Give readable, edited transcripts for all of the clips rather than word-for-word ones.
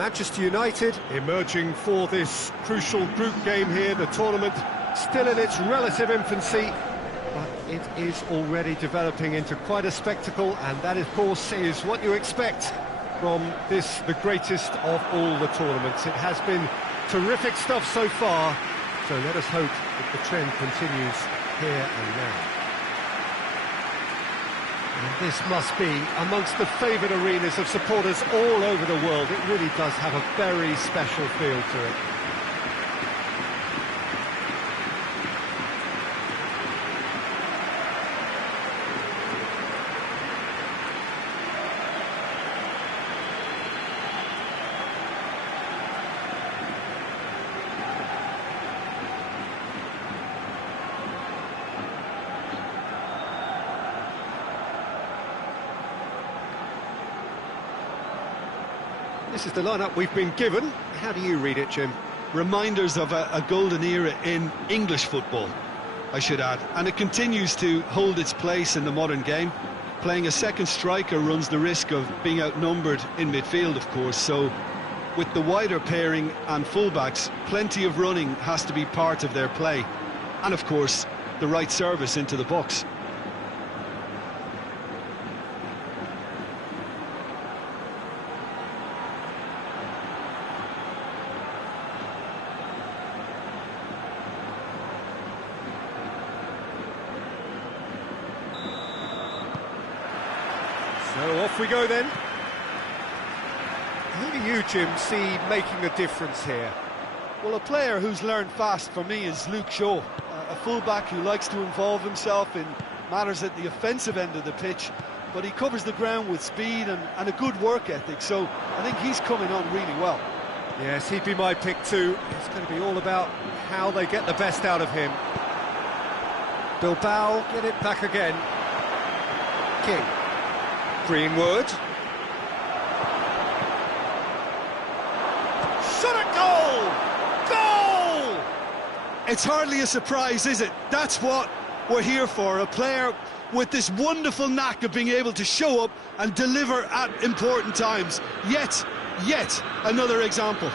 Manchester United emerging for this crucial group game here, the tournament still in its relative infancy, but it is already developing into quite a spectacle, and that, of course, is what you expect from this, the greatest of all the tournaments. It has been terrific stuff so far, so let us hope that the trend continues here and now. And this must be amongst the favoured arenas of supporters all over the world. It really does have a very special feel to it. This is the lineup we've been given. How do you read it, Jim? Reminders of a golden era in English football, I should add. And it continues to hold its place in the modern game. Playing a second striker runs the risk of being outnumbered in midfield, of course. So with the wider pairing and fullbacks, plenty of running has to be part of their play. And of course, the right service into the box. So off we go then. Who do you, Jim, see making a difference here? Well, a player who's learned fast for me is Luke Shaw, a fullback who likes to involve himself in matters at the offensive end of the pitch, but he covers the ground with speed and a good work ethic, so I think he's coming on really well. Yes, he'd be my pick too. It's going to be all about how they get the best out of him. Bilbao get it back again. King. Greenwood. Shot at goal! Goal! It's hardly a surprise, is it? That's what we're here for, a player with this wonderful knack of being able to show up and deliver at important times. Yet another example.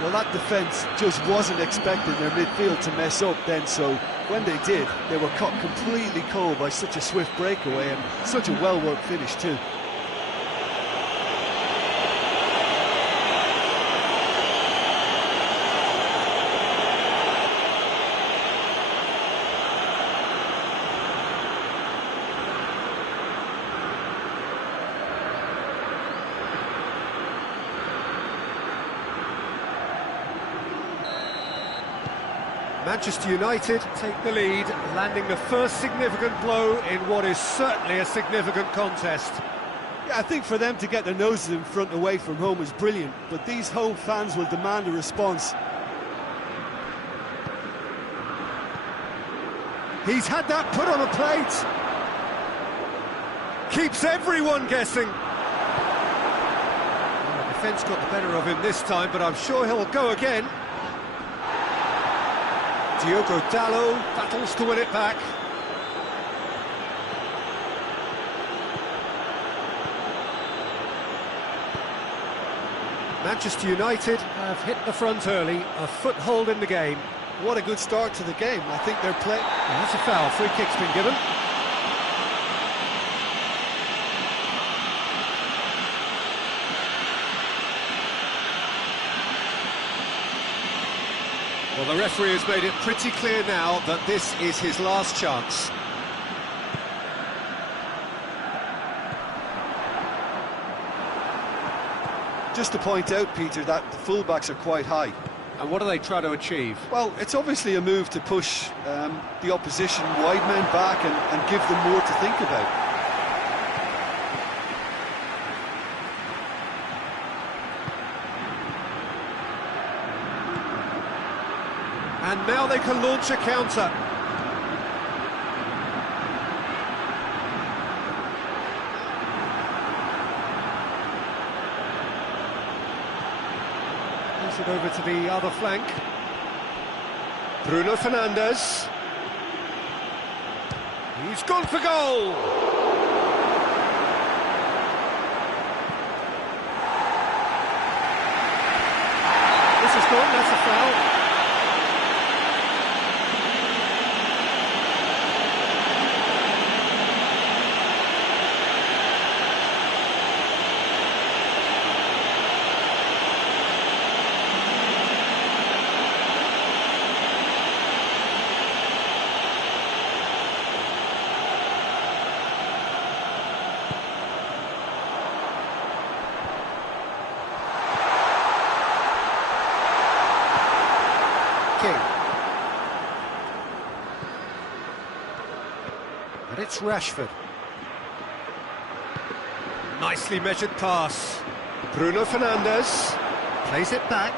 Well, that defence just wasn't expecting their midfield to mess up then, so when they did, they were caught completely cold by such a swift breakaway and such a well-worked finish too. Manchester United take the lead, landing the first significant blow in what is certainly a significant contest. Yeah, I think for them to get their noses in front away from home is brilliant, but these home fans will demand a response. He's had that put on a plate. Keeps everyone guessing. Well, the defence got the better of him this time, but I'm sure he'll go again. Diogo Dalot battles to win it back. Manchester United have hit the front early, a foothold in the game. What a good start to the game. I think they're playing... That's a foul, free kick's been given. Well, the referee has made it pretty clear now that this is his last chance. Just to point out, Peter, that the fullbacks are quite high. And what do they try to achieve? Well, it's obviously a move to push the opposition wide men back and give them more to think about. And now they can launch a counter. Pass it over to the other flank. Bruno Fernandes. He's gone for goal! foul. And it's Rashford. Nicely measured pass. Bruno Fernandes plays it back.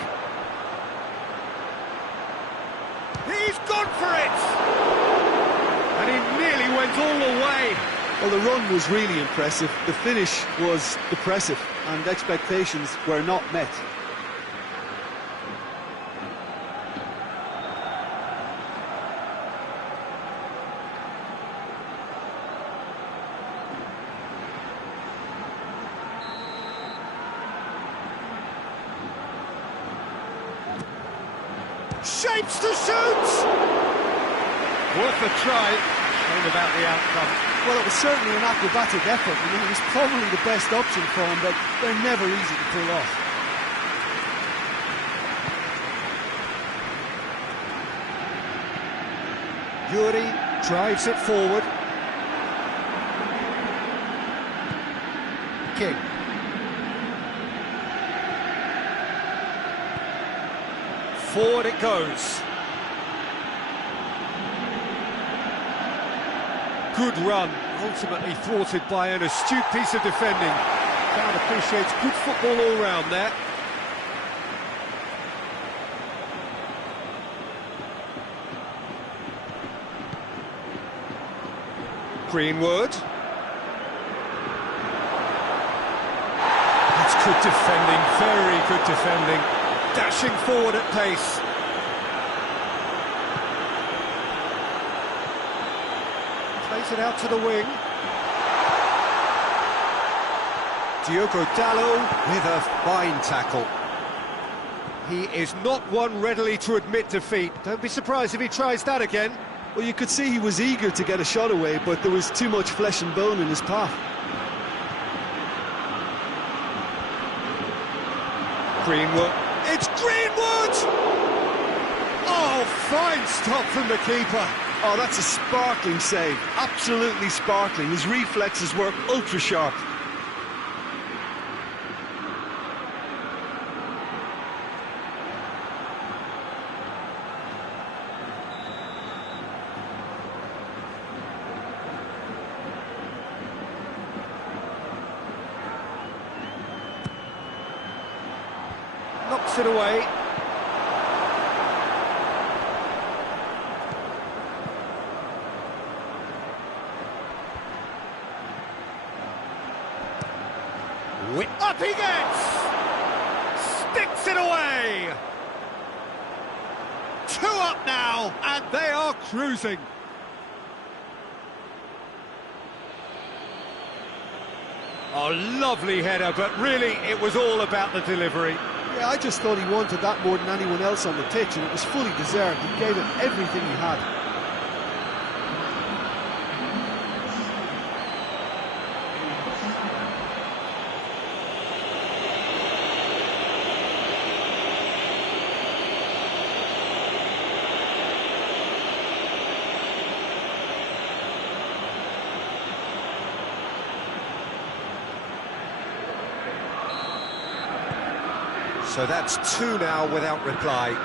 He's gone for it! And he nearly went all the way. Well, the run was really impressive. The finish was depressive, and expectations were not met. Shapes to shoot! Worth a try. Shame about the outcome. Well, it was certainly an acrobatic effort. I mean, it was probably the best option for him, but they're never easy to pull off. Yuri drives it forward. King. Forward it goes. Good run, ultimately thwarted by an astute piece of defending. Crowd appreciates good football all round there. Greenwood. That's good defending, very good defending. Dashing forward at pace. Plays it out to the wing. Diogo Dalot with a fine tackle. He is not one readily to admit defeat. Don't be surprised if he tries that again. Well, you could see he was eager to get a shot away, but there was too much flesh and bone in his path. Greenwood. It's Greenwood! Oh, fine stop from the keeper. Oh, that's a sparkling save. Absolutely sparkling. His reflexes were ultra sharp. Knocks it away. Whip up he gets! Sticks it away! 2 up now, and they are cruising. Oh, lovely header, but really it was all about the delivery. Yeah, I just thought he wanted that more than anyone else on the pitch, and it was fully deserved. He gave it everything he had. So that's 2 now without reply.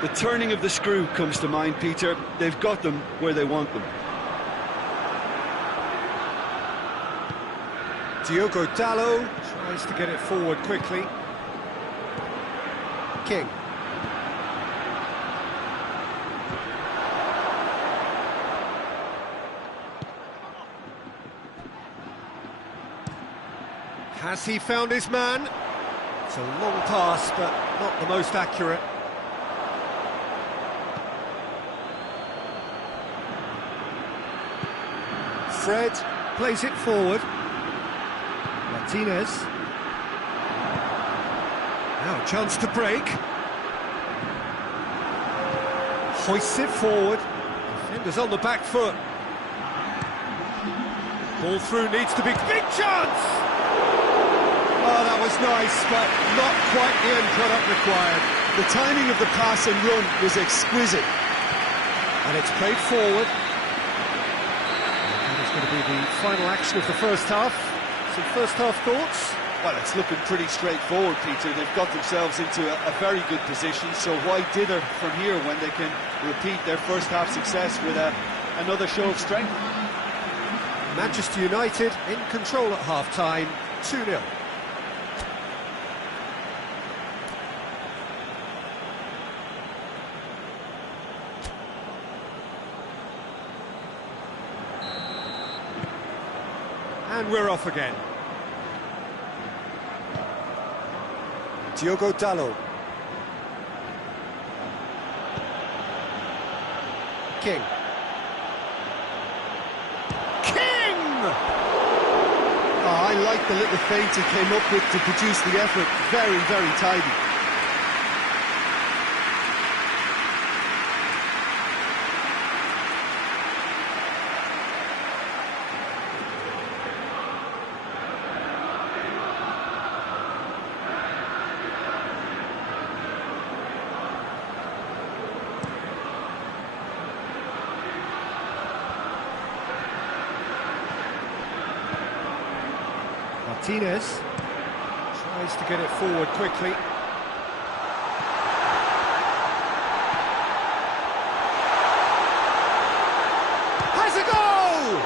The turning of the screw comes to mind, Peter. They've got them where they want them. Diogo Dalot tries to get it forward quickly. King. Has he found his man? It's a long pass, but not the most accurate. Fred plays it forward. Martinez. Now a chance to break. hoists it forward. Defenders on the back foot. Ball through, needs to be... Big chance! Oh, that was nice, but not quite the end product required. The timing of the pass and run was exquisite. And it's played forward. And it's going to be the final action of the first half. Some first half thoughts? Well, it's looking pretty straightforward, Peter. They've got themselves into a very good position, so why dither from here when they can repeat their first half success with another show of strength? Manchester United in control at half-time, 2-0. And we're off again. Diogo Dalot. King. Oh, I like the little feint he came up with to produce the effort. Very, very tidy. Martinez tries to get it forward quickly. Has a goal!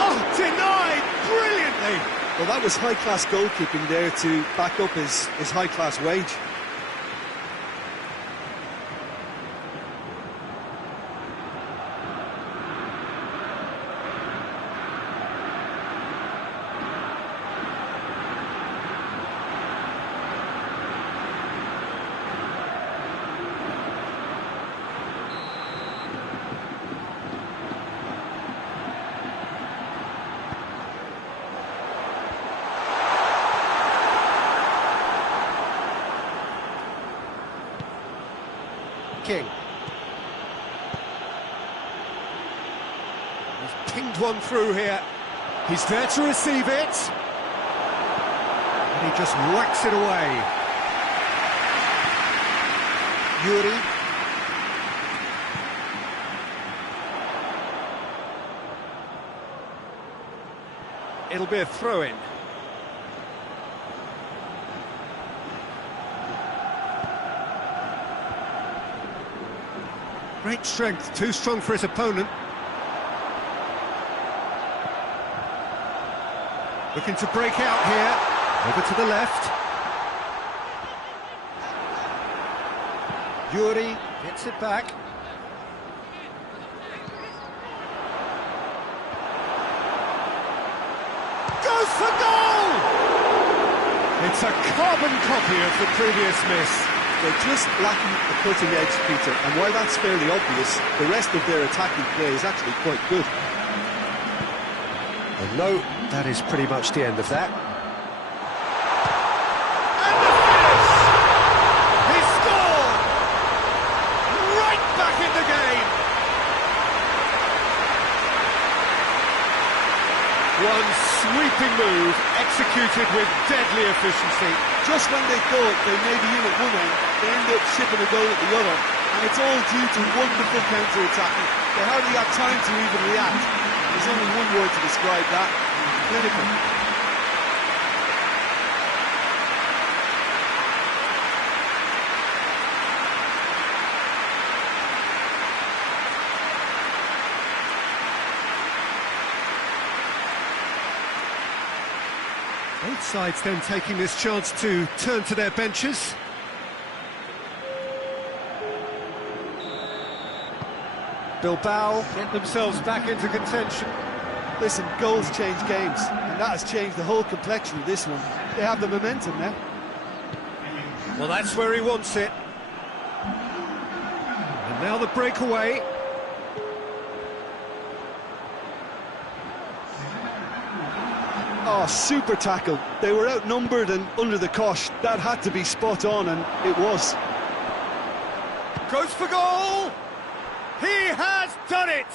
Oh, denied brilliantly! Well, that was high-class goalkeeping there to back up his high-class wage. King. He's pinged one through here. He's there to receive it. And he just whacks it away. Yuri. It'll be a throw-in. Great strength, too strong for his opponent. Looking to break out here. Over to the left. Yuri gets it back. Goes for goal! It's a carbon copy of the previous miss. They're just lacking the cutting edge, Peter, and while that's fairly obvious, the rest of their attacking play is actually quite good. And no, that is pretty much the end of that. And the finish! He scored! Right back in the game! One sweeping move, executed with deadly efficiency. Just when they thought they may be in at one end, they end up shipping a goal at the other, and it's all due to wonderful counter-attacking. They hardly have time to even react. There's only one word to describe that: clinical. Both sides then taking this chance to turn to their benches. Bilbao get themselves back into contention. Listen, goals change games, and that has changed the whole complexion of this one. They have the momentum now. Well, that's where he wants it. And now the breakaway. Oh, super tackle. They were outnumbered and under the cosh. That had to be spot on, and it was. Goes for goal! He has done it!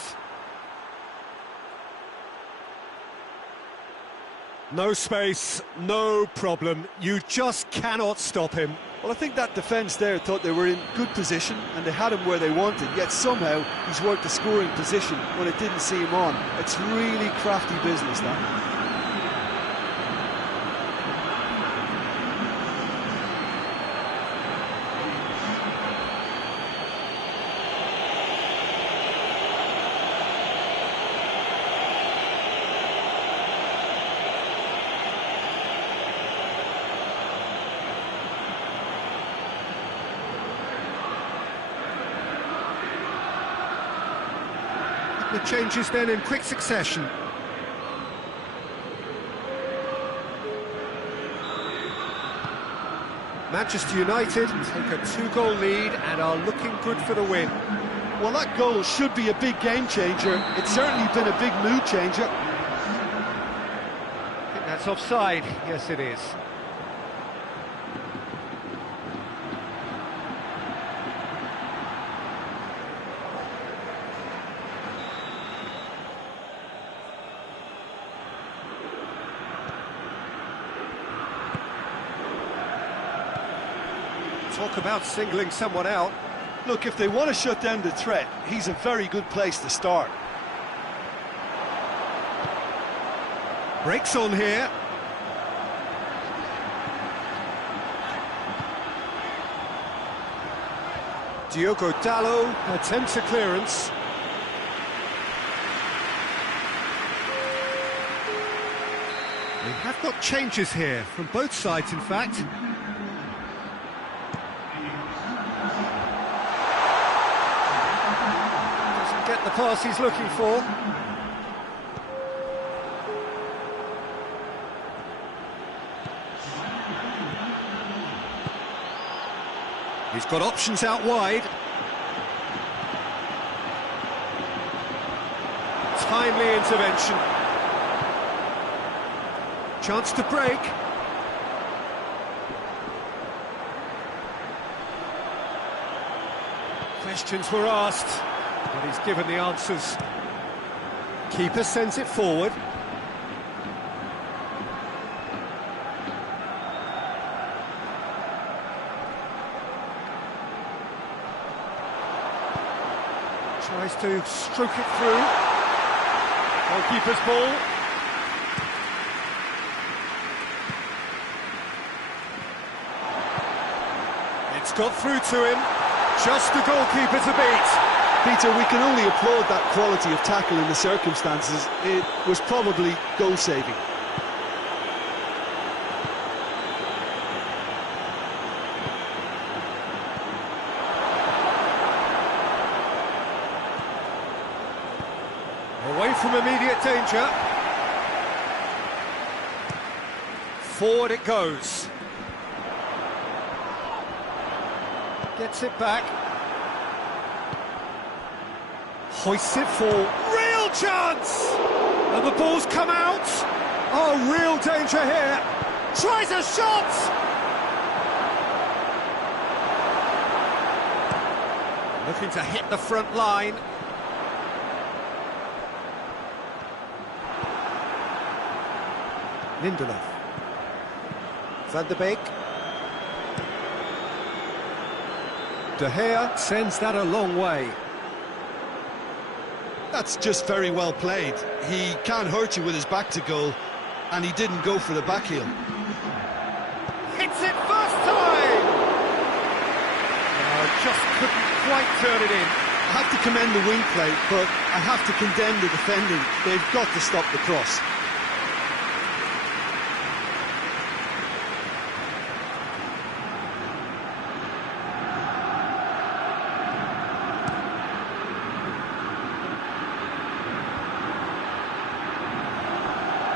No space, no problem. You just cannot stop him. Well, I think that defence there thought they were in good position and they had him where they wanted, yet somehow he's worked the scoring position when it didn't see him on. It's really crafty business, that. The changes then in quick succession. Manchester United take a 2-goal lead and are looking good for the win. Well, that goal should be a big game changer. It's certainly been a big mood changer. I think that's offside. Yes, it is. Talk about singling someone out. Look, if they want to shut down the threat, he's a very good place to start. Breaks on here. Diogo Dalot attempts a clearance. We have got changes here, from both sides in fact. Get the pass he's looking for. He's got options out wide. Timely intervention. Chance to break. Questions were asked, but he's given the answers. Keeper sends it forward. Tries to stroke it through. Goalkeeper's ball. It's got through to him. Just the goalkeeper to beat. Peter, we can only applaud that quality of tackle in the circumstances. It was probably goal-saving. Away from immediate danger. Forward it goes. Gets it back. Hoists it for real chance! And the ball's come out. Oh, real danger here. Tries a shot! Looking to hit the front line. Lindelof. Van der Beek. De Gea sends that a long way. That's just very well played. He can't hurt you with his back to goal, and he didn't go for the back heel. Hits it first time! Oh, just couldn't quite turn it in. I have to commend the wing play, but I have to condemn the defending. They've got to stop the cross.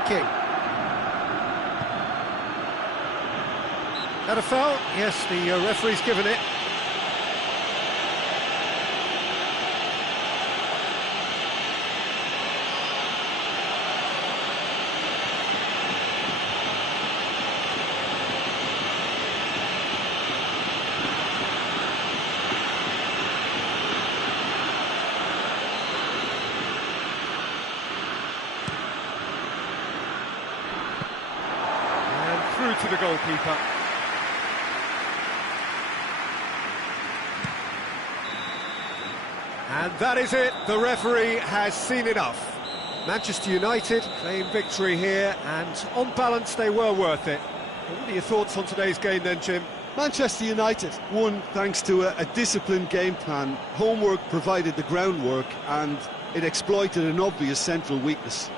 King. That a foul? Yes, the referee's given it. through to the goalkeeper. And that is it, the referee has seen enough. Manchester United claim victory here, and on balance they were worth it. What are your thoughts on today's game then, Jim? Manchester United won thanks to a disciplined game plan. Homework provided the groundwork and it exploited an obvious central weakness.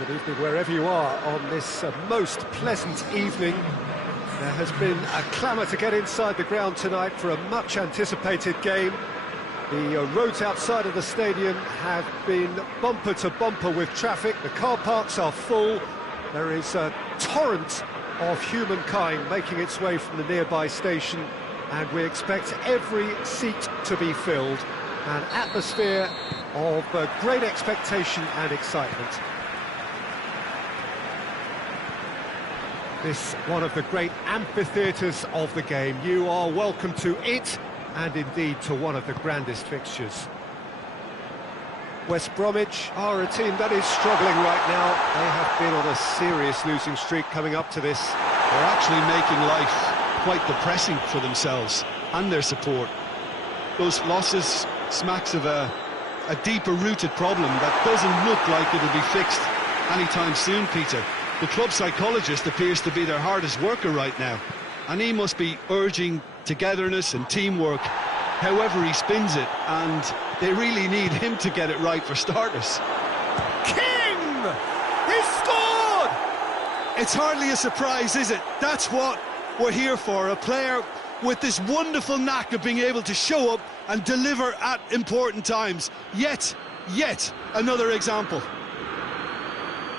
Good evening wherever you are on this most pleasant evening. There has been a clamour to get inside the ground tonight for a much anticipated game. The roads outside of the stadium have been bumper to bumper with traffic. The car parks are full. There is a torrent of humankind making its way from the nearby station, and we expect every seat to be filled. An atmosphere of great expectation and excitement. This one of the great amphitheatres of the game. You are welcome to it, and indeed to one of the grandest fixtures. West Bromwich are a team that is struggling right now. They have been on a serious losing streak coming up to this. They're actually making life quite depressing for themselves and their support. Those losses smacks of a deeper-rooted problem that doesn't look like it'll be fixed anytime soon, Peter. The club psychologist appears to be their hardest worker right now, and he must be urging togetherness and teamwork however he spins it, and they really need him to get it right for starters. King! He scored! It's hardly a surprise, is it? That's what we're here for, a player with this wonderful knack of being able to show up and deliver at important times. Yet another example.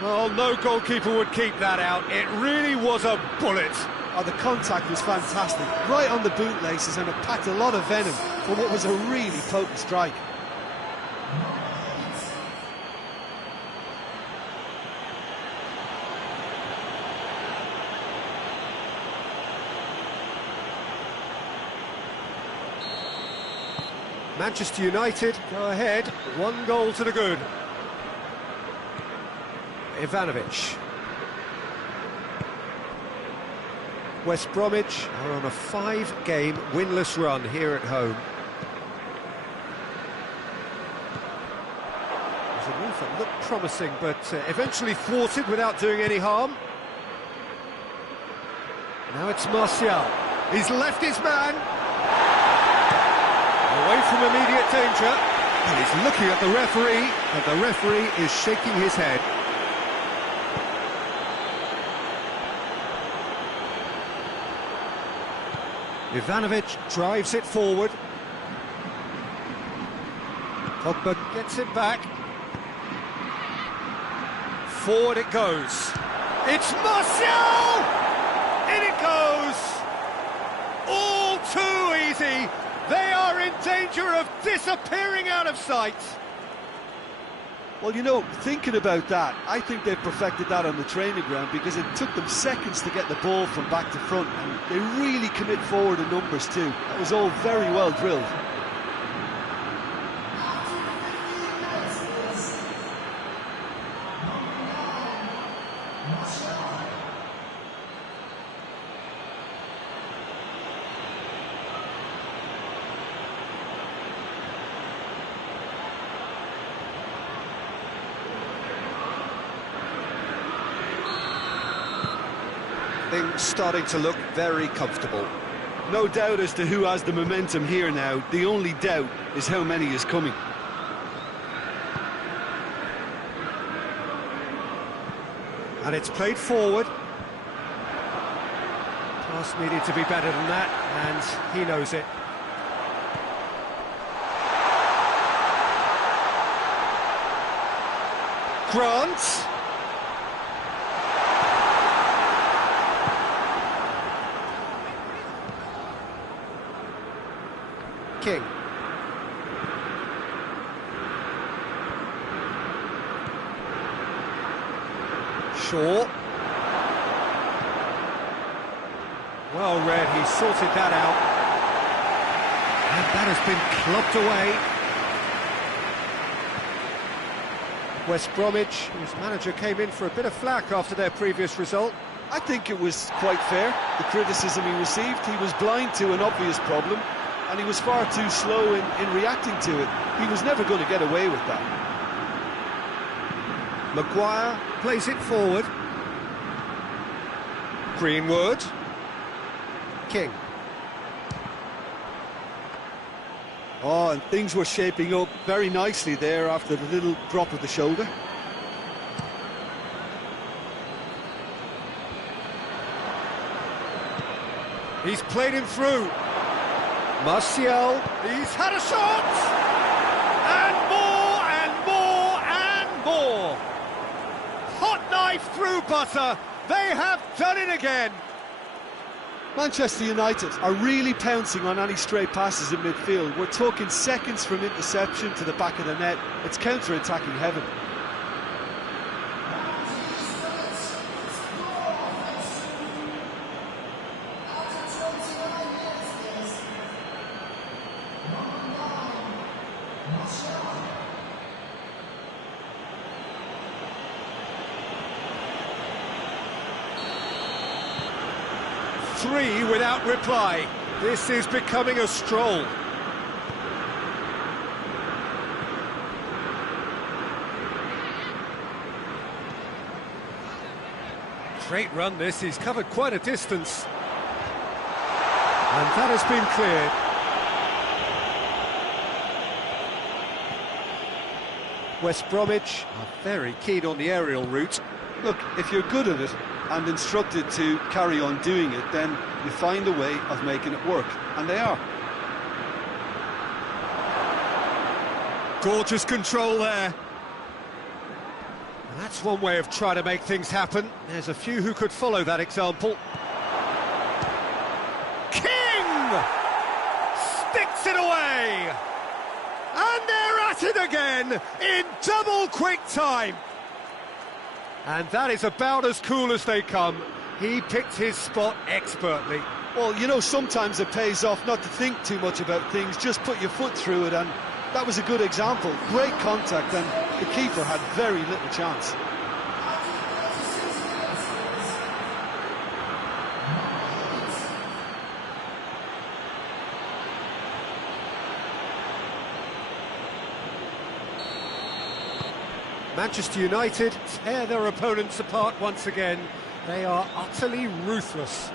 Well, no goalkeeper would keep that out. It really was a bullet. Oh, the contact was fantastic, right on the bootlaces, and it packed a lot of venom for what was a really potent strike. Manchester United go ahead, 1 goal to the good. Ivanovic. West Bromwich are on a 5-game winless run here at home. There's a move that looked promising, but eventually thwarted without doing any harm. Now it's Martial. He's left his man. Away from immediate danger. And he's looking at the referee, and the referee is shaking his head. Ivanovic drives it forward. Pogba gets it back. Forward it goes. It's Martial! In it goes! All too easy. They are in danger of disappearing out of sight. Well, you know, thinking about that, I think they've perfected that on the training ground, because it took them seconds to get the ball from back to front, and they really commit forward in numbers too. That was all very well drilled. Things starting to look very comfortable. No doubt as to who has the momentum here now. The only doubt is how many is coming. And it's played forward. Pass needed to be better than that, and he knows it. Grant. King. Shaw. Well read, he sorted that out. And that has been clubbed away. West Bromwich, whose manager came in for a bit of flack after their previous result. I think it was quite fair, the criticism he received. He was blind to an obvious problem, and he was far too slow in reacting to it. He was never going to get away with that. Maguire plays it forward. Greenwood. King. Oh, and things were shaping up very nicely there after the little drop of the shoulder. He's played him through. Martial, he's had a shot! And more, and more, and more! Hot knife through butter. They have done it again. Manchester United are really pouncing on any stray passes in midfield. We're talking seconds from interception to the back of the net. It's counter-attacking heaven. Three without reply. This is becoming a stroll. Great run this, he's covered quite a distance. And that has been cleared. West Bromwich are very keen on the aerial route. Look, if you're good at it and instructed to carry on doing it, then you find a way of making it work, and they are. Gorgeous control there. That's one way of trying to make things happen. There's a few who could follow that example. King! Sticks it away! And they're at it again in double quick time. And that is about as cool as they come. He picked his spot expertly. Well, you know, sometimes it pays off not to think too much about things, just put your foot through it, and that was a good example. Great contact, and the keeper had very little chance. Manchester United tear their opponents apart once again. They are utterly ruthless.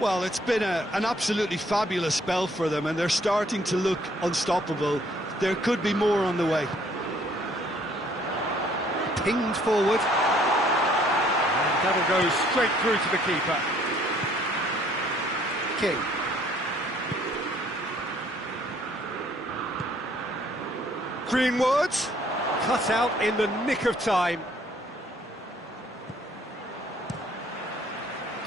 Well, it's been an absolutely fabulous spell for them, and they're starting to look unstoppable. There could be more on the way. Pinged forward. And that'll go straight through to the keeper. King. Greenwood. Cut out in the nick of time.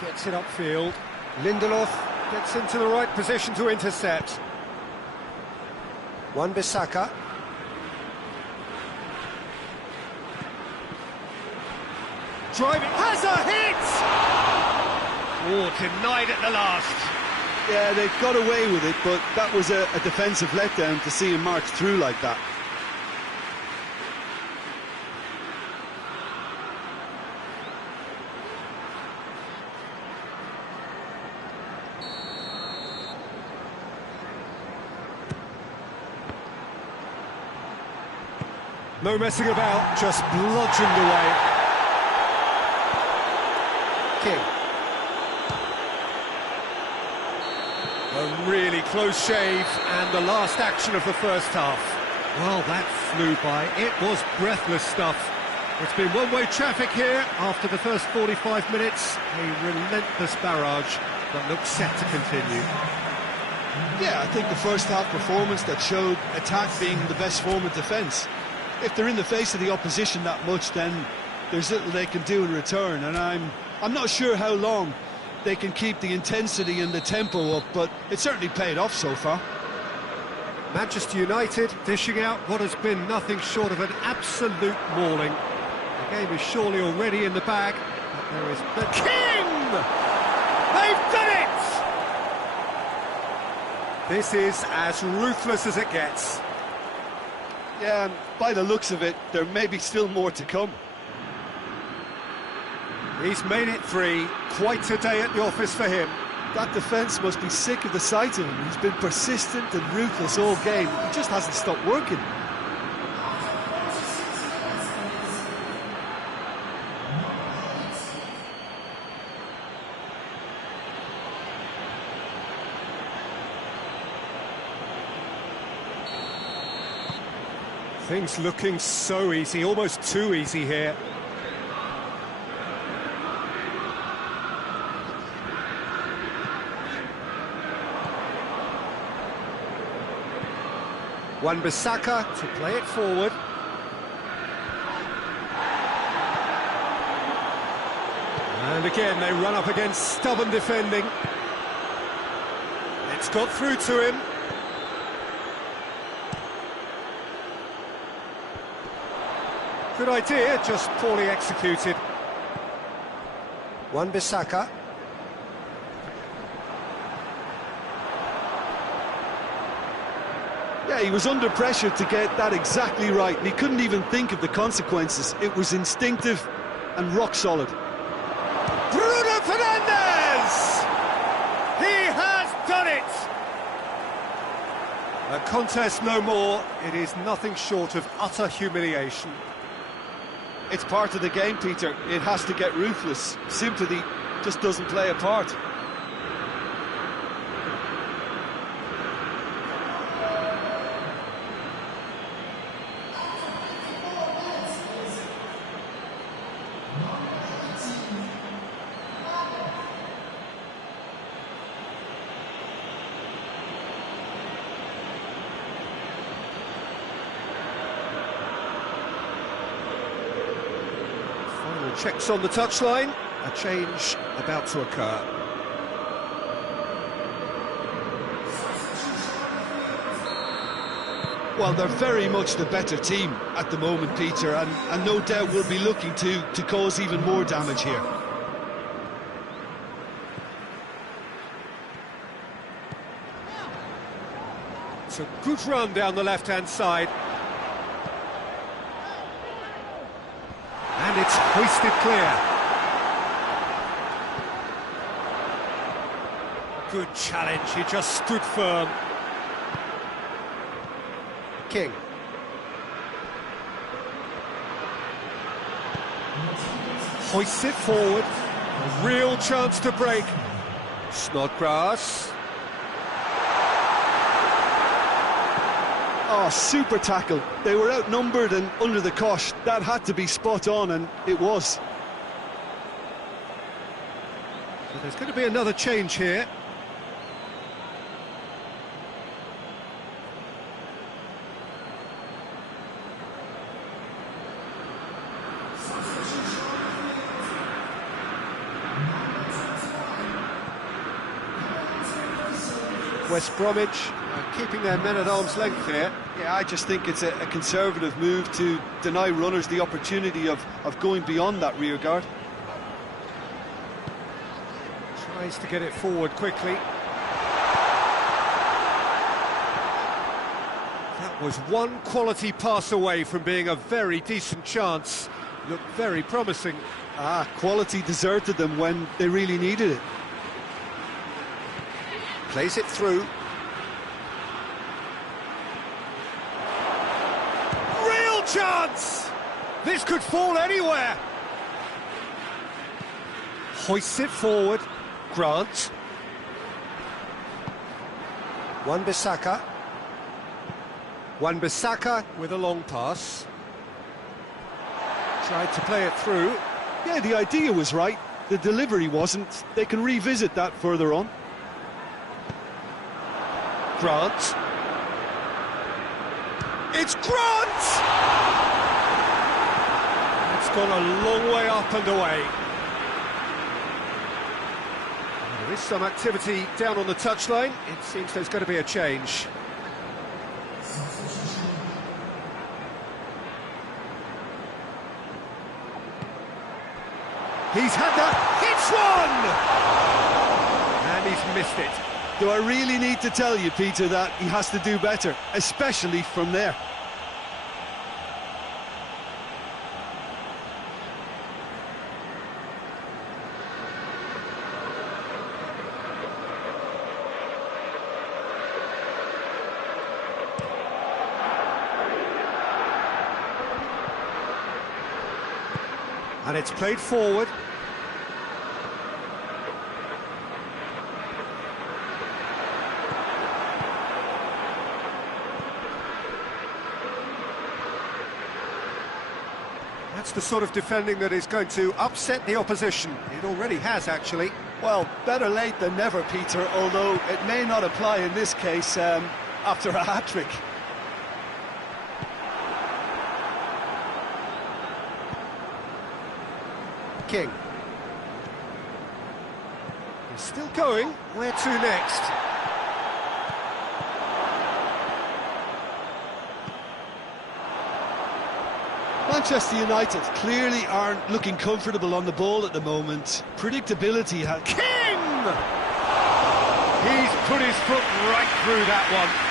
Gets it upfield. Lindelof gets into the right position to intercept. Wan-Bissaka. Driving, has a hit! Oh, denied at the last. Yeah, they got away with it, but that was a defensive letdown to see him march through like that. No messing about, just bludgeoned away. King. A really close shave, and the last action of the first half. Well, that flew by. It was breathless stuff. It's been one-way traffic here after the first 45 minutes. A relentless barrage that looks set to continue. Yeah, I think the first half performance that showed attack being the best form of defence. If they're in the face of the opposition that much, then there's little they can do in return, and I'm not sure how long they can keep the intensity and the tempo up, but it certainly paid off so far. Manchester United dishing out what has been nothing short of an absolute mauling. The game is surely already in the bag, but there is the King! They've done it! This is as ruthless as it gets. Yeah, and by the looks of it, there may be still more to come. He's made it three. Quite a day at the office for him. That defence must be sick of the sight of him. He's been persistent and ruthless all game. He just hasn't stopped working. Things looking so easy, almost too easy here. Wan-Bissaka to play it forward. And again, they run up against stubborn defending. It's got through to him. Good idea, just poorly executed. Wan-Bissaka. Yeah, he was under pressure to get that exactly right, and he couldn't even think of the consequences. It was instinctive and rock solid. Bruno Fernandes! He has done it! A contest no more. It is nothing short of utter humiliation. It's part of the game, Peter. It has to get ruthless. Sympathy just doesn't play a part. Checks on the touchline, a change about to occur. Well, they're very much the better team at the moment, Peter, and no doubt will be looking to cause even more damage here. It's a good run down the left-hand side. And it's hoisted clear. Good challenge, he just stood firm. King. Hoists it forward. A real chance to break. Snodgrass. Oh, super tackle. They were outnumbered and under the cosh. That had to be spot on, and it was. So there's going to be another change here. West Bromwich keeping their men at arm's length here. Yeah, I just think it's a conservative move to deny runners the opportunity of going beyond that rear guard. Tries to get it forward quickly. That was one quality pass away from being a very decent chance. Looked very promising. Quality deserted them when they really needed it. Plays it through. Real chance! This could fall anywhere. Hoists it forward. Grant. Wan-Bissaka. Wan-Bissaka with a long pass. Tried to play it through. Yeah, the idea was right. The delivery wasn't. They can revisit that further on. Grant. It's Grant! It's gone a long way up and away. There is some activity down on the touchline. It seems there's going to be a change. He's had that. Hits one! And he's missed it. Do I really need to tell you, Peter, that he has to do better, especially from there? And it's played forward. That's the sort of defending that is going to upset the opposition. It already has, actually. Well, better late than never, Peter, although it may not apply in this case after a hat-trick. King. He's still going. Where to next? Manchester United clearly aren't looking comfortable on the ball at the moment. Predictability has... King! He's put his foot right through that one.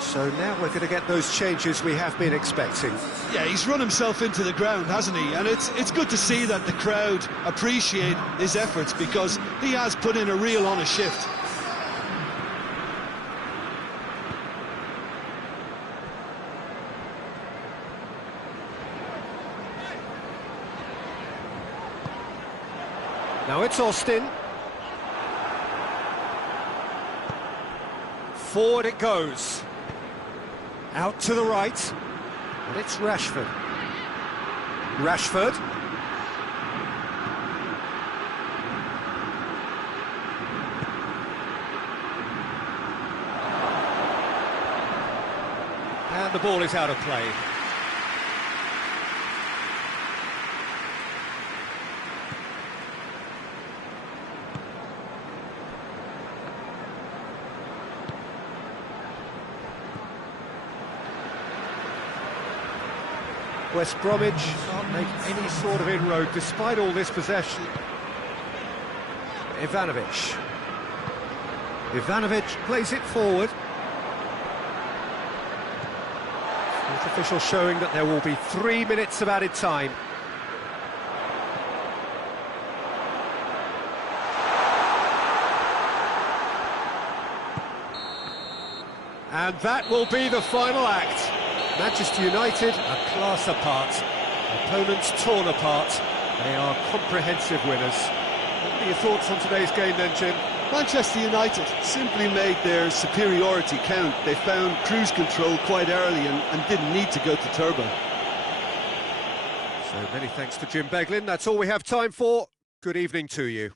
So now we're going to get those changes we have been expecting. Yeah, he's run himself into the ground, hasn't he? And it's good to see that the crowd appreciate his efforts, because he has put in a real honest shift. Now it's Austin. Forward it goes. Out to the right, and it's Rashford. Rashford. And the ball is out of play. West Bromwich can't make any sort of inroad despite all this possession. Ivanovic. Ivanovic plays it forward. Fourth official showing that there will be 3 minutes of added time. And that will be the final act. Manchester United a class apart, opponents torn apart. They are comprehensive winners. What are your thoughts on today's game then, Jim? Manchester United simply made their superiority count. They found cruise control quite early and didn't need to go to turbo. So many thanks to Jim Beglin. That's all we have time for. Good evening to you.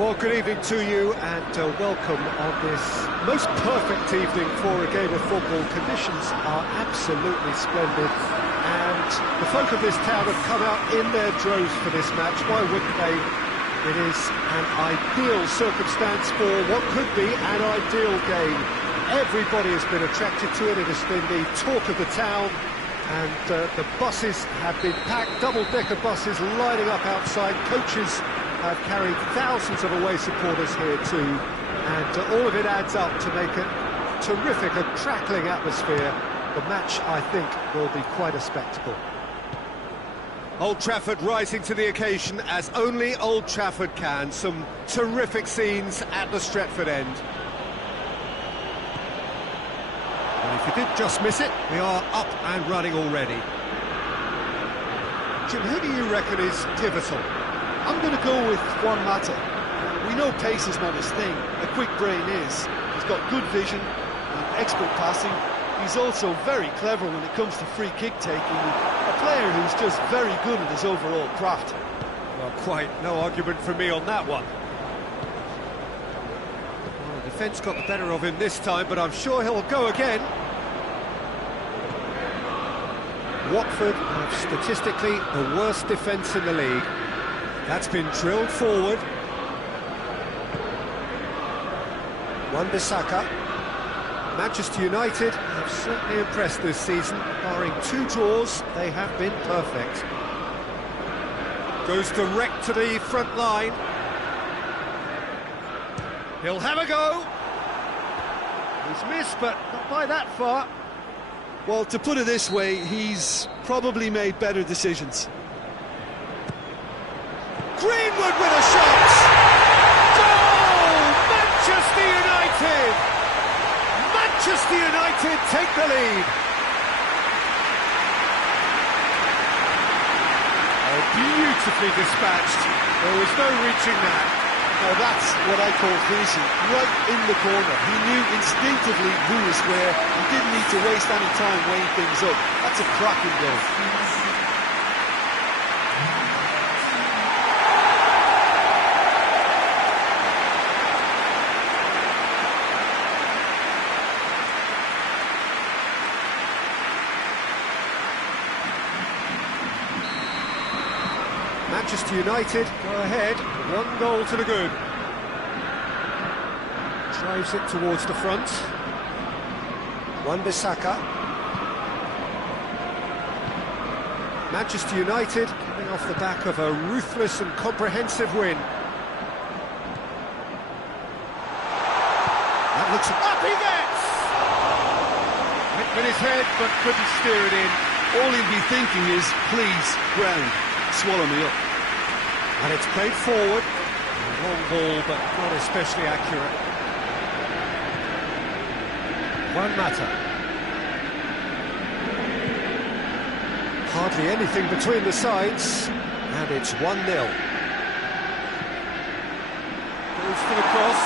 Well, good evening to you and welcome on this most perfect evening for a game of football. Conditions are absolutely splendid and the folk of this town have come out in their droves for this match. Why wouldn't they? It is an ideal circumstance for what could be an ideal game. Everybody has been attracted to it. It has been the talk of the town, and the buses have been packed, double-decker buses lining up outside. Coaches have carried thousands of away supporters here too, and all of it adds up to make it terrific, a crackling atmosphere. The match, I think, will be quite a spectacle. Old Trafford rising to the occasion as only Old Trafford can. Some terrific scenes at the Stretford end. And if you did just miss it, we are up and running already. Jim, who do you reckon is pivotal? I'm going to go with Juan Mata. We know pace is not his thing, a quick brain is. He's got good vision and expert passing. He's also very clever when it comes to free kick taking. A player who's just very good at his overall craft. Well, quite no argument from me on that one. Well, the defence got the better of him this time, but I'm sure he'll go again. Watford have statistically the worst defence in the league. That's been drilled forward. Wan-Bissaka. Manchester United have certainly impressed this season. Barring 2 draws, they have been perfect. Goes direct to the front line. He'll have a go. He's missed, but not by that far. Well, to put it this way, he's probably made better decisions. Greenwood with a shot! Goal! Manchester United! Manchester United take the lead. Oh, beautifully dispatched. There was no reaching that. Now that's what I call finishing, right in the corner. He knew instinctively who was where and didn't need to waste any time weighing things up. That's a cracking goal. Manchester United go ahead, 1 goal to the good. Drives it towards the front. Wan-Bissaka. Manchester United coming off the back of a ruthless and comprehensive win. That looks up he gets! Went with his head but couldn't steer it in. All he'll be thinking is, please, ground, swallow me up. And it's played forward. A long ball, but not especially accurate. Juan Mata. Hardly anything between the sides, and it's 1-0. Goes for the cross.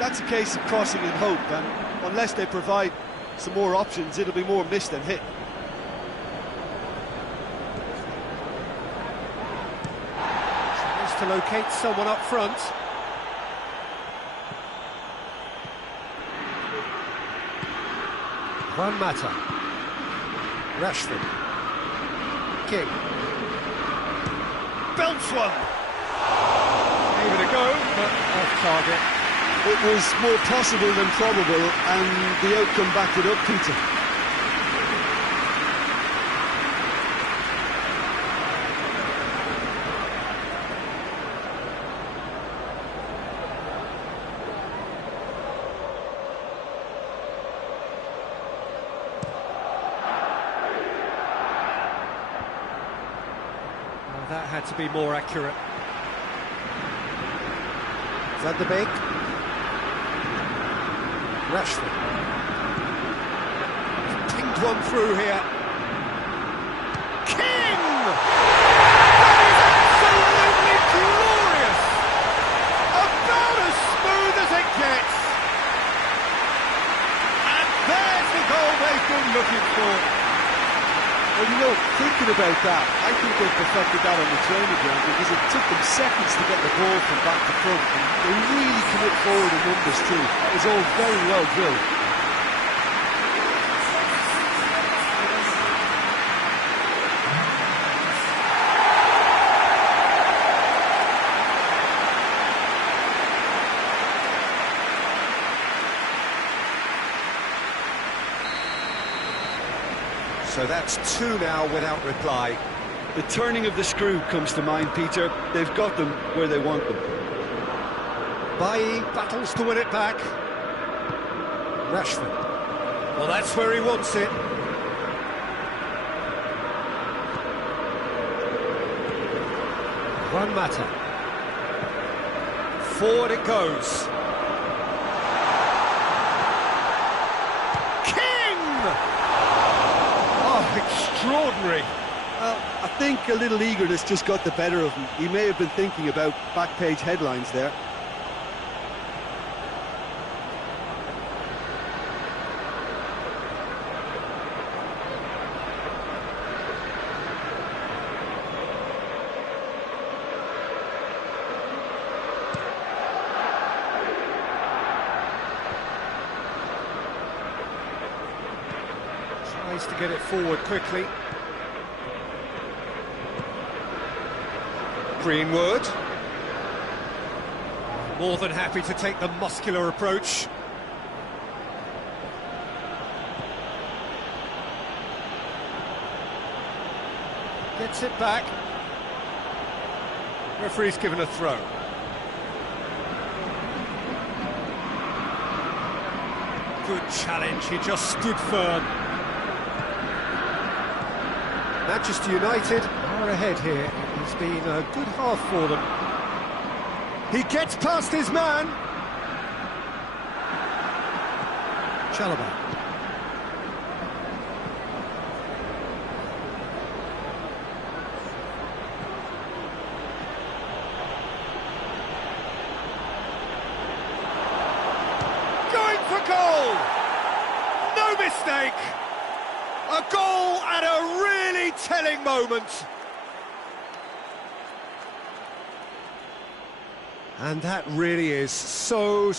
That's a case of crossing in hope, and unless they provide some more options, it'll be more miss than hit. To locate someone up front. Juan Mata. Rashford. King. Belts one. Gave it a go, but off target. It was more possible than probable, and the outcome backed it up, Peter. That had to be more accurate. Van de Beek. Rashford. Pinged one through here. King! That is absolutely glorious! About as smooth as it gets. And there's the goal they've been looking for. Well, you know, thinking about about that. I think they've perfected that on the training ground because it took them seconds to get the ball from back to front. And they really commit forward in numbers too. It was all very well drilled. So that's two now without reply. The turning of the screw comes to mind, Peter. They've got them where they want them. Bailly battles to win it back. Rashford. Well, that's where he wants it. Juan Mata. Forward it goes. Extraordinary. Well, I think a little eagerness just got the better of him. He may have been thinking about back page headlines there. Tries to get it forward quickly. Greenwood. More than happy to take the muscular approach. Gets it back. Referee's given a throw. Good challenge, he just stood firm. Manchester United are ahead here. It's been a good half for them. He gets past his man. Chalobah. Going for goal. No mistake. A goal at a really telling moment. And that really is so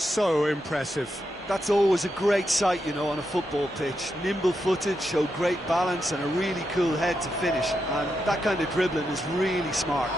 impressive. That's always a great sight, you know, on a football pitch. Nimble-footed, showed great balance and a really cool head to finish. And that kind of dribbling is really smart.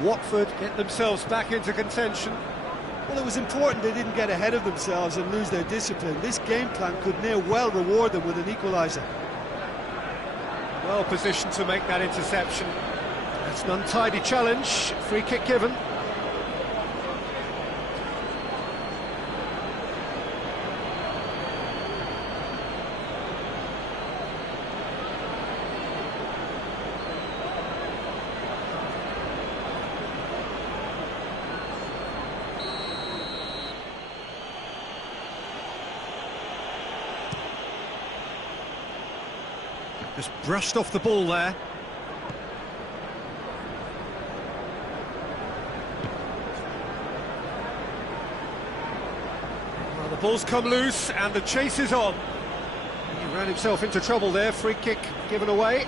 Watford get themselves back into contention. Well, it was important they didn't get ahead of themselves and lose their discipline. This game plan could near well reward them with an equaliser. Well positioned to make that interception. It's an untidy challenge, free kick given. Just brushed off the ball there. Well, the ball's come loose and the chase is on. He ran himself into trouble there, free kick given away.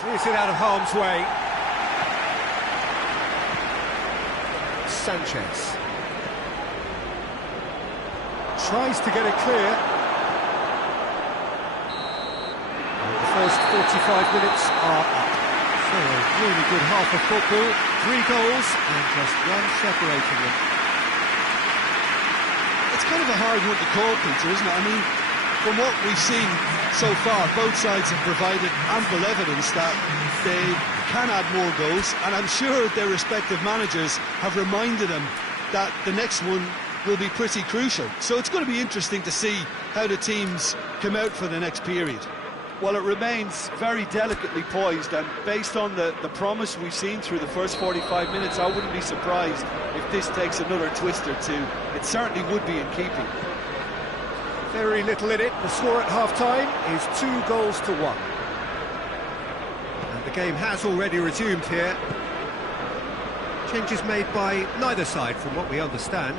Clears it out of harm's way. Sanchez. Tries to get it clear. And the first 45 minutes are up. So a really good half of football. 3 goals and just one separating them. It's kind of a hard one to call, Peter, isn't it? I mean, from what we've seen so far, both sides have provided ample evidence that they can add more goals, and I'm sure their respective managers have reminded them that the next one will be pretty crucial. So it's going to be interesting to see how the teams come out for the next period. Well, it remains very delicately poised, and based on the promise we've seen through the first 45 minutes, I wouldn't be surprised if this takes another twist or two. It certainly would be in keeping. Very little in it. The score at half-time is 2 goals to 1. And the game has already resumed here. Changes made by neither side, from what we understand.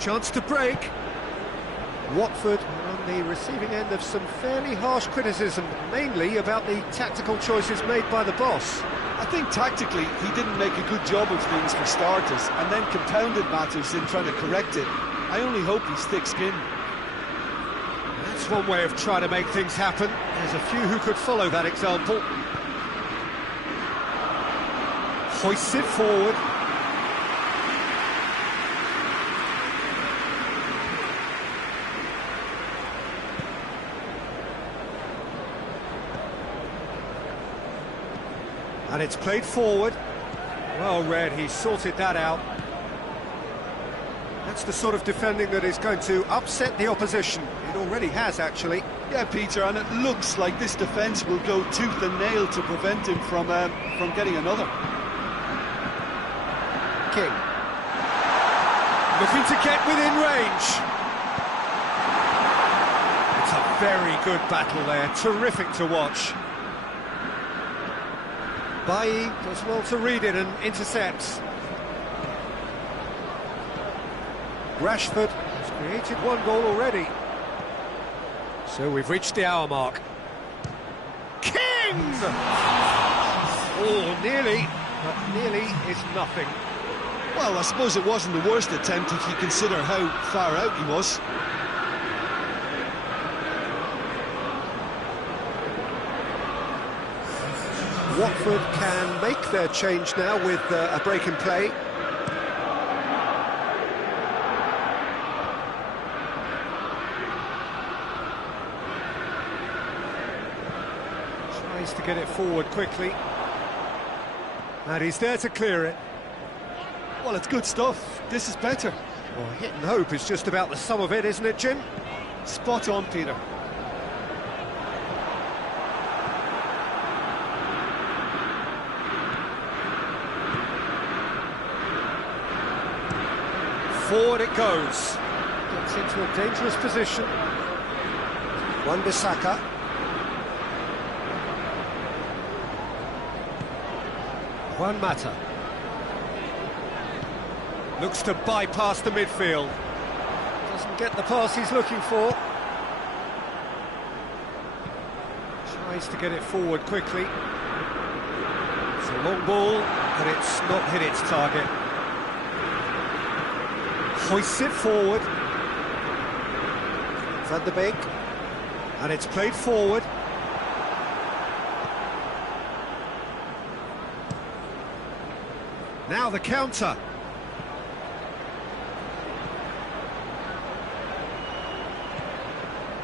Chance to break. Watford are on the receiving end of some fairly harsh criticism, mainly about the tactical choices made by the boss. I think tactically he didn't make a good job of things for starters, and then compounded matters in trying to correct it. I only hope he's thick-skinned. That's one way of trying to make things happen. There's a few who could follow that example. Hoists it forward. And it's played forward. Well read, he sorted that out. That's the sort of defending that is going to upset the opposition. It already has, actually. Yeah, Peter, and it looks like this defence will go tooth and nail to prevent him from getting another. King. Looking to get within range. It's a very good battle there, terrific to watch. Bailly does well to read it and intercepts. Rashford has created 1 goal already. So we've reached the hour mark. King! Oh, nearly, but nearly is nothing. Well, I suppose it wasn't the worst attempt if you consider how far out he was. Watford can make their change now with a break in play. Tries to get it forward quickly. And he's there to clear it. Well, it's good stuff. This is better. Well, hit and hope is just about the sum of it, isn't it, Jim? Spot on, Peter. Forward it goes. Gets into a dangerous position. Wan-Bissaka. Juan Mata. Looks to bypass the midfield. Doesn't get the pass he's looking for. Tries to get it forward quickly. It's a long ball, but it's not hit its target. Hoists it forward. Van der Beek. And it's played forward. Now the counter.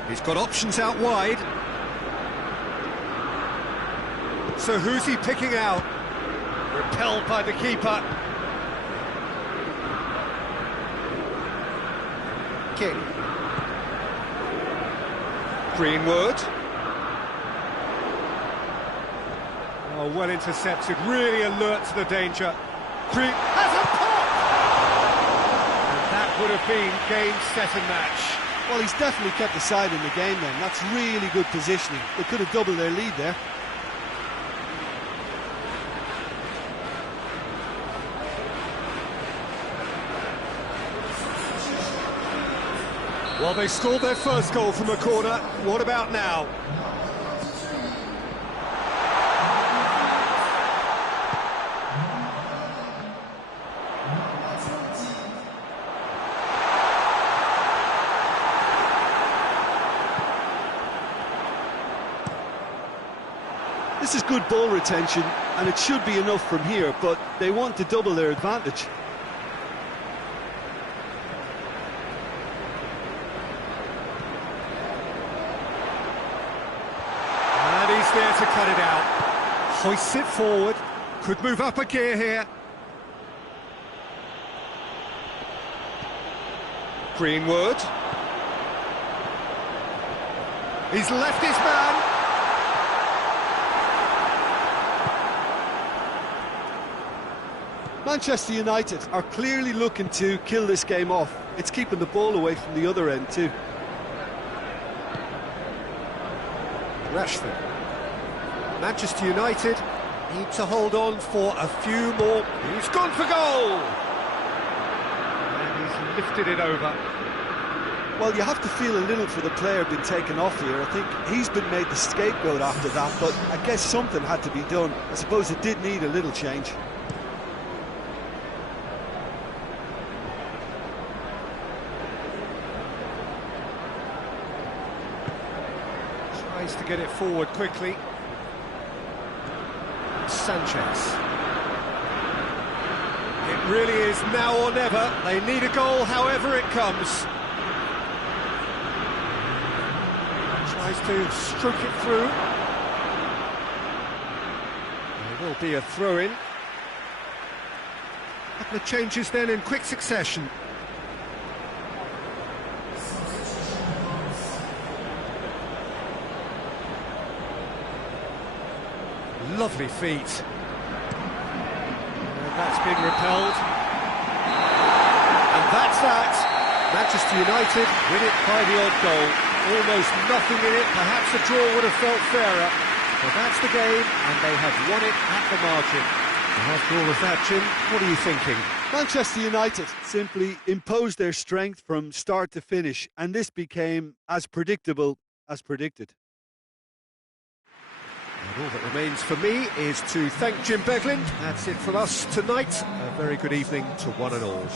He's got options out wide. So who's he picking out? Repelled by the keeper. King. Greenwood. Oh, well intercepted, really alert to the danger. Green has a pop! And that would have been game, set and match. Well, he's definitely kept the side in the game then. That's really good positioning. They could have doubled their lead there. Well, they scored their first goal from a corner. What about now? This is good ball retention, and it should be enough from here, but they want to double their advantage. And he's there to cut it out. Hoists it forward. Could move up a gear here. Greenwood. He's left his man. Manchester United are clearly looking to kill this game off. It's keeping the ball away from the other end too. Rashford. Manchester United need to hold on for a few more. He's gone for goal! And he's lifted it over. Well, you have to feel a little for the player being taken off here. I think he's been made the scapegoat after that, but I guess something had to be done. I suppose it did need a little change. Tries to get it forward quickly. Sanchez. It really is now or never. They need a goal however it comes. Tries to stroke it through. There will be a throw-in. A couple of changes then in quick succession. Lovely feet. And that's been repelled. And that's that. Manchester United win it by the odd goal. Almost nothing in it. Perhaps a draw would have felt fairer. But that's the game, and they have won it at the margin. And after all of that, Jim, what are you thinking? Manchester United simply imposed their strength from start to finish, and this became as predictable as predicted. And all that remains for me is to thank Jim Beglin. That's it from us tonight. A very good evening to one and all.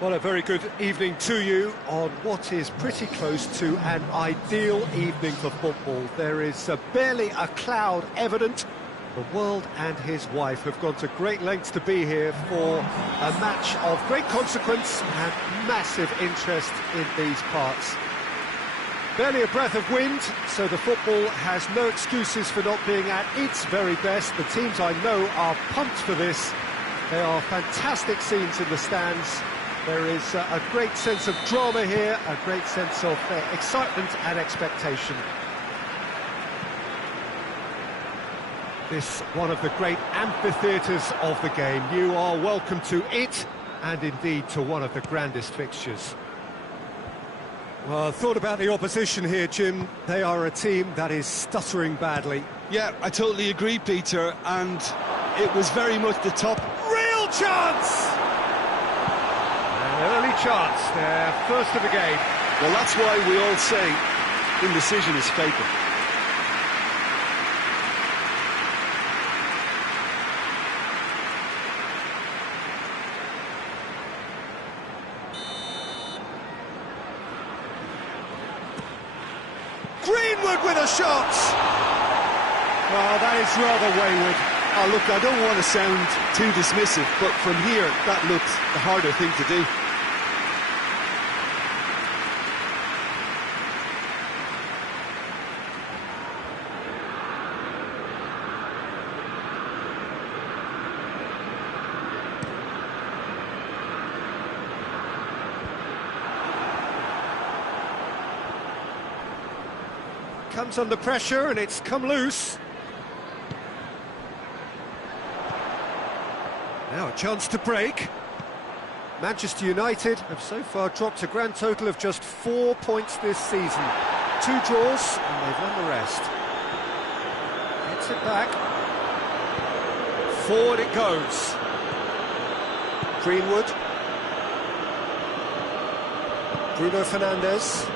Well, a very good evening to you on what is pretty close to an ideal evening for football. There is barely a cloud evident, The world and his wife have gone to great lengths to be here for a match of great consequence and massive interest in these parts. Barely a breath of wind, so the football has no excuses for not being at its very best. The teams I know are pumped for this. There are fantastic scenes in the stands. There is a great sense of drama here, a great sense of excitement and expectation. This one of the great amphitheatres of the game. You are welcome to it, and indeed to one of the grandest fixtures. Well, thought about the opposition here, Jim. They are a team that is stuttering badly. Yeah, I totally agree, Peter, and it was very much the top. Real chance! An early chance, their first of the game. Well, that's why we all say indecision is fatal. Greenwood with a shot! Well, that is rather wayward. Oh, look, I don't want to sound too dismissive, but from here, that looks the harder thing to do. Comes under pressure and it's come loose. Now a chance to break. Manchester United have so far dropped a grand total of just 4 points this season. 2 draws and they've won the rest. Gets it back. Forward it goes. Greenwood. Bruno Fernandes.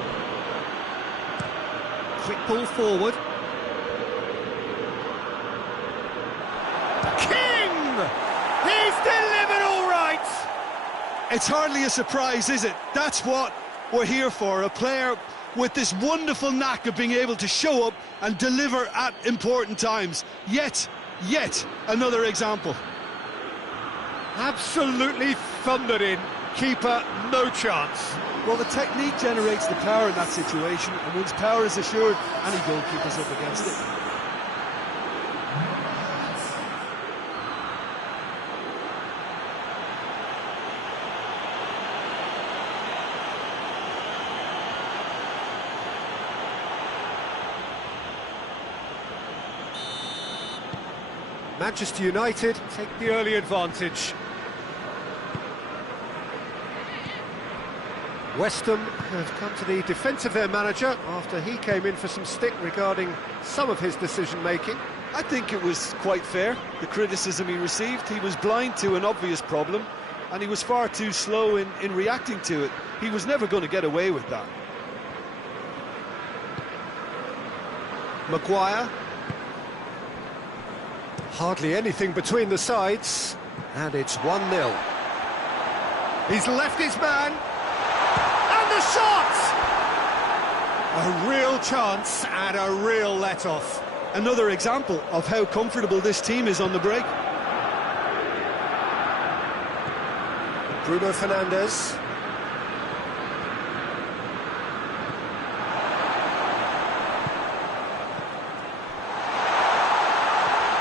Quick ball forward. King! He's delivered all right! It's hardly a surprise, is it? That's what we're here for, a player with this wonderful knack of being able to show up and deliver at important times. Yet another example. Absolutely thundered in. Keeper, no chance. Well, the technique generates the power in that situation, and once power is assured, any goalkeeper's up against it. Manchester United take the early advantage. West Ham have come to the defence of their manager after he came in for some stick regarding some of his decision-making. I think it was quite fair, the criticism he received. He was blind to an obvious problem, and he was far too slow in reacting to it. He was never going to get away with that. Maguire. Hardly anything between the sides, and it's 1-0. He's left his man. The shot! A real chance and a real let-off. Another example of how comfortable this team is on the break. Bruno Fernandes.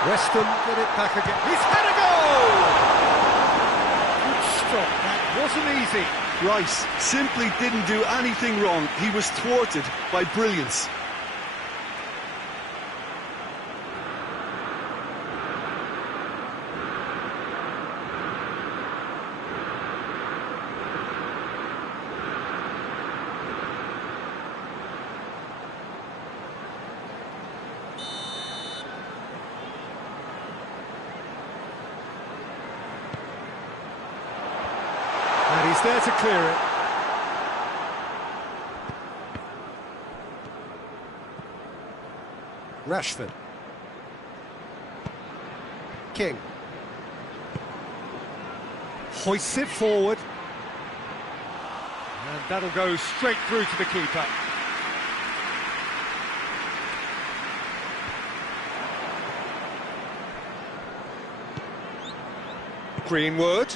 West Ham get it back again. He's had a goal! Good stop, that wasn't easy. Rice simply didn't do anything wrong. He was thwarted by brilliance. And he's there to clear it. Rashford. King. Hoists it forward. And that'll go straight through to the keeper. Greenwood.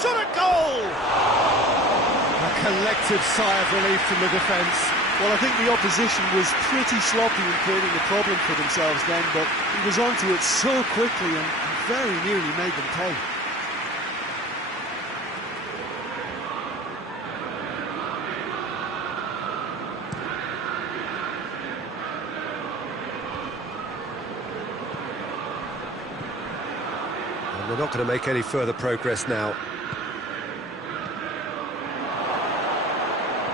Shot at goal! A collective sigh of relief from the defence. Well, I think the opposition was pretty sloppy in creating a problem for themselves then, but he was onto it so quickly and very nearly made them pay. And they're not going to make any further progress now.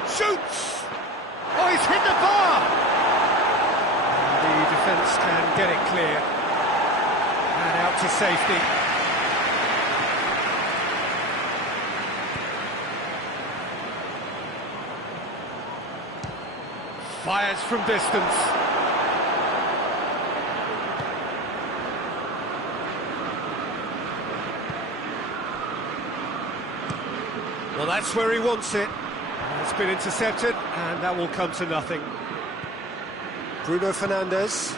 Shoots! Oh, he's hit the bar! And the defence can get it clear. And out to safety. Fires from distance. Well, that's where he wants it. It's been intercepted, and that will come to nothing. Bruno Fernandes.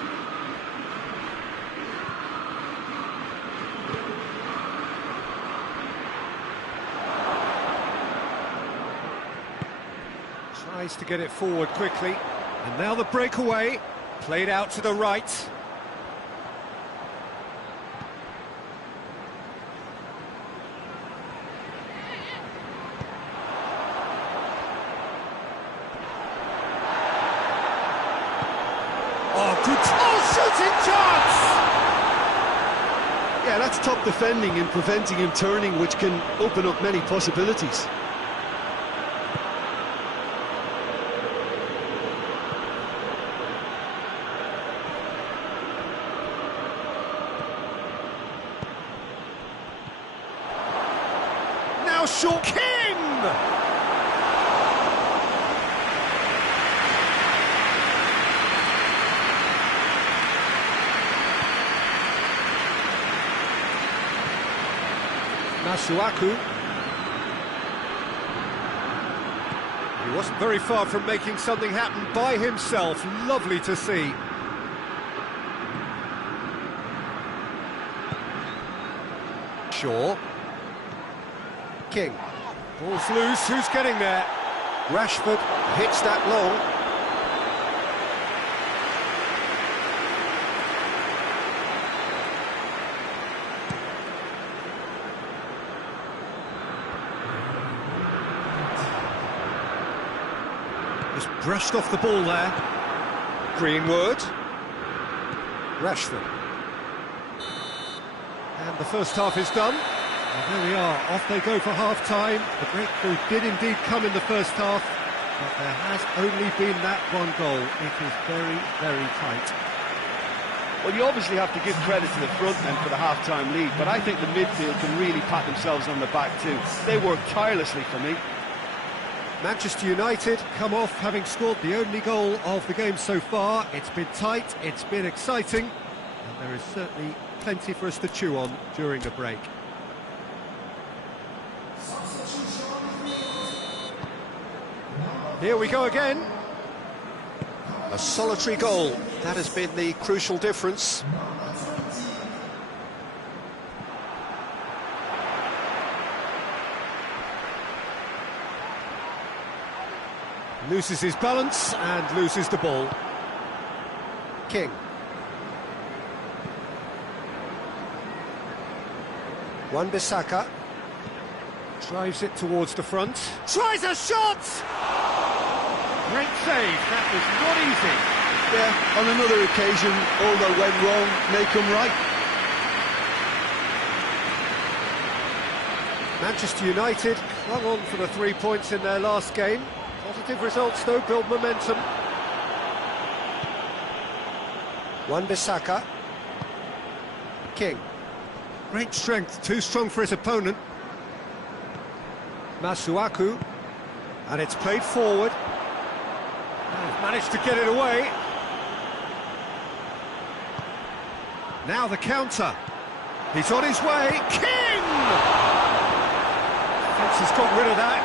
Tries to get it forward quickly. And now the breakaway, played out to the right. Oh, good. Oh, shooting chance! Yeah, that's top defending and preventing him turning, which can open up many possibilities. Now short. King! Masuaku. He wasn't very far from making something happen by himself. Lovely to see. Shaw. King. Ball's loose, who's getting there? Rashford hits that long. Just brushed off the ball there. Greenwood. Rashford. And the first half is done. And there we are, off they go for half-time. The breakthrough did indeed come in the first half, but there has only been that one goal. It is very, very tight. Well, you obviously have to give credit to the front men for the half-time lead, but I think the midfield can really pat themselves on the back too. They worked tirelessly for me. Manchester United come off having scored the only goal of the game so far. It's been tight, it's been exciting, and there is certainly plenty for us to chew on during the break. Here we go again. A solitary goal. That has been the crucial difference. Loses his balance and loses the ball. King. Wan-Bissaka. Drives it towards the front. Tries a shot! Great save, that was not easy. Yeah, on another occasion, all that went wrong may come right. Manchester United clung on for the 3 points in their last game. Positive results though, build momentum. Wan-Bissaka. King. Great strength, too strong for his opponent. Masuaku. And it's played forward. Oh, managed to get it away. Now the counter. He's on his way. King! Defence has got rid of that.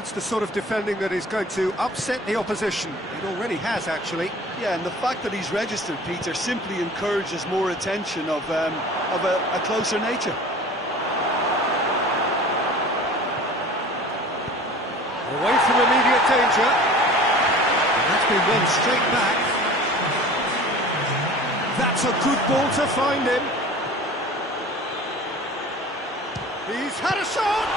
That's the sort of defending that is going to upset the opposition. It already has, actually. Yeah, and the fact that he's registered, Peter, simply encourages more attention of a closer nature. Away from immediate danger. And that's been won straight back. That's a good ball to find him. He's had a shot!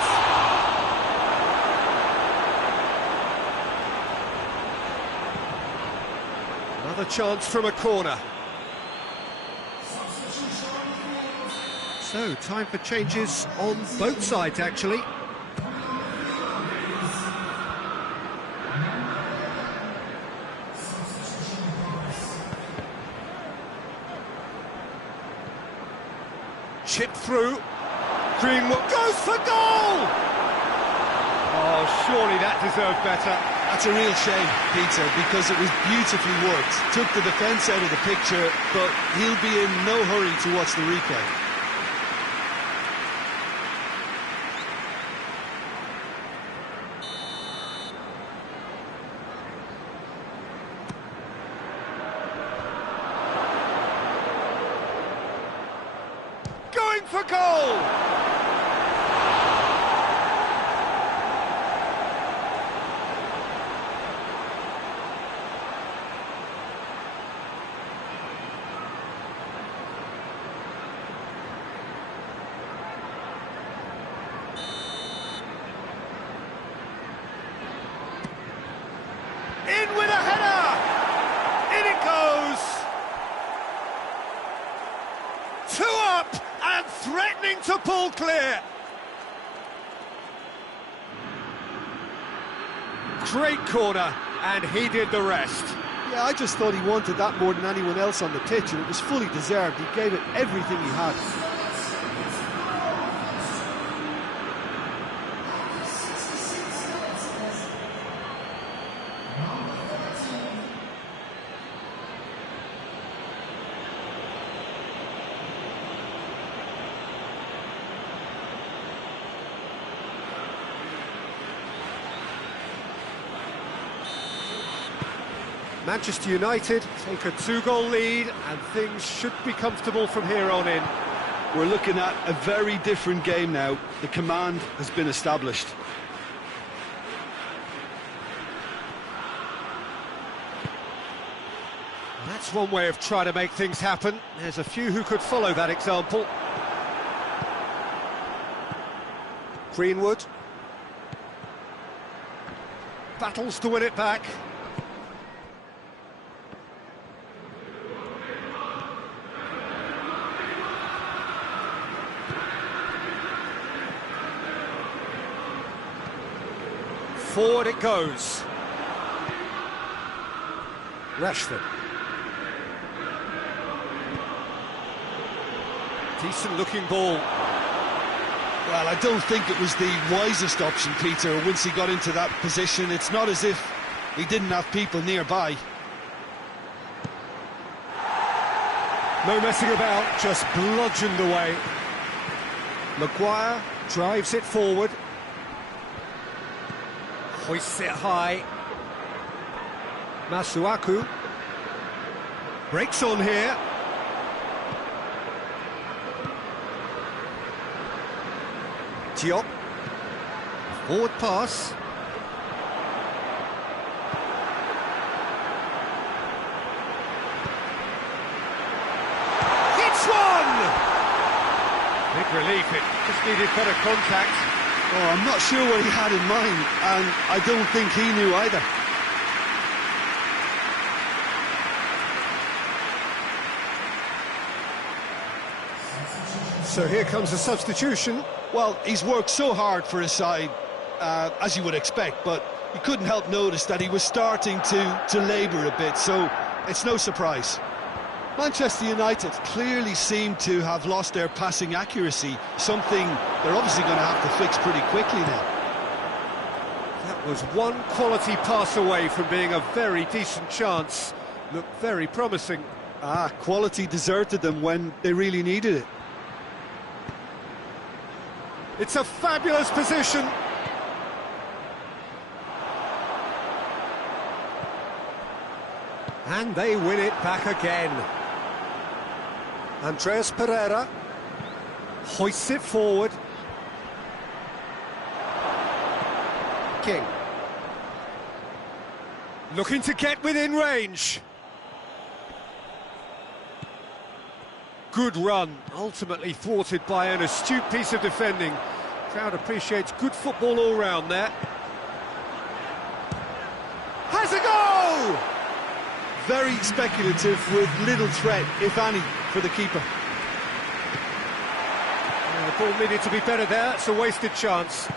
Another chance from a corner. So, time for changes on both sides, actually. Chip through. Greenwood goes for goal! Oh, surely that deserved better. That's a real shame, Peter, because it was beautifully worked. Took the defence out of the picture, but he'll be in no hurry to watch the replay. Going for goal! In with a header! In it goes! 2 up and threatening to pull clear. Great corner, and he did the rest. Yeah, I just thought he wanted that more than anyone else on the pitch, and it was fully deserved. He gave it everything he had. Manchester United take a 2-goal lead, and things should be comfortable from here on in. We're looking at a very different game now. The command has been established. That's one way of trying to make things happen. There's a few who could follow that example. Greenwood. Battles to win it back. Forward it goes. Rashford. Decent looking ball. Well, I don't think it was the wisest option, Peter, once he got into that position. It's not as if he didn't have people nearby. No messing about, just bludgeoned away. Maguire drives it forward. Hoists it high. Masuaku breaks on here. Diop. Forward pass. Hits one! Big relief, it just needed better contact. Oh, I'm not sure what he had in mind, and I don't think he knew either. So here comes a substitution. Well, he's worked so hard for his side, as you would expect, but you couldn't help notice that he was starting to labour a bit, so it's no surprise. Manchester United Clearly seem to have lost their passing accuracy, something they're obviously going to have to fix pretty quickly now. That was one quality pass away from being a very decent chance. Looked very promising. Quality deserted them when they really needed it. It's a fabulous position. And they win it back again. Andreas Pereira hoists it forward. King. Looking to get within range. Good run, ultimately thwarted by an astute piece of defending. Crowd appreciates good football all round there. Has a goal! Very speculative with little threat, if any, for the keeper. Yeah, the ball needed to be better there, it's a wasted chance.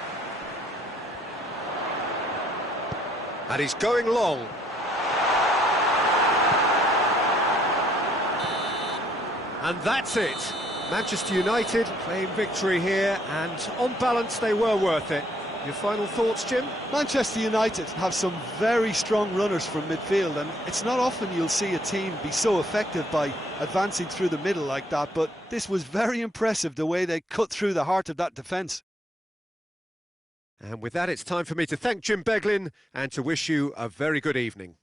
And he's going long. And that's it. Manchester United claim victory here, and on balance they were worth it. Your final thoughts, Jim? Manchester United have some very strong runners from midfield, and it's not often you'll see a team be so effective by advancing through the middle like that, but this was very impressive the way they cut through the heart of that defence. And with that, it's time for me to thank Jim Beglin and to wish you a very good evening.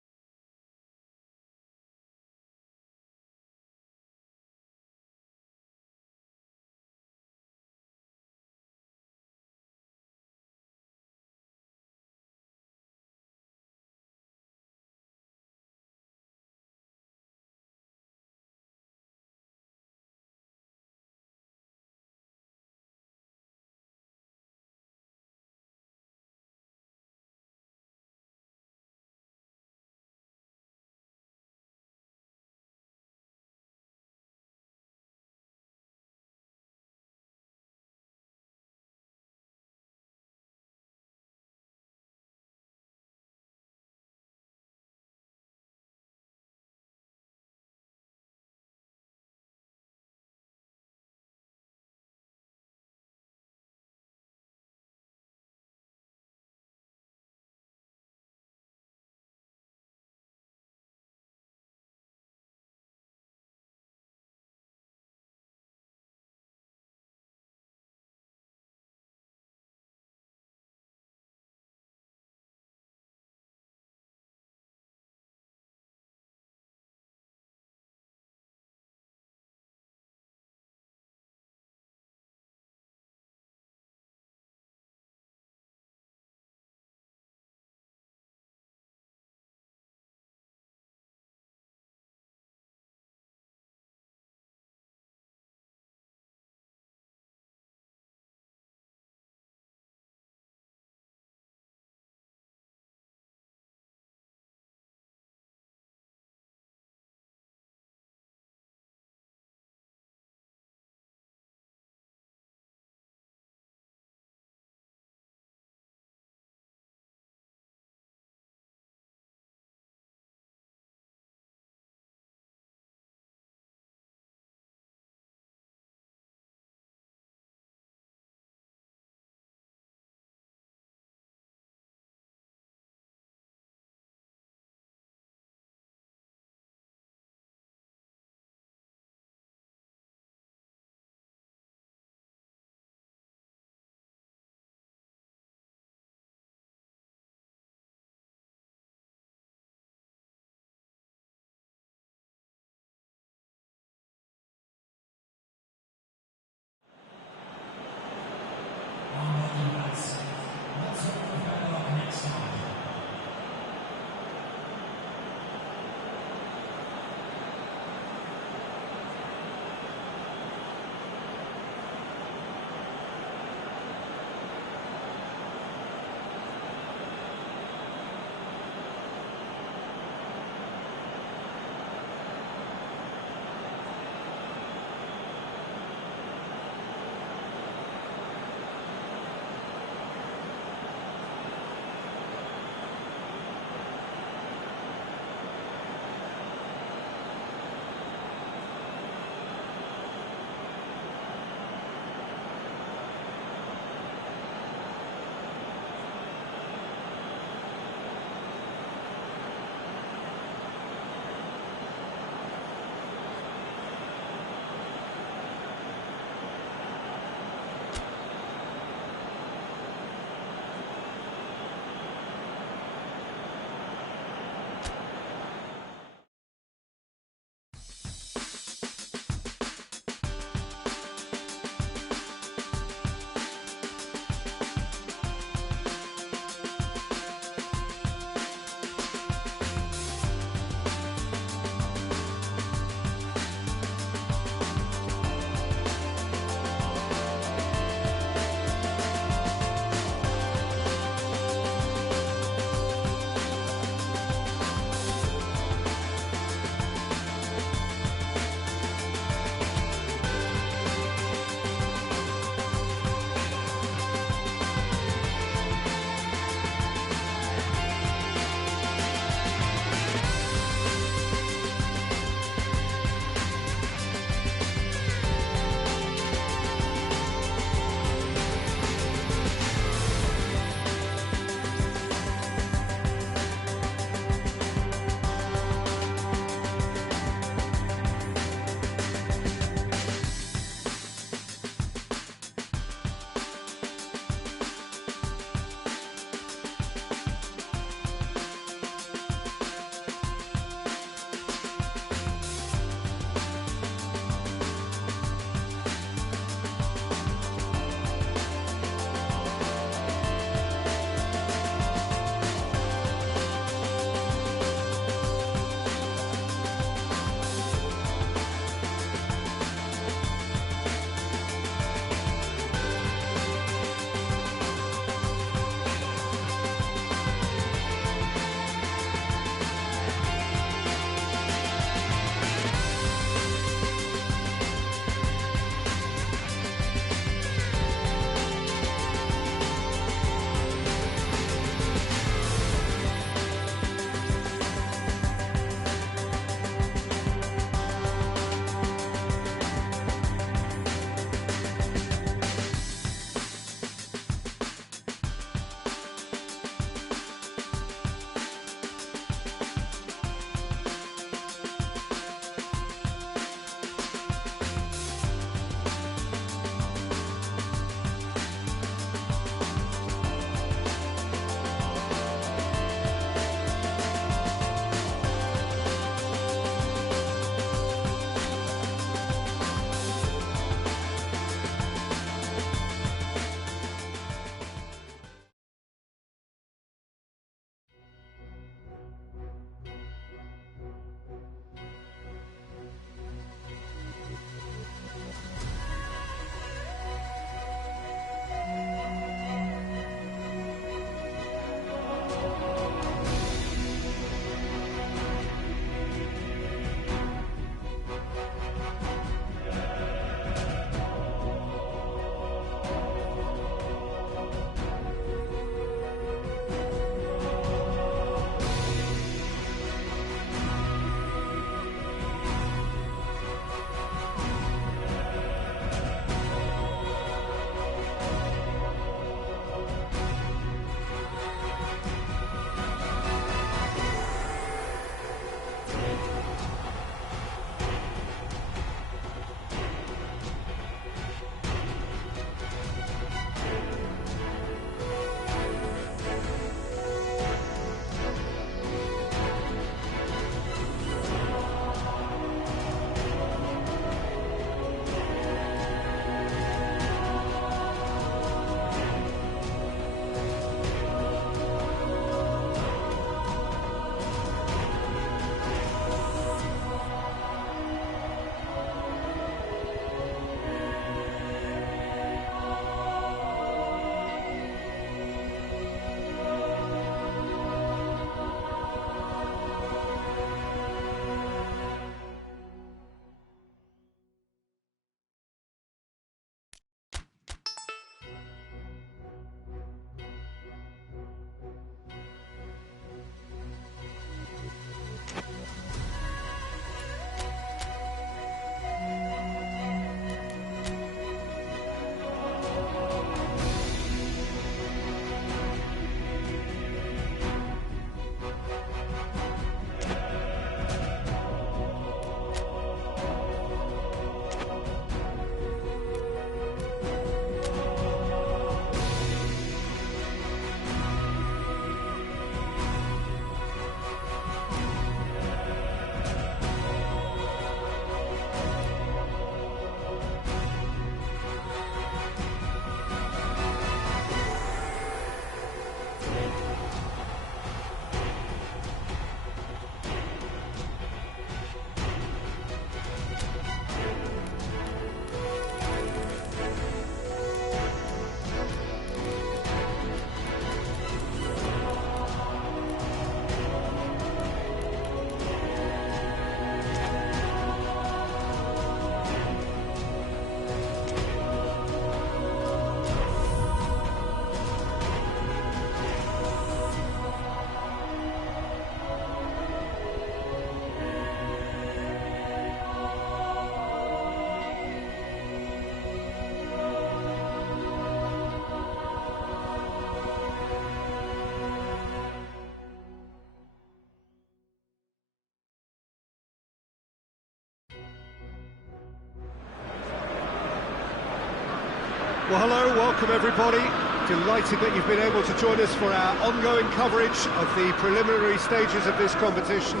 Well, hello, welcome everybody. Delighted that you've been able to join us for our ongoing coverage of the preliminary stages of this competition.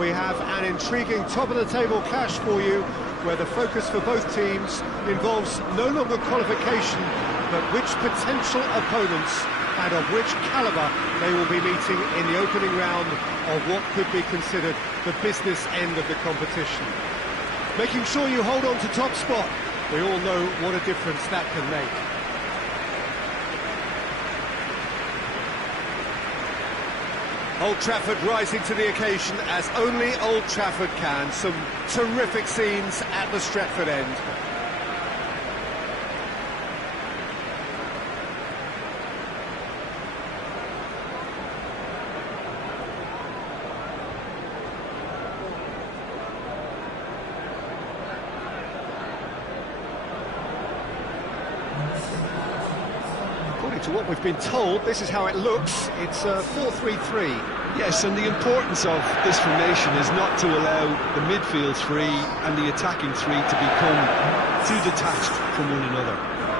We have an intriguing top-of-the-table clash for you, where the focus for both teams involves no longer qualification, but which potential opponents and of which calibre they will be meeting in the opening round of what could be considered the business end of the competition. Making sure you hold on to top spot. We all know what a difference that can make. Old Trafford rising to the occasion as only Old Trafford can. Some terrific scenes at the Stretford end. According to what we've been told, this is how it looks. It's 4-3-3. Yes, and the importance of this formation is not to allow the midfield three and the attacking three to become too detached from one another.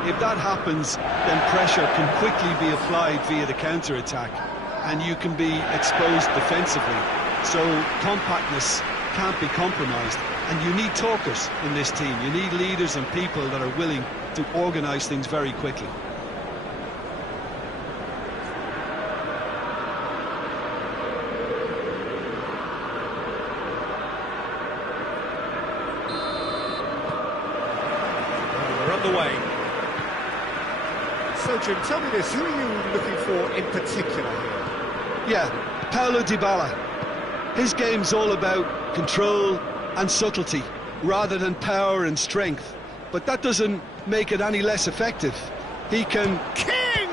If that happens, then pressure can quickly be applied via the counter-attack, and you can be exposed defensively. So compactness can't be compromised, and you need talkers in this team. You need leaders and people that are willing to organise things very quickly. Underway. So, Jim, tell me this, who are you looking for in particular here? Yeah, Paulo Dybala. His game's all about control and subtlety, rather than power and strength. But that doesn't make it any less effective. He can... King!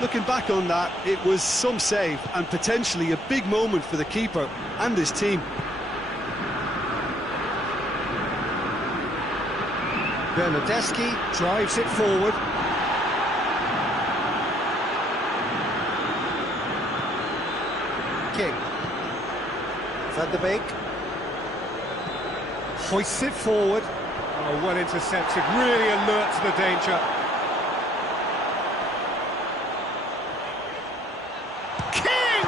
Looking back on that, it was some save and potentially a big moment for the keeper and his team. Bernardeschi drives it forward. King. Van der Beek. Hoists it forward. Oh, well intercepted, really alert to the danger. King!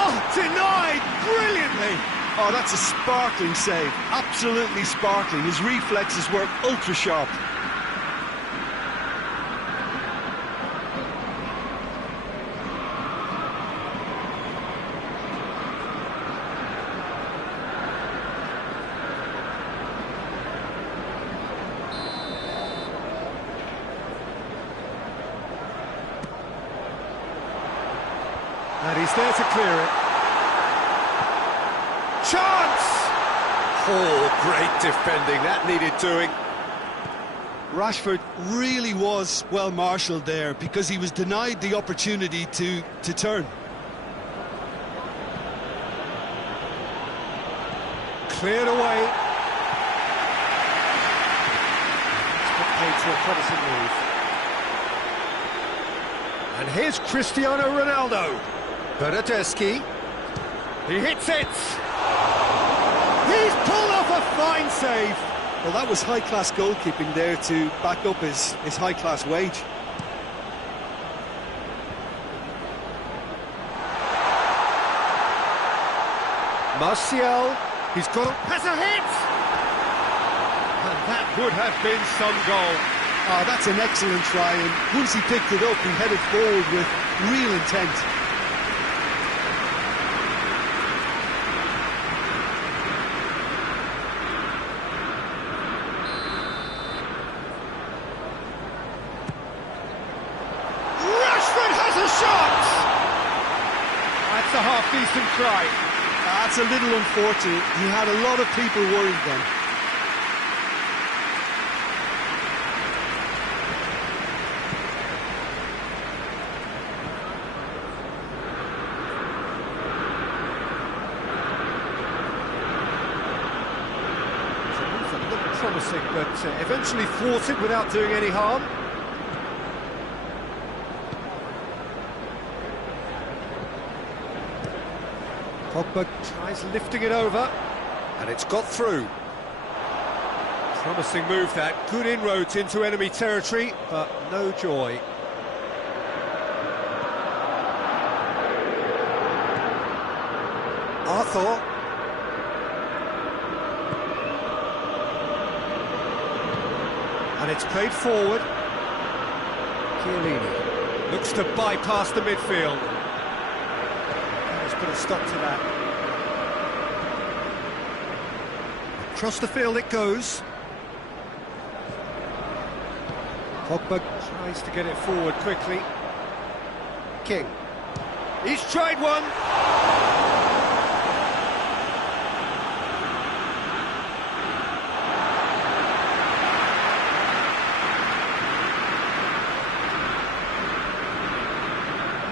Oh, denied brilliantly! Oh, that's a sparkling save. Absolutely sparkling. His reflexes were ultra sharp. And he's there to clear it. Chance! Oh, great defending, that needed doing. Rashford really was well marshalled there because he was denied the opportunity to turn. Cleared away. It's paid to a promising move. And here's Cristiano Ronaldo. Bernardeschi. He hits it! He's pulled off a fine save! Well, that was high-class goalkeeping there to back up his high-class wage. Martial, he's got a... has a hit! And that would have been some goal. Oh, that's an excellent try, and once he picked it up, he headed forward with real intent. That's a half-decent try. That's a little unfortunate. He had a lot of people worried then. It's a little promising, but eventually thwarted without doing any harm. Pogba tries lifting it over. And it's got through. Promising move that. Good inroads into enemy territory, but no joy. Arthur. And it's played forward. Chiellini looks to bypass the midfield. Let's put a stop to that. Across the field it goes. Pogba tries to get it forward quickly. King. He's tried one.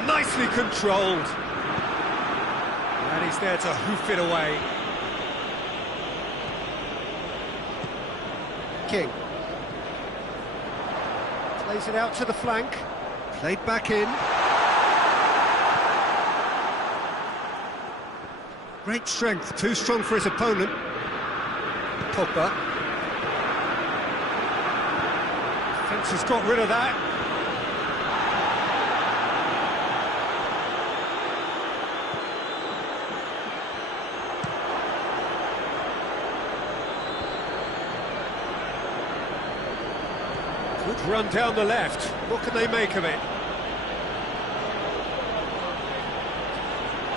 Nicely controlled. And he's there to hoof it away. King. Plays it out to the flank. Played back in. Great strength, too strong for his opponent. Pogba. Defence has got rid of that. Good run down the left. What can they make of it?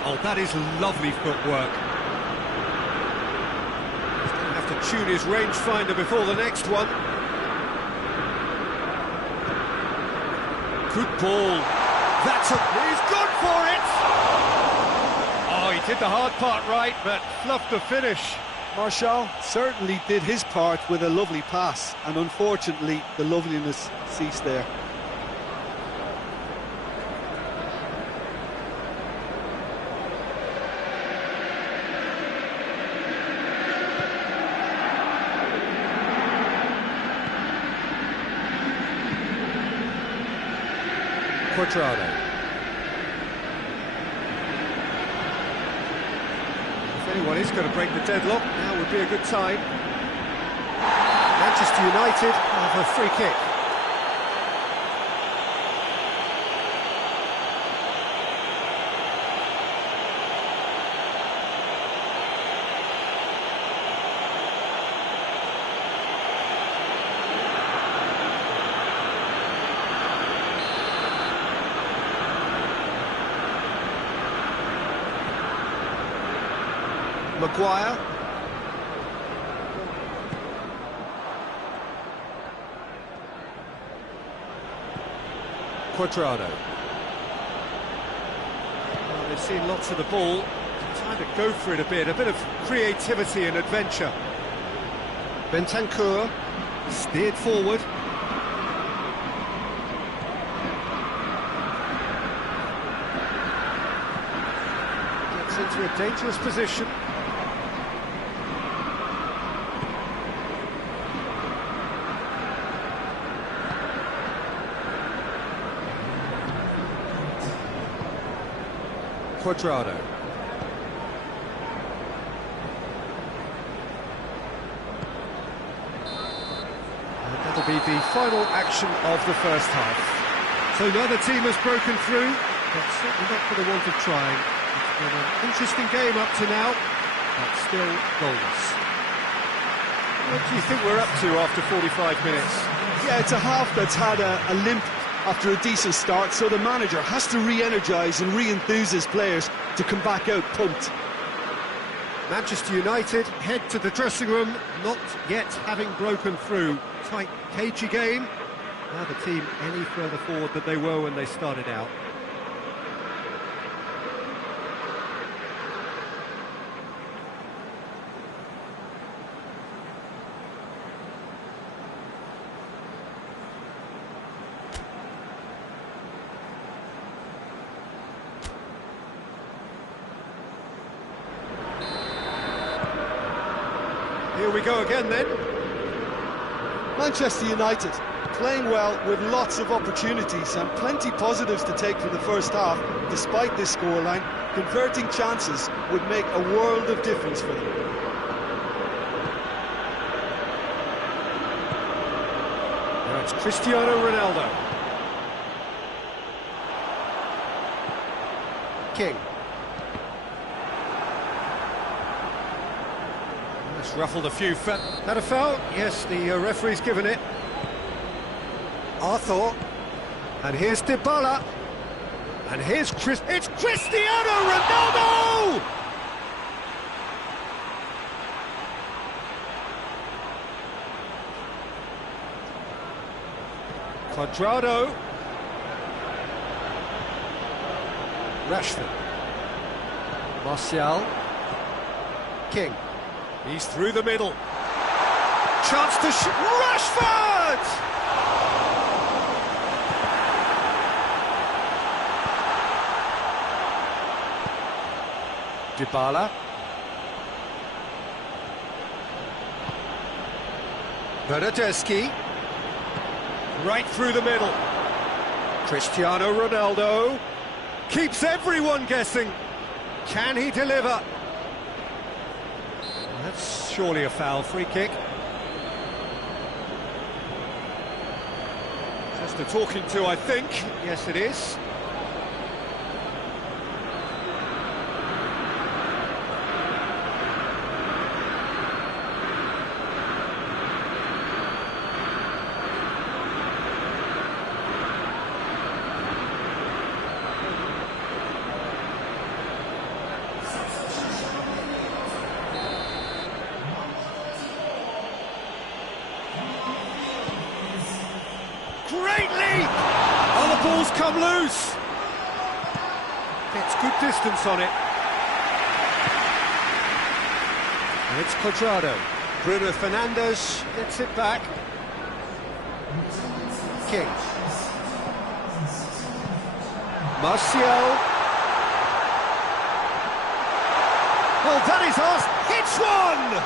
Oh, that is lovely footwork. He's going to have to tune his rangefinder before the next one. Good ball. He's gone for it! Oh, he did the hard part right, but fluffed the finish. Martial certainly did his part with a lovely pass, and unfortunately the loveliness ceased there. Quadrado. If anyone is going to break the deadlock, now would be a good time. Manchester United have a free kick. Maguire. Quadrado. Well, they've seen lots of the ball. Time to go for it a bit of creativity and adventure. Bentancur steered forward. Gets into a dangerous position. Quadrado. And that'll be the final action of the first half. So neither team has broken through, but certainly not for the want of trying. It's been an interesting game up to now, but still goalless. What do you think we're up to after 45 minutes? Yeah, it's a half that's had a limp after a decent start, so the manager has to re-energise and re-enthuse his players to come back out pumped. Manchester United head to the dressing room, not yet having broken through. Tight, cagey game. Now the team any further forward than they were when they started out. Here we go again then. Manchester United playing well with lots of opportunities and plenty positives to take from the first half. Despite this scoreline, converting chances would make a world of difference for them. it's Cristiano Ronaldo. King. That's ruffled a few. That a foul? Yes, the referee's given it. Arthur. And here's Dybala. And here's it's Cristiano Ronaldo! Cuadrado. Rashford. Martial. King. He's through the middle. Chance to shoot. Rashford! Dybala. Bernardeschi. Right through the middle. Cristiano Ronaldo. Keeps everyone guessing. Can he deliver? That's surely a foul. Free kick. Just a talking to, I think. Yes, it is. Great leap! Oh, the ball's come loose. Gets good distance on it. And it's Cuadrado. Bruno Fernandes gets it back. King. Martial. Oh, that is us. Hits one!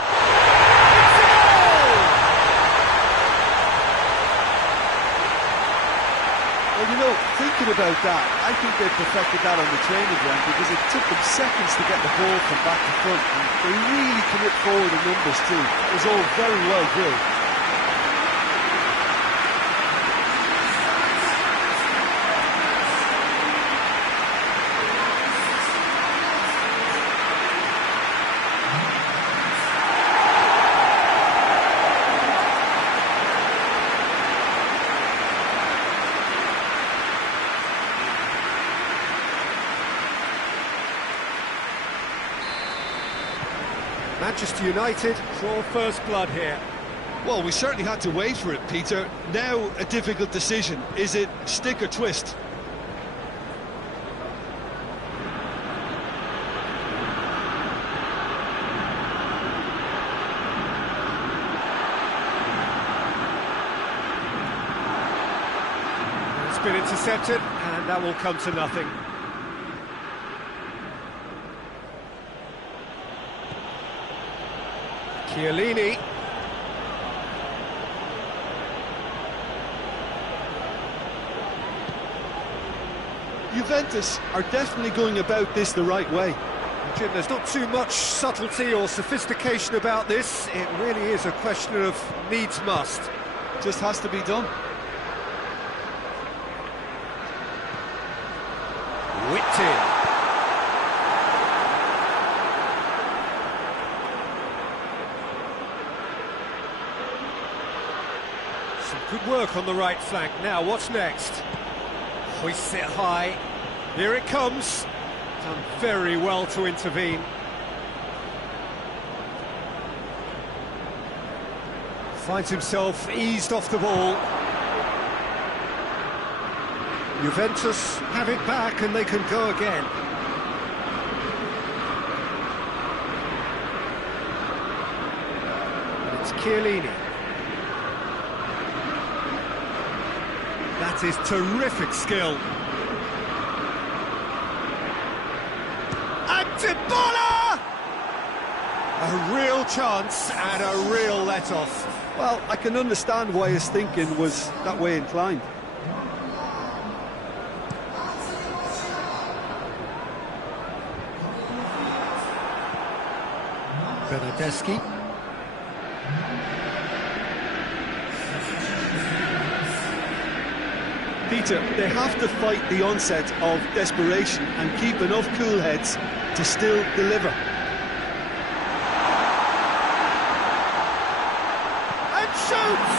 It's a goal! Well, you know, thinking about that, I think they perfected that on the training ground because it took them seconds to get the ball from back to front. And they really commit forward in numbers too. It was all very well drilled. Manchester United draw first blood here. Well, we certainly had to wait for it, Peter. Now a difficult decision. Is it stick or twist? It's been intercepted, and that will come to nothing. Chiellini. Juventus are definitely going about this the right way. Jim, there's not too much subtlety or sophistication about this. It really is a question of needs must. Just has to be done. Whipped in. Some good work on the right flank. Now, what's next? Hoists it high. Here it comes. Done very well to intervene. Finds himself eased off the ball. Juventus have it back and they can go again. And it's Chiellini. That is terrific skill. And Dybala! A real chance and a real let-off. Well, I can understand why his thinking was that way inclined. Bernardeschi. Peter, they have to fight the onset of desperation and keep enough cool heads to still deliver. And shoots!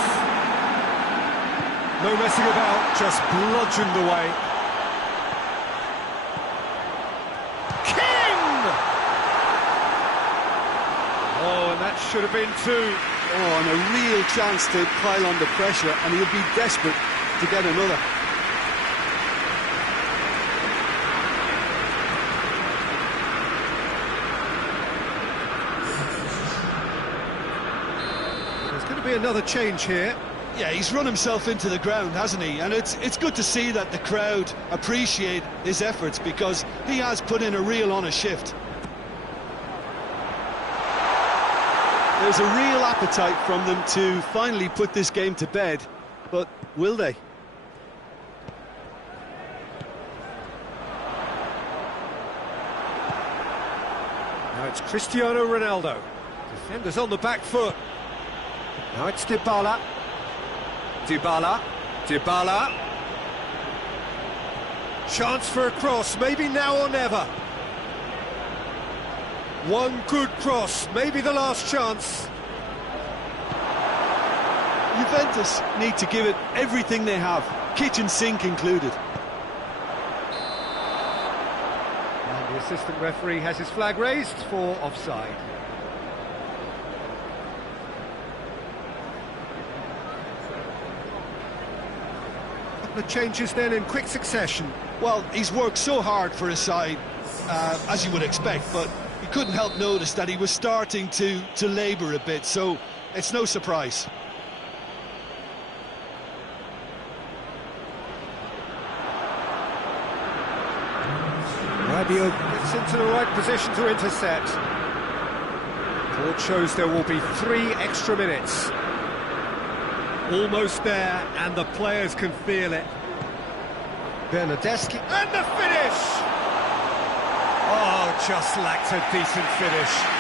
No messing about, just bludgeoned away. Oh, and that should have been two. Oh, and a real chance to pile on the pressure, and he'll be desperate to get another. There's going to be another change here. Yeah, he's run himself into the ground, hasn't he? And it's good to see that the crowd appreciate his efforts, because he has put in a real honest shift. There's a real appetite from them to finally put this game to bed, but will they? Now it's Cristiano Ronaldo. Defenders on the back foot. Now it's Dybala. Dybala. Chance for a cross, maybe now or never. One good cross, maybe the last chance. Juventus need to give it everything they have, kitchen sink included. And the assistant referee has his flag raised for offside. Couple of changes then in quick succession. Well, he's worked so hard for his side, as you would expect, but you couldn't help notice that he was starting to labour a bit, so it's no surprise. Rabiot gets into the right position to intercept. Board shows there will be 3 extra minutes. Almost there, and the players can feel it. Bernardeschi, and the finish! Oh, just lacked a decent finish.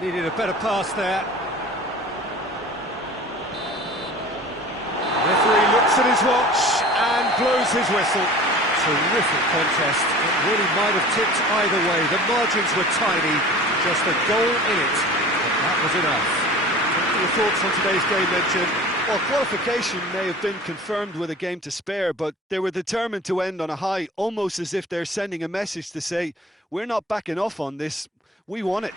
Needed a better pass there. Referee looks at his watch and blows his whistle. Terrific contest. It really might have tipped either way. The margins were tiny, just a goal in it, but that was enough. What are your thoughts on today's game then, Jim? Well, qualification may have been confirmed with a game to spare, but they were determined to end on a high, almost as if they're sending a message to say, we're not backing off on this, we won it.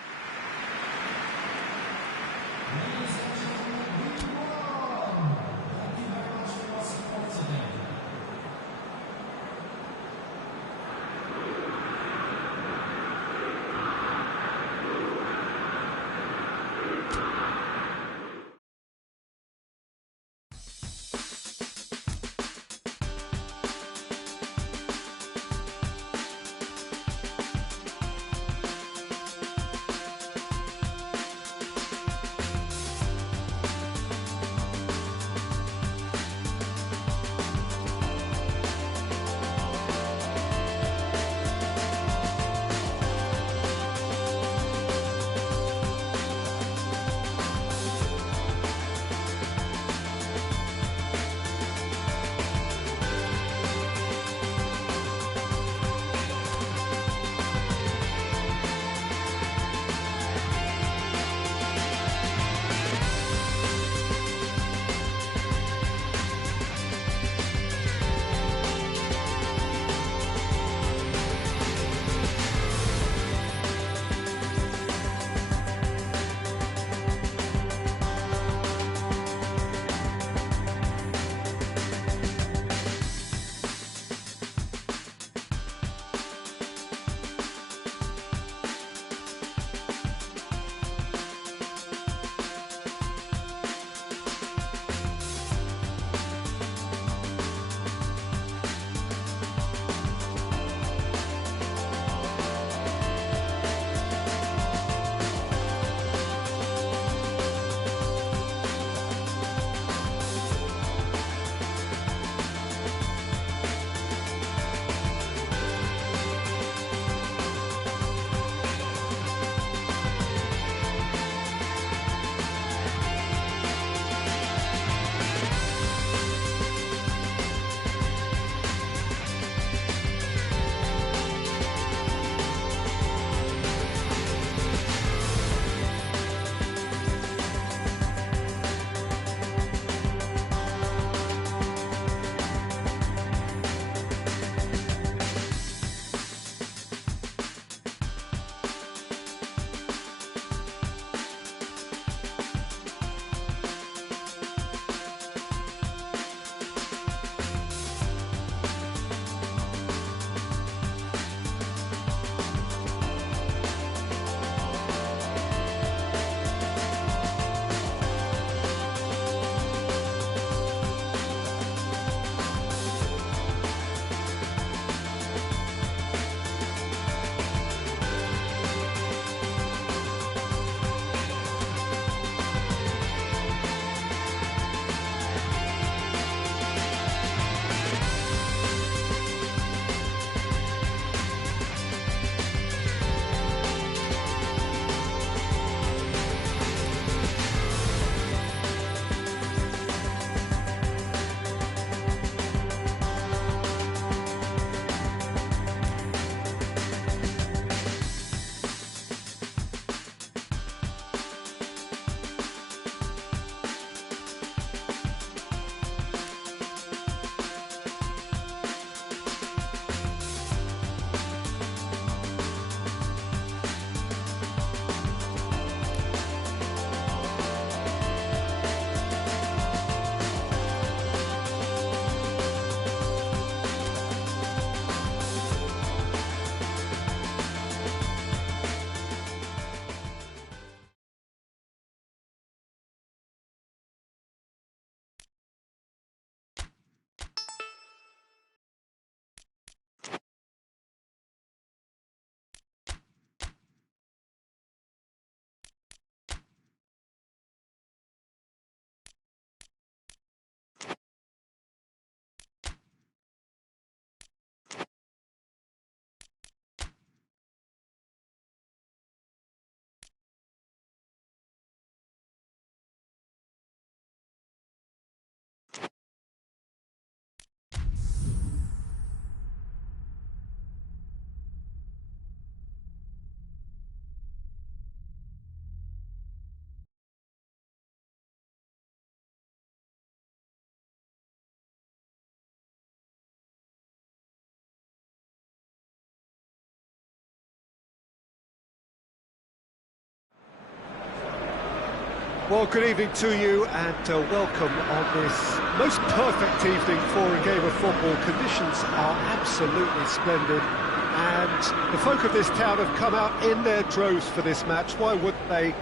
Well, good evening to you and welcome on this most perfect evening for a game of football. Conditions are absolutely splendid and the folk of this town have come out in their droves for this match. Why wouldn't they?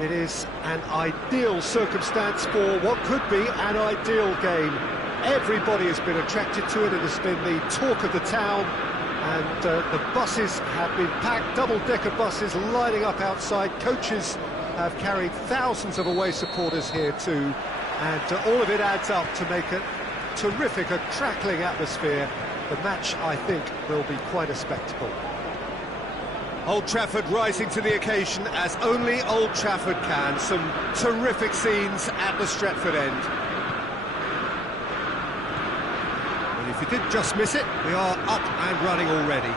It is an ideal circumstance for what could be an ideal game. Everybody has been attracted to it. It has been the talk of the town, and the buses have been packed, double-decker buses lining up outside. Coaches have carried thousands of away supporters here too, and all of it adds up to make a terrific, a crackling atmosphere. The match, I think, will be quite a spectacle. Old Trafford rising to the occasion as only Old Trafford can. Some terrific scenes at the Stretford end. And if you did just miss it, we are up and running already.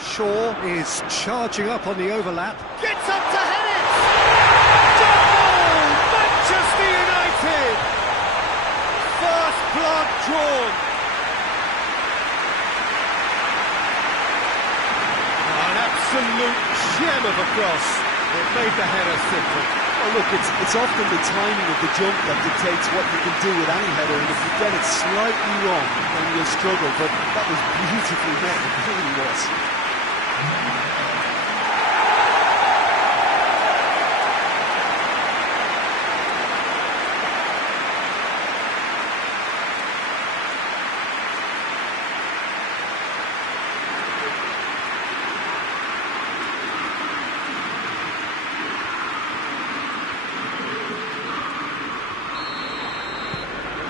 Shaw is charging up on the overlap. Gets up to head it! Goal! Manchester United! First blood drawn. An absolute gem of a cross. It made the header simple. Well, look, it's often the timing of the jump that dictates what you can do with any header, and if you get it slightly wrong, then you'll struggle, but that was beautifully met, it really was.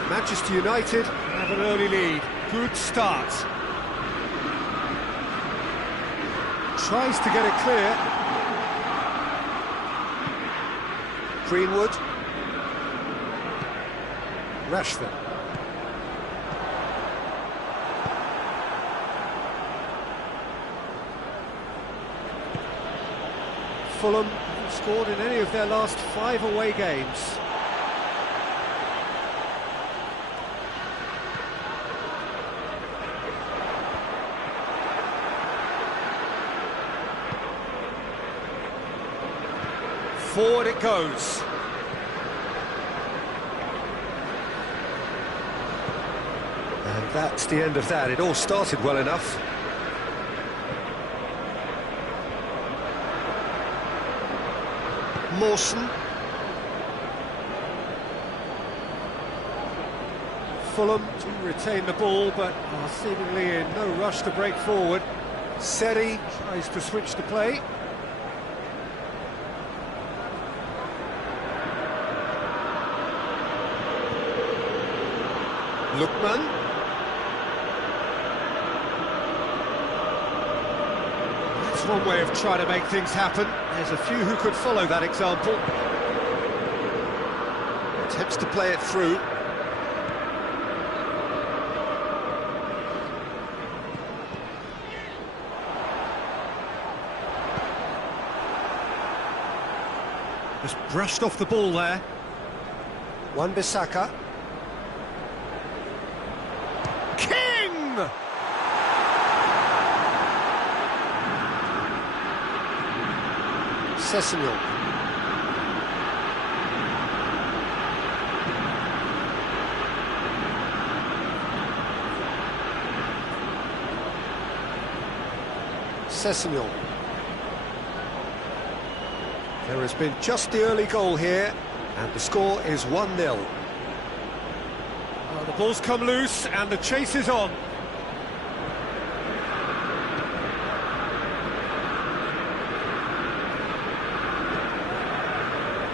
Manchester United have an early lead. Good start. Tries to get it clear. Greenwood. Rashford. Fulham haven't scored in any of their last 5 away games. Forward it goes. And that's the end of that. It all started well enough. Mawson. Fulham to retain the ball, but are seemingly in no rush to break forward. Seri tries to switch the play. Lookman. That's one way of trying to make things happen. There's a few who could follow that example. Attempts to play it through. Just brushed off the ball there. Wan-Bissaka. Sessegnon. Sessegnon. There has been just the early goal here, and the score is 1-0. Well, the ball's come loose, and the chase is on.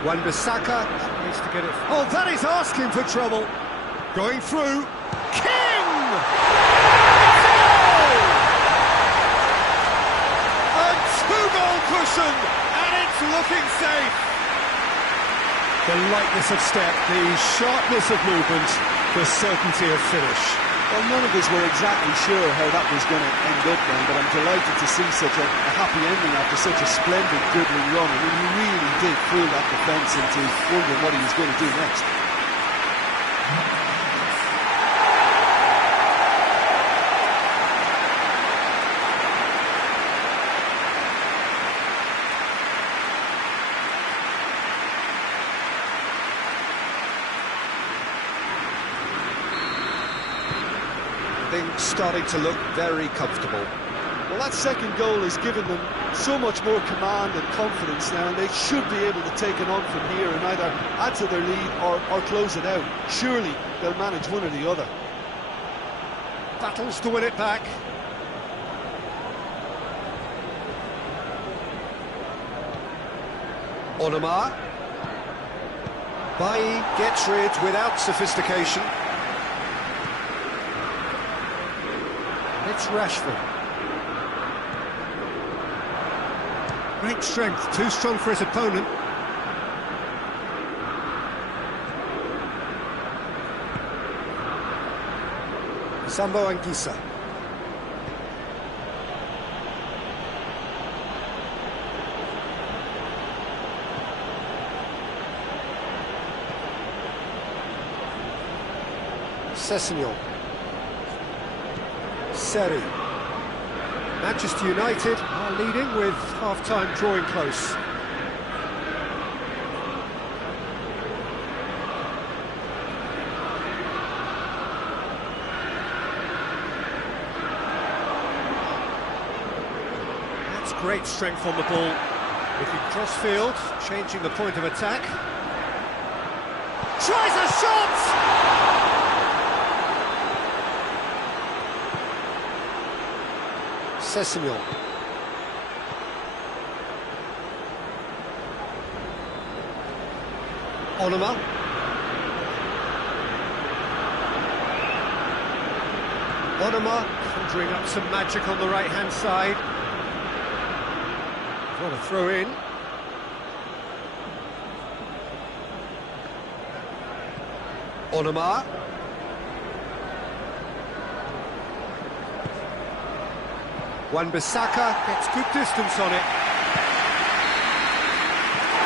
Wan-Bissaka tries to get it. Oh, that is asking for trouble. Going through. King! A two-goal cushion, and it's looking safe. The lightness of step, the sharpness of movement, the certainty of finish. Well, none of us were exactly sure how that was going to end up then, but I'm delighted to see such a happy ending after such a splendid dribbling run. I mean, he really did fool that defence into wondering what he was going to do next. getting starting to look very comfortable. Well, that second goal has given them so much more command and confidence now, and they should be able to take it on from here and either add to their lead or close it out. Surely they'll manage one or the other. Battles to win it back. Onoma. Bailly gets rid without sophistication. And it's Rashford. Great strength, too strong for his opponent. Sambo Anguissa. Sessegnon. Seri. Manchester United are leading with half-time drawing close. That's great strength on the ball. Looking cross-field, changing the point of attack. Tries a shot! Sessegnon. Onoma. Onoma conjuring up some magic on the right-hand side. What a throw in. Onoma. Wan-Bissaka gets good distance on it.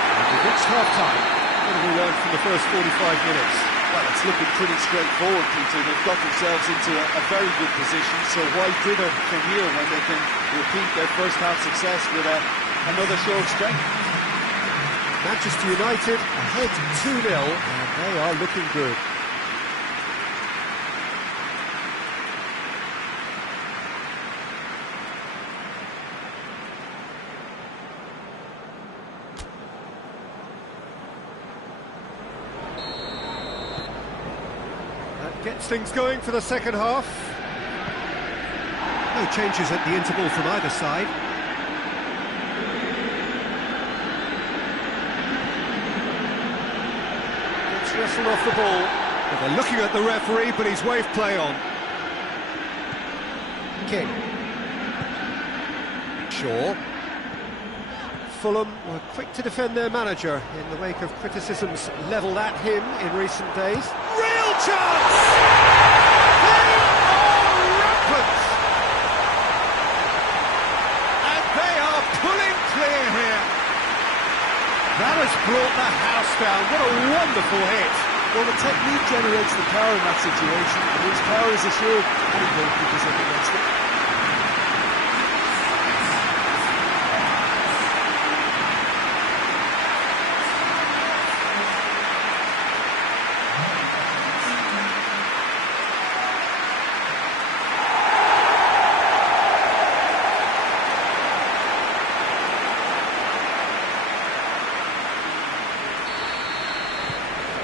And we've reached half-time. What have we learned from the first 45 minutes? Well, it's looking pretty straightforward, Peter. They've got themselves into a very good position, so why dither from here when they can repeat their first-half success with another show of strength? Manchester United ahead 2-0, and they are looking good. Gets things going for the second half. No changes at the interval from either side. Gets wrestled off the ball. Well, they're looking at the referee, but he's waved play on. King. Shaw. Fulham were quick to defend their manager in the wake of criticisms levelled at him in recent days. Real chance! They are rampant! And they are pulling clear here. That has brought the house down. What a wonderful hit. Well, the technique generates the power in that situation, and whose power is assured, any goalkeeper's up against it.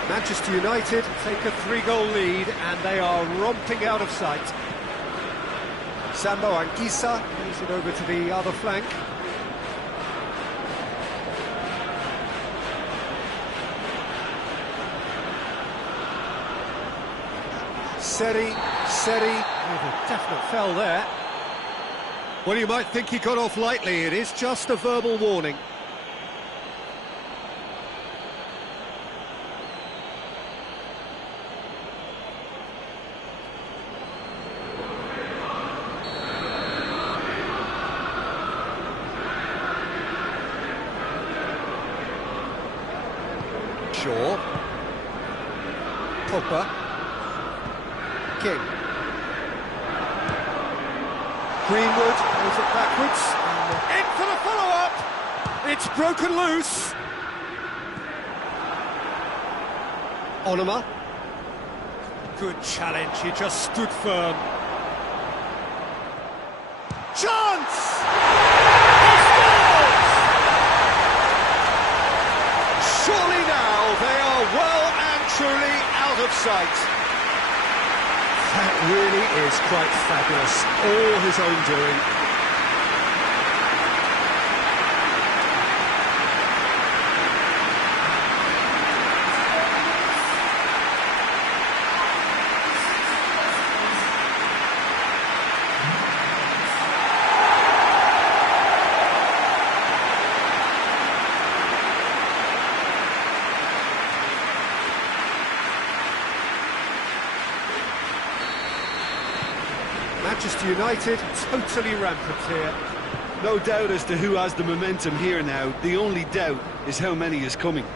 Manchester United take a 3-goal lead and they are romping out of sight. Sambo Anguissa moves it over to the other flank. Seri, with a definite foul there. Well, you might think he got off lightly, it is just a verbal warning. Shaw. Pogba. King. Greenwood pulls it backwards. In for the follow-up! It's broken loose. Onoma. Good challenge, he just stood firm. sight. That really is quite fabulous. All his own doing. Manchester United totally rampant here. No doubt as to who has the momentum here now. The only doubt is how many is coming.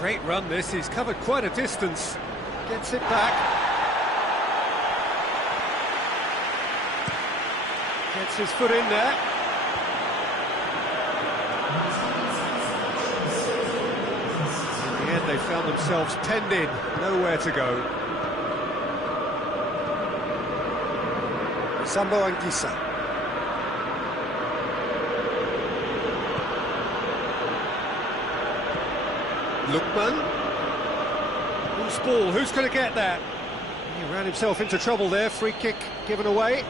Great run this, he's covered quite a distance. Gets it back. Gets his foot in there. In the end they found themselves penned in, nowhere to go. Sambo Anguissa. Lookman. Who's ball? Who's going to get that? He ran himself into trouble there. Free kick given away.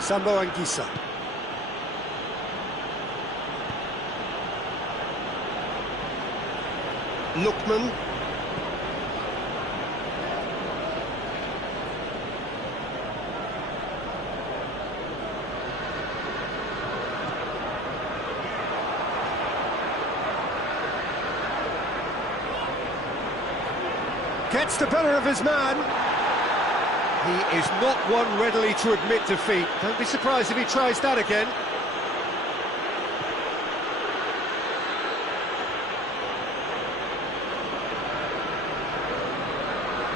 Sambo Anguissa. Lookman. Gets the better of his man. He is not one readily to admit defeat. Don't be surprised if he tries that again.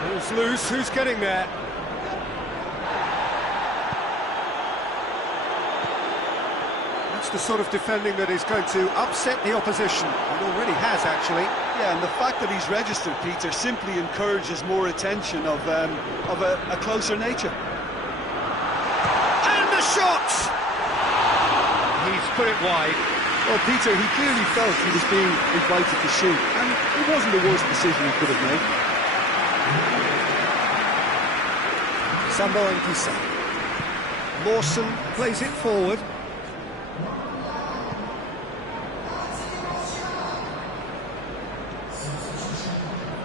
Ball's loose, who's getting there? That's the sort of defending that is going to upset the opposition. It already has, actually. Yeah, and the fact that he's registered, Peter, simply encourages more attention of a closer nature. And the shot! He's put it wide. Well, Peter, he clearly felt he was being invited to shoot, and it wasn't the worst decision he could have made. Sambo Anguissa. Lawson plays it forward.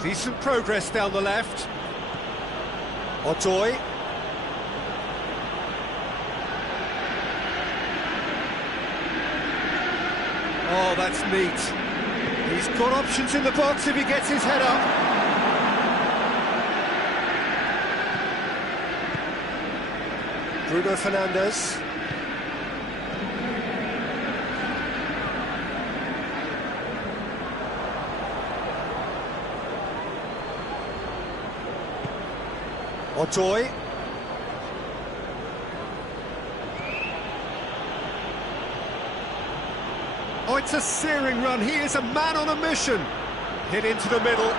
Decent progress down the left. Otoy. Oh, that's neat. He's got options in the box if he gets his head up. Bruno Fernandes. Otoy. Oh, it's a searing run. He is a man on a mission. Hit into the middle.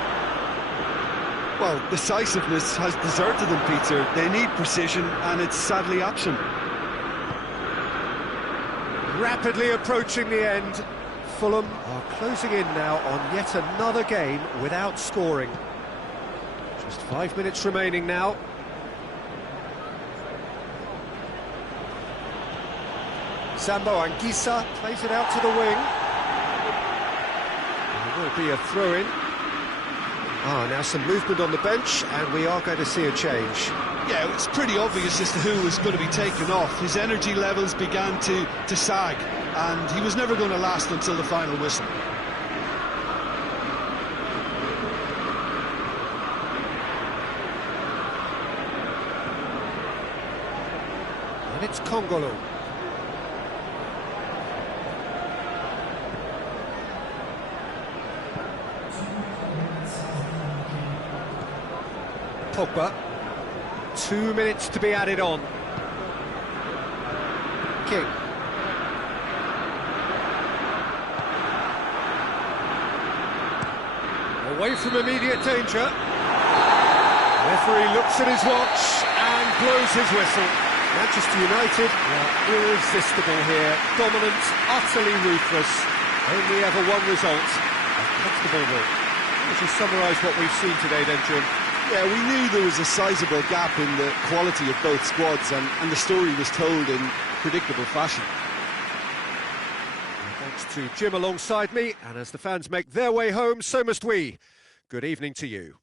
Well, decisiveness has deserted them, Peter. They need precision, and it's sadly absent. Rapidly approaching the end. Fulham are closing in now on yet another game without scoring. Just 5 minutes remaining now. Sambo Anguissa plays it out to the wing. There will be a throw-in. Now some movement on the bench, and we are going to see a change. Yeah, it's pretty obvious as to who was going to be taken off. His energy levels began to sag, and he was never going to last until the final whistle. And it's Kongolo. Pogba. 2 minutes to be added on. King. Away from immediate danger. Referee looks at his watch and blows his whistle. Manchester United are irresistible here. Dominant, utterly ruthless. Only ever one result. A comfortable win. How would you summarise what we've seen today then, Jim? Yeah, we knew there was a sizable gap in the quality of both squads, and the story was told in predictable fashion. Thanks to Jim alongside me, and as the fans make their way home, so must we. Good evening to you.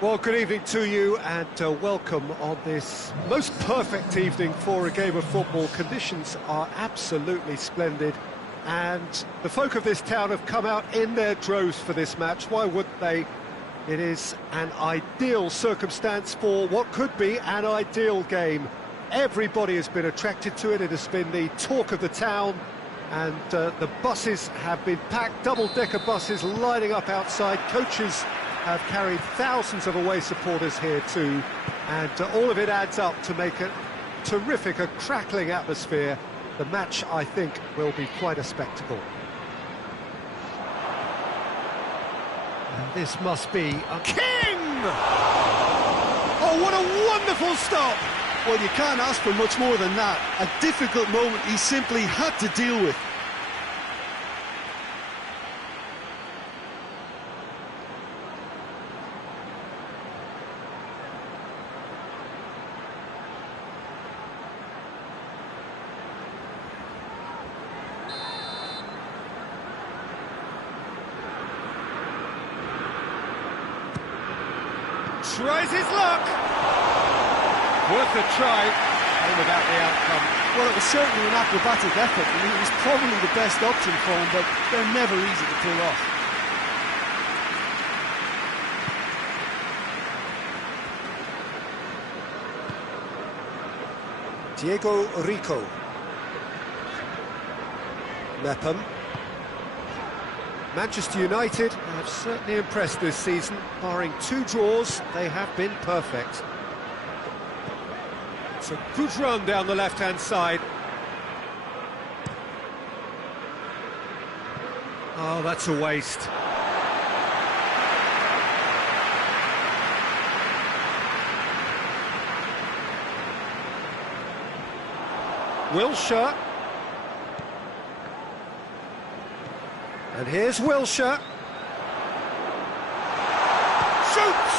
Well, good evening to you and welcome on this most perfect evening for a game of football. Conditions are absolutely splendid and the folk of this town have come out in their droves for this match. Why wouldn't they? It is an ideal circumstance for what could be an ideal game. Everybody has been attracted to it. It has been the talk of the town and the buses have been packed, double-decker buses lining up outside. Coaches have carried thousands of away supporters here too, and all of it adds up to make a terrific, a crackling atmosphere. The match, I think, will be quite a spectacle. And this must be a King! Oh, what a wonderful stop! Well, you can't ask for much more than that. A difficult moment he simply had to deal with. Tries his luck! Worth a try, and without the outcome. Well, it was certainly an acrobatic effort. I mean, it was probably the best option for him, but they're never easy to pull off. Diego Rico. Mepham. Manchester United have certainly impressed this season. Barring 2 draws, they have been perfect. It's a good run down the left-hand side. Oh, that's a waste. Wilshere. And here's Wilshere. Shoots!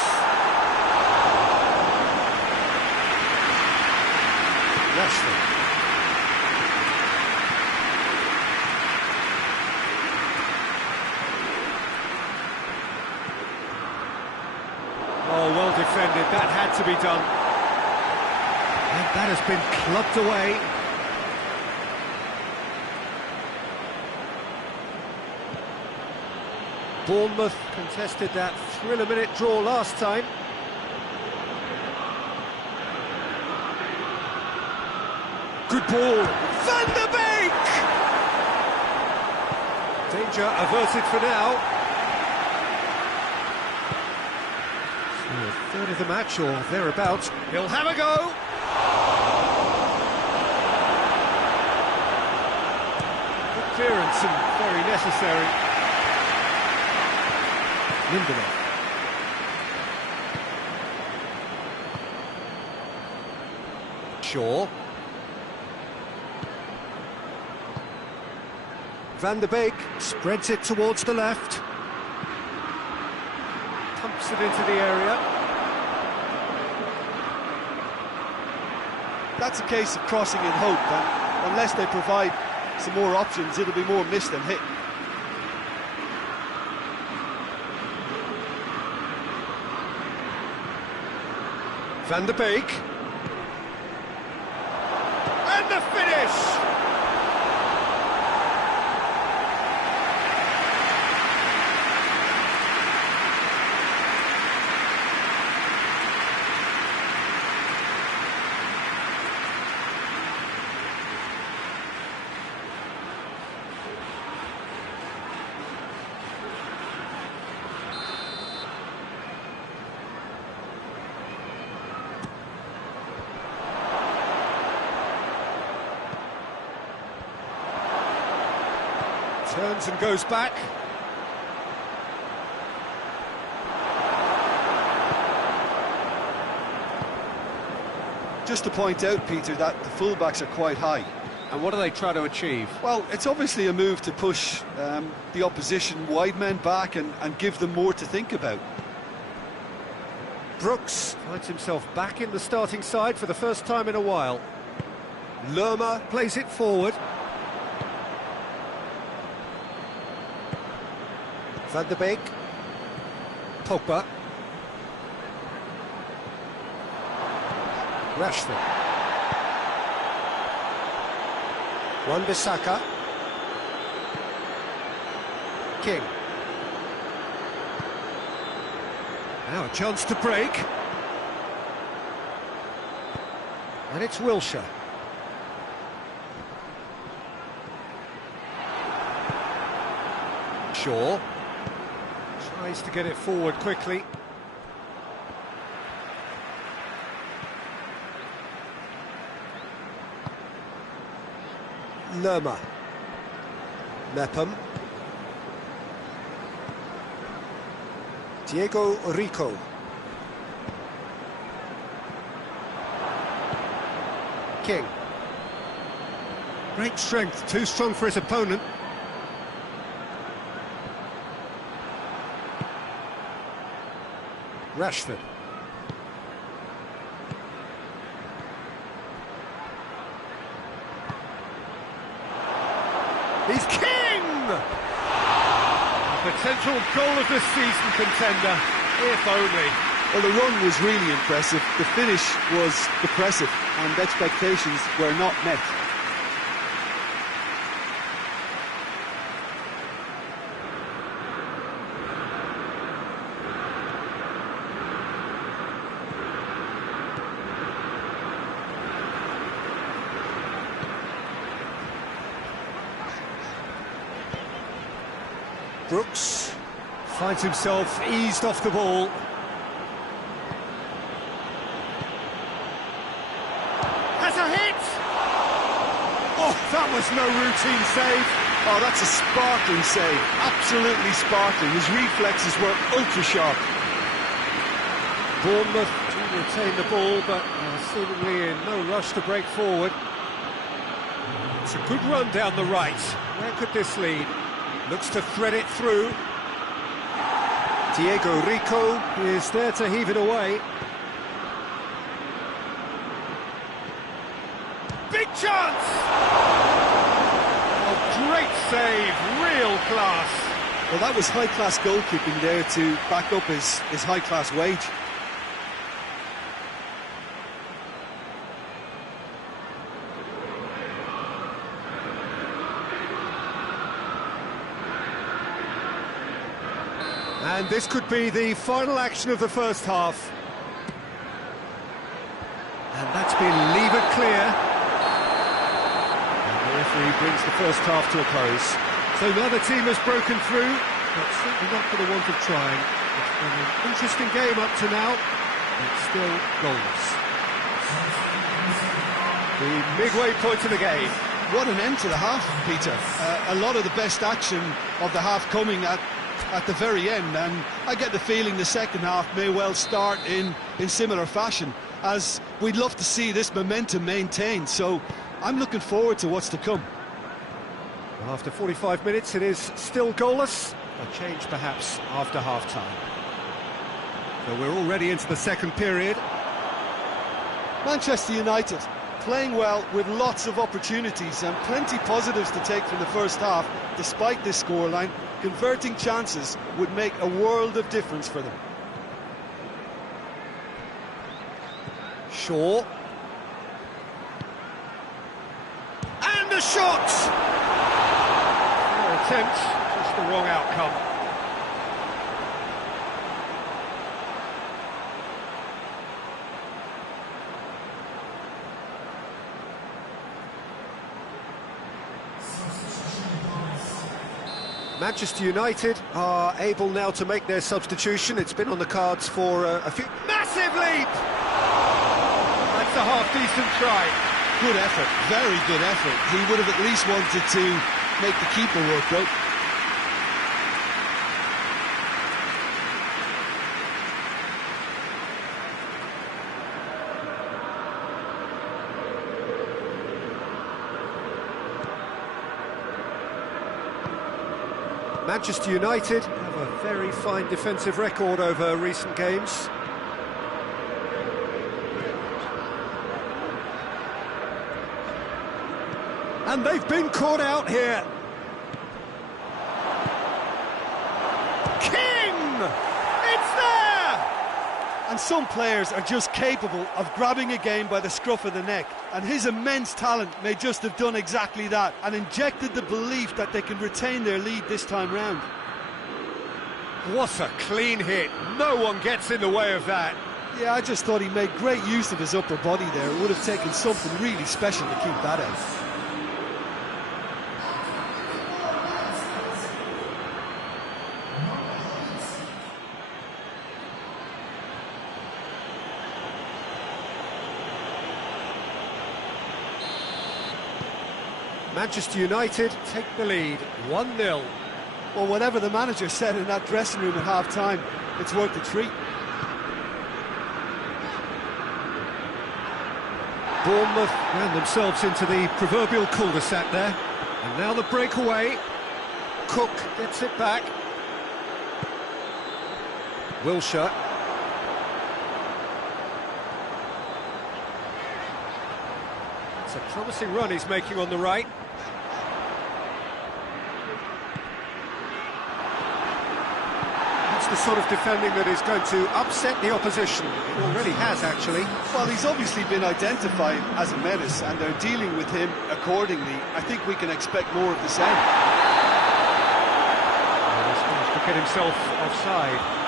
Rashford. Oh, well defended. That had to be done. And that has been clubbed away. Bournemouth contested that thriller-minute draw last time. Good ball. Van der Beek! Danger averted for now. So a third of the match or thereabouts. He'll have a go. Good clearance and very necessary. Lindelof. Shaw. Van der Beek spreads it towards the left. Pumps it into the area. That's a case of crossing in hope, and unless they provide some more options, it'll be more missed than hit. Van der Beek. And the finish! Turns and goes back. Just to point out, Peter, that the fullbacks are quite high. And what do they try to achieve? Well, it's obviously a move to push the opposition wide men back and give them more to think about. Brooks finds himself back in the starting side for the first time in a while. Lerma plays it forward. Van der Beek. Pogba. Rashford. Wan-Bissaka. King. Now a chance to break. And it's Wilshere. Shaw. Tries to get it forward quickly. Lerma. Mepham. Diego Rico. King. Great strength, too strong for his opponent. Rashford. He's King! A potential goal of the season contender, if only. Well, the run was really impressive, the finish was depressive, and expectations were not met. Brooks finds himself eased off the ball. Has a hit! Oh, that was no routine save. Oh, that's a sparkling save, absolutely sparkling. His reflexes were ultra-sharp. Bournemouth do retain the ball, but seemingly in no rush to break forward. It's a good run down the right. Where could this lead? Looks to thread it through. Diego Rico is there to heave it away. Big chance! Oh, great save, real class. Well, that was high-class goalkeeping there to back up his high-class wage. And this could be the final action of the first half. And that's been levered clear. And the referee brings the first half to a close. So neither team has broken through, but certainly not for the want of trying. It's been an interesting game up to now, but still goalless. The midway point of the game. What an end to the half, Peter. A lot of the best action of the half coming at the very end, and I get the feeling the second half may well start in similar fashion, as we'd love to see this momentum maintained, so I'm looking forward to what's to come. After 45 minutes it is still goalless, a change perhaps after half-time. So we're already into the second period. Manchester United playing well with lots of opportunities and plenty positives to take from the first half. Despite this scoreline, converting chances would make a world of difference for them. Shaw. And a shot! Fair attempt, just the wrong outcome. Manchester United are able now to make their substitution. It's been on the cards for a few... Massive leap! That's a half-decent try. Good effort, very good effort. He would have at least wanted to make the keeper work, though. Manchester United have a very fine defensive record over recent games. And they've been caught out here. King! It's there! And some players are just capable of grabbing a game by the scruff of the neck, and his immense talent may just have done exactly that and injected the belief that they can retain their lead this time round. What a clean hit. No one gets in the way of that. Yeah, I just thought he made great use of his upper body there. It would have taken something really special to keep that out. Manchester United take the lead, 1-0. Well, whatever the manager said in that dressing room at half-time, it's worth the treat. Bournemouth ran themselves into the proverbial cul-de-sac there. And now the breakaway. Cook gets it back. Wilshere. It's a promising run he's making on the right. The sort of defending that is going to upset the opposition. It already has, actually. Well, he's obviously been identified as a menace, and they're dealing with him accordingly. I think we can expect more of the same. He's managed to get himself offside.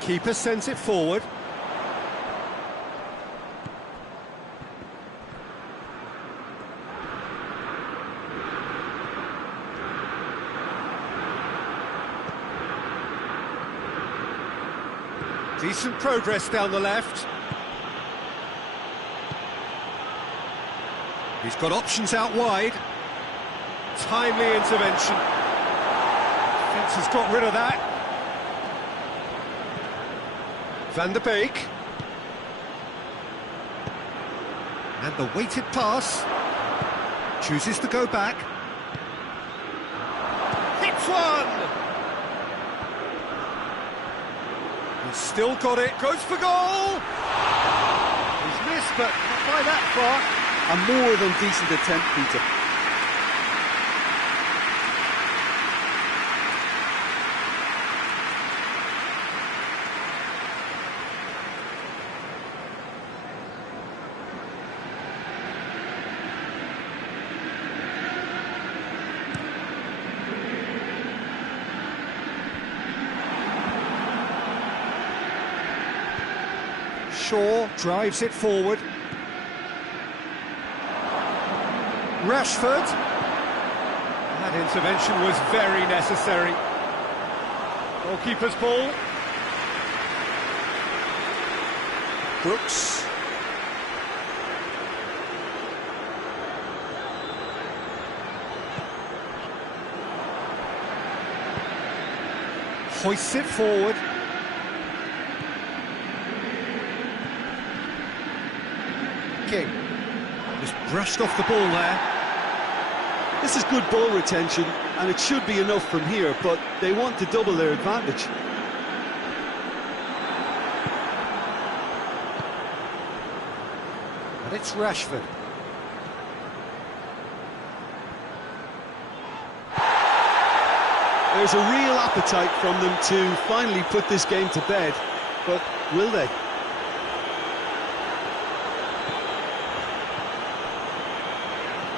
Keeper sends it forward. Decent progress down the left. He's got options out wide. Timely intervention. Defence has got rid of that. Van der Beek. And the weighted pass. Chooses to go back. Hits one! He's still got it, goes for goal! He's missed, but not by that far. A more than decent attempt, Peter. Shaw drives it forward. Rashford. That intervention was very necessary. Goalkeeper's ball. Brooks. Hoists it forward. King. Just brushed off the ball there. This is good ball retention, and it should be enough from here, but they want to double their advantage. And it's Rashford. There's a real appetite from them to finally put this game to bed, but will they?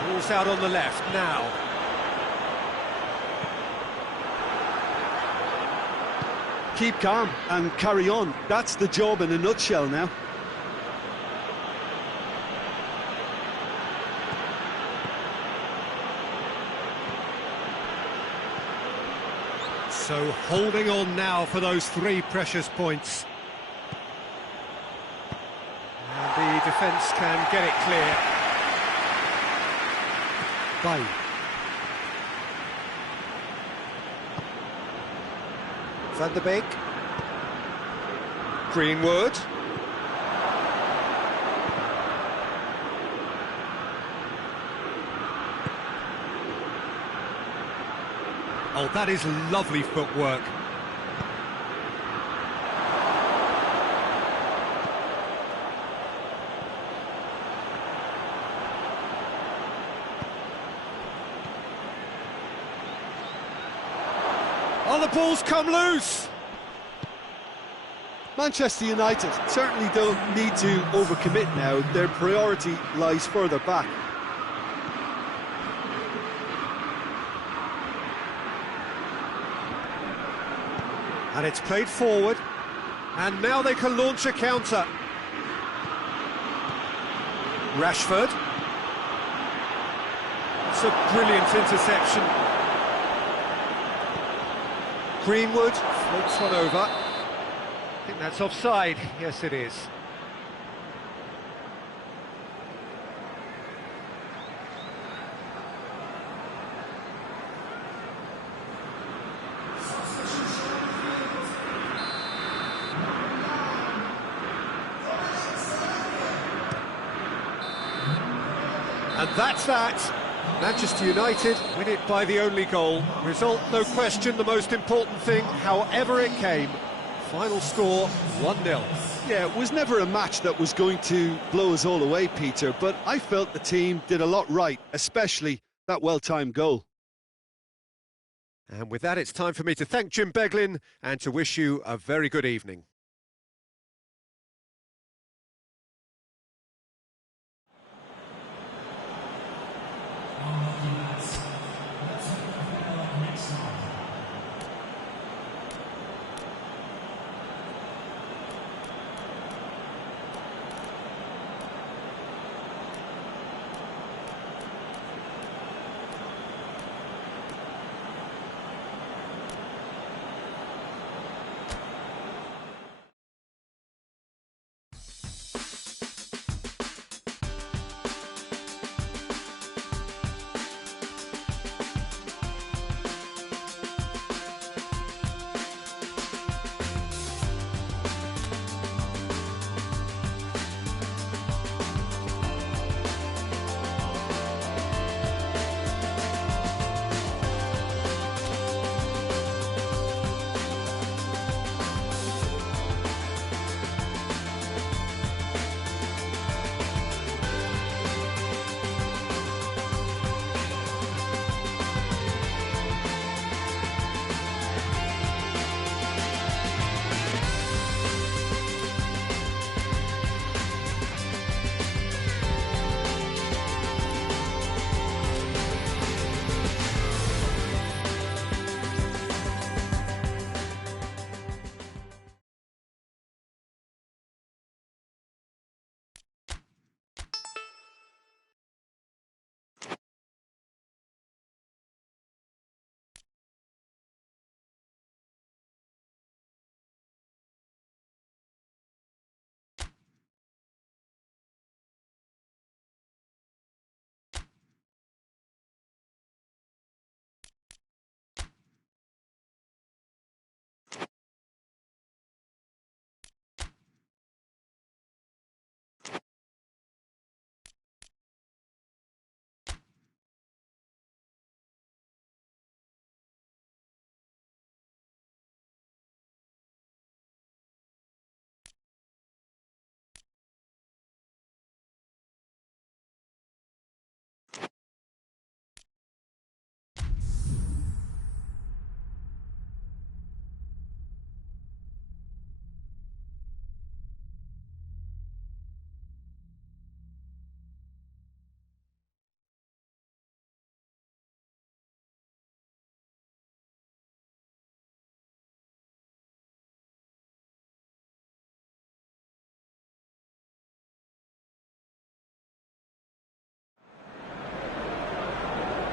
Ball's out on the left now. Keep calm and carry on. That's the job in a nutshell now. So holding on now for those 3 precious points. And the defence can get it clear. Bay. Van der Beek. Greenwood. Oh, that is lovely footwork. Oh, the ball's come loose! Manchester United certainly don't need to overcommit now. Their priority lies further back. And it's played forward, and now they can launch a counter. Rashford. It's a brilliant interception. Greenwood floats one over. I think that's offside. Yes, it is. And that's that. Manchester United win it by the only goal. Result, no question, the most important thing, however it came. Final score, 1-0. Yeah, it was never a match that was going to blow us all away, Peter, but I felt the team did a lot right, especially that well-timed goal. And with that, it's time for me to thank Jim Beglin and to wish you a very good evening.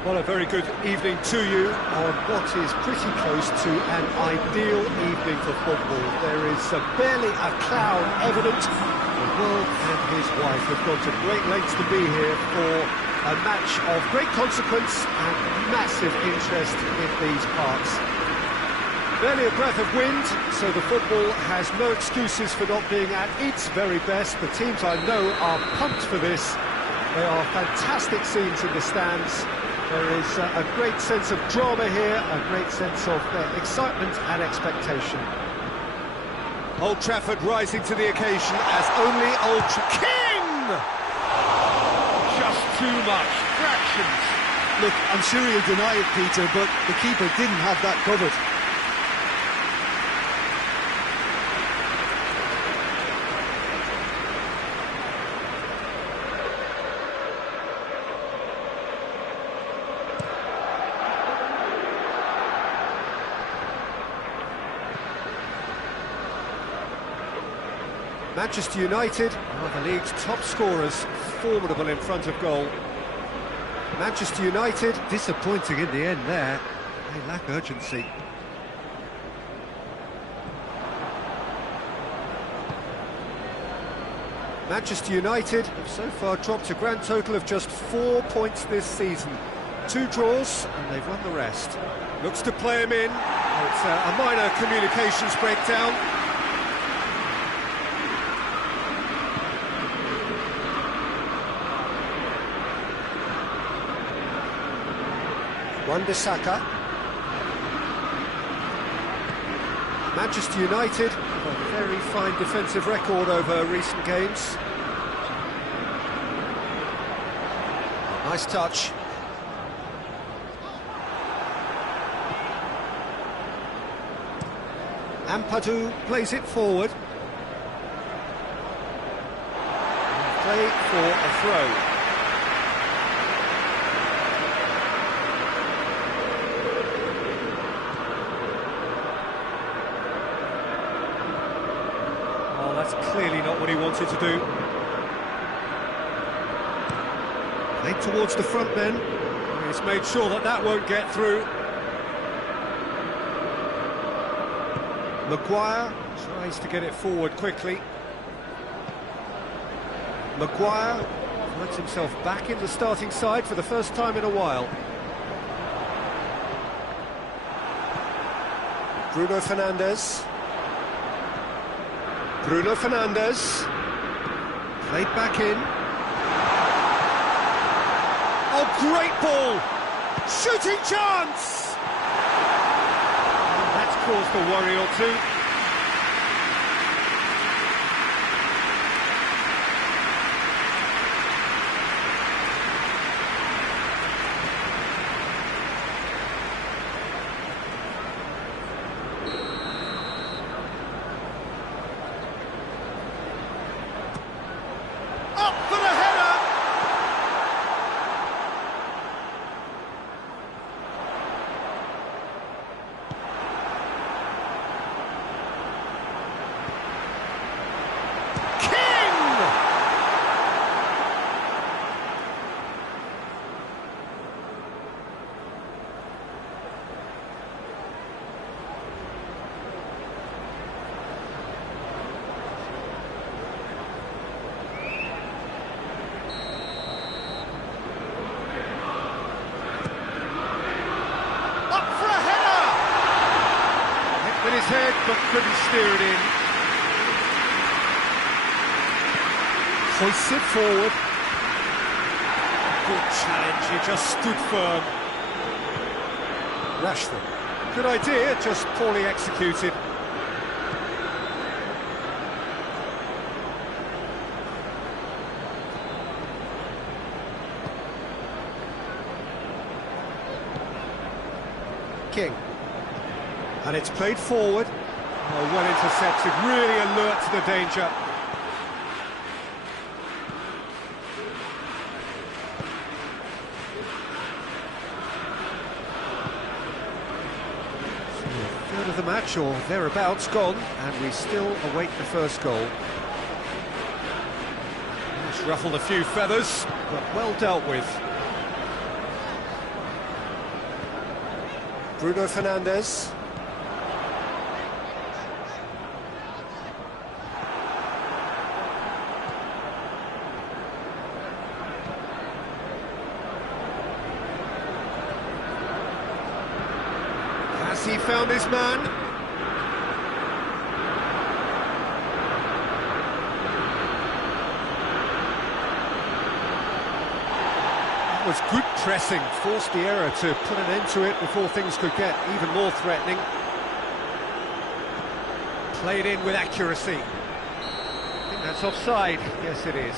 Well, a very good evening to you on what is pretty close to an ideal evening for football. There is barely a cloud evident. The world and his wife have gone to great lengths to be here for a match of great consequence and massive interest in these parts. Barely a breath of wind, so the football has no excuses for not being at its very best. The teams I know are pumped for this. There are fantastic scenes in the stands. There is a great sense of drama here, a great sense of excitement and expectation. Old Trafford rising to the occasion as only Old King! Just too much, fractions. Look, I'm sure he'll deny it, Peter, but the keeper didn't have that covered. Manchester United are the league's top scorers, formidable in front of goal. Manchester United, disappointing in the end there. They lack urgency. Manchester United have so far dropped a grand total of just 4 points this season. 2 draws, and they've won the rest. Looks to play him in. It's a minor communications breakdown. Wan-Bissaka. Manchester United have a very fine defensive record over recent games. Nice touch. Ampadu plays it forward. Play for a throw. That's clearly not what he wanted to do. Played towards the front then. He's made sure that that won't get through. Maguire tries to get it forward quickly. Maguire finds himself back in the starting side for the first time in a while. Bruno Fernandes. Bruno Fernandes, played back in. Oh, great ball! Shooting chance! And that's caused a worry or two. Head, but couldn't steer it in. Hoists it forward. Good challenge, he just stood firm. Rashford. Good idea, just poorly executed. King. And it's played forward. Oh, well intercepted, really alert to the danger. So a third of the match, or thereabouts, gone, and we still await the first goal. It's ruffled a few feathers, but well dealt with. Bruno Fernandes. Has he found his man? That was good pressing, forced the error to put an end to it before things could get even more threatening. Played in with accuracy. I think that's offside. Yes, it is.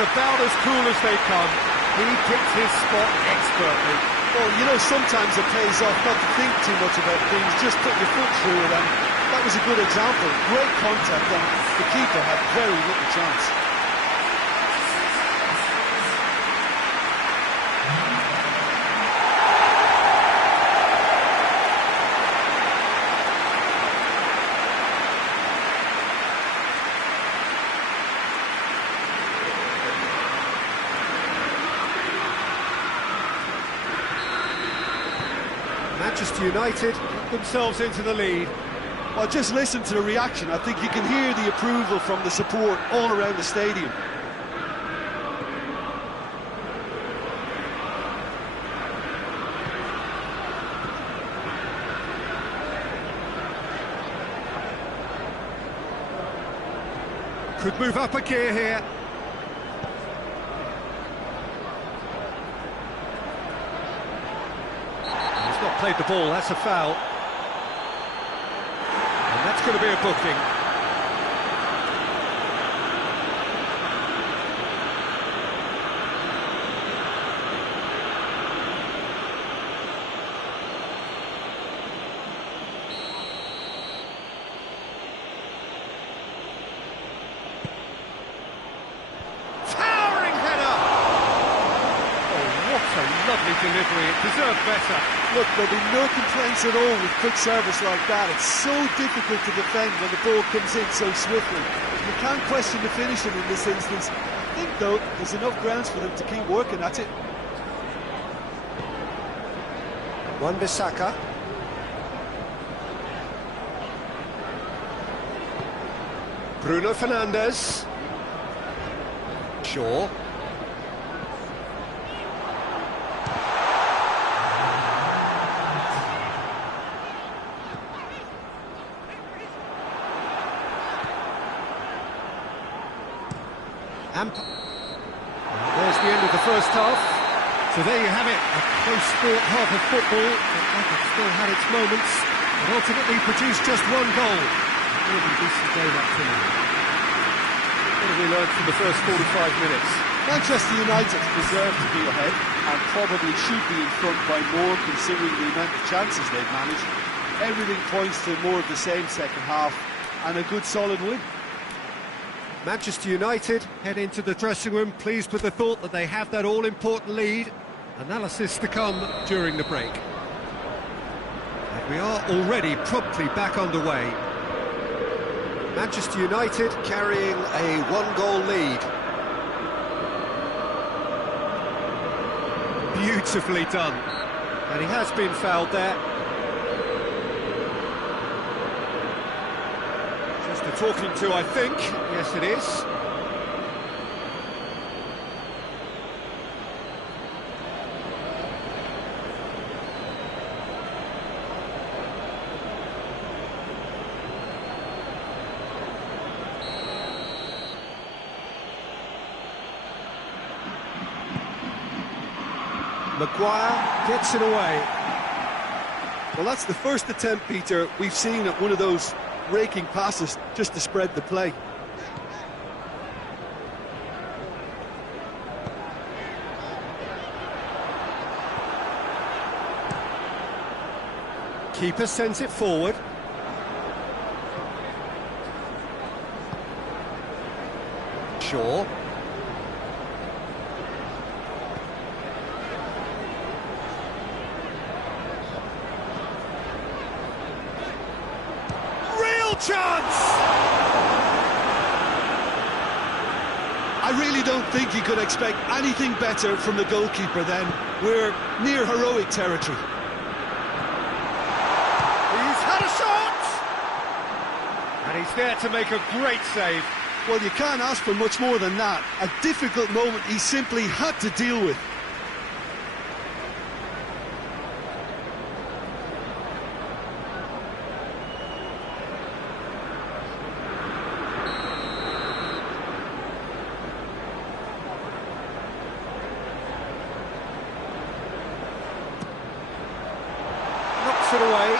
about as cool as they come. He picked his spot expertly. Well, you know, sometimes it pays off not to think too much about things, just put your foot through it, and that was a good example. Great contact, and the keeper had very little chance. Manchester United put themselves into the lead. Well, just listen to the reaction. I think you can hear the approval from the support all around the stadium. Could move up a gear here. He's not played the ball, that's a foul. And that's going to be a booking. Towering header! Oh, what a lovely delivery, it deserved better. Look, there'll be no complaints at all with quick service like that. It's so difficult to defend when the ball comes in so swiftly. You can't question the finishing in this instance. I think, though, there's enough grounds for them to keep working at it. Wan-Bissaka. Bruno Fernandes. Shaw. There's the end of the first half. So there you have it, a close fought half of football. It still had its moments, but ultimately produced just one goal. A really decent game up to now. What have we learned from the first 45 minutes? Manchester United deserve to be ahead and probably should be in front by more considering the amount of chances they've managed. Everything points to more of the same second half and a good solid win. Manchester United head into the dressing room pleased with the thought that they have that all-important lead. Analysis to come during the break. And we are already promptly back underway. Manchester United carrying a one-goal lead. Beautifully done. And he has been fouled there. Just a talking to, I think. Yes, it is. Maguire gets it away. Well, that's the first attempt, Peter, we've seen at one of those raking passes just to spread the play. Keeper sends it forward. Shaw. Chance! I really don't think you could expect anything better from the goalkeeper then. We're near heroic territory. He's had a shot! And he's there to make a great save. Well, you can't ask for much more than that. A difficult moment he simply had to deal with. It away.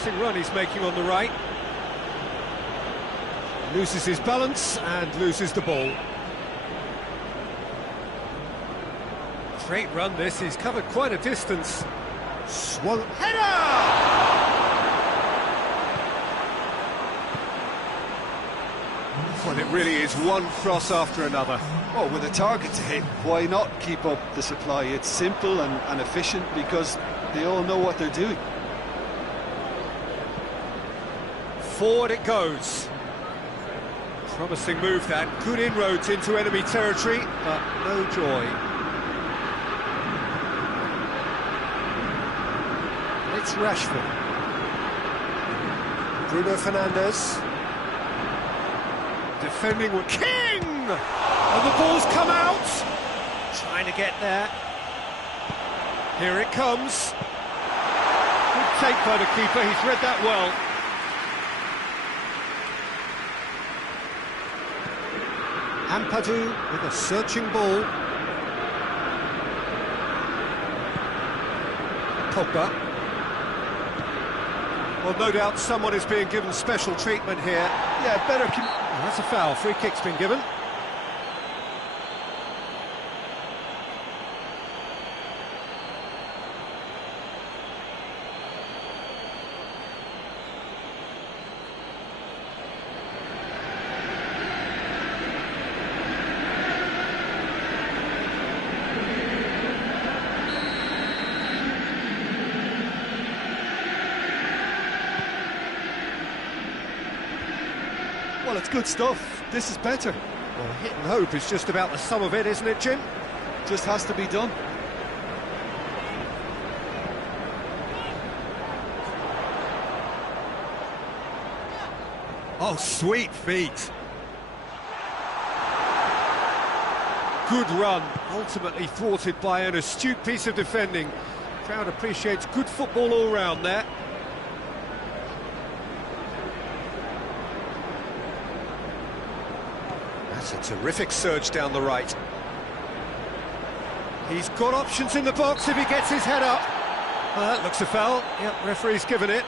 promising run he's making on the right. Loses his balance and loses the ball. Great run this, he's covered quite a distance. Swung header! Well, it really is one cross after another. Oh, with a target to hit, why not keep up the supply? It's simple and efficient because they all know what they're doing. Forward it goes. Promising move that. Good inroads into enemy territory, but no joy. It's Rashford. Bruno Fernandes. Defending with King! And the ball's come out! Trying to get there. Here it comes. Good take by the keeper, he's read that well. Ampadu with a searching ball. Pogba. Well, no doubt someone is being given special treatment here. Yeah, better... Oh, that's a foul. Free kick's been given. Well, it's good stuff. This is better. Well, hit and hope is just about the sum of it, isn't it, Jim? Just has to be done. Oh, sweet feet. Good run, ultimately thwarted by an astute piece of defending. Crowd appreciates good football all round there. That's a terrific surge down the right. He's got options in the box if he gets his head up. Well, that looks a foul. Yep, referee's given it.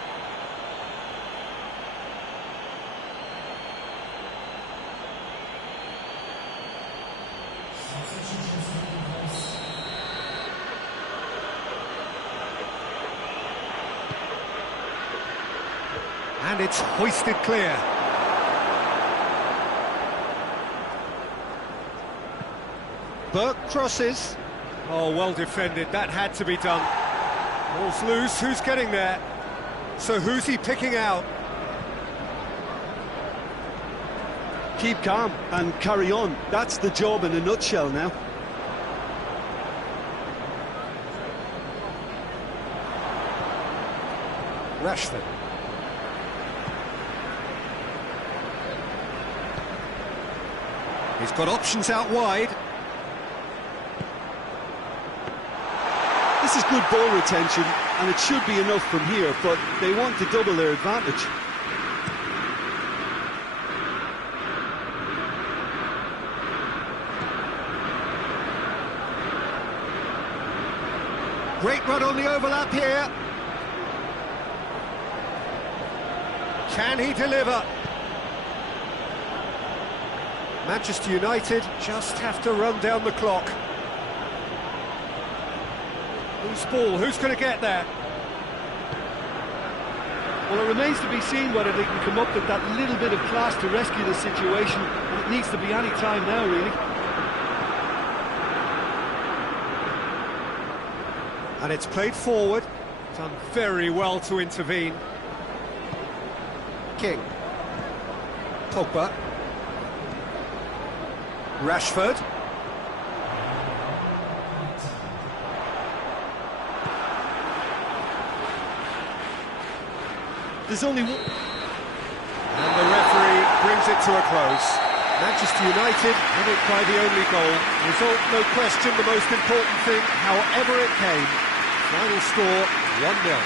And it's hoisted clear. Burke crosses. Oh, well defended, that had to be done. Ball's loose, who's getting there? So who's he picking out? Keep calm and carry on. That's the job in a nutshell now. Rashford. He's got options out wide. This is good ball retention, and it should be enough from here, but they want to double their advantage. Great run on the overlap here. Can he deliver? Manchester United just have to run down the clock. Loose ball, who's going to get there? Well, it remains to be seen whether they can come up with that little bit of class to rescue the situation. It needs to be any time now, really. And it's played forward. Done very well to intervene. King. Pogba. Rashford. There's only one... And the referee brings it to a close. Manchester United win it by the only goal. Result, no question, the most important thing, however it came. Final score, 1-0.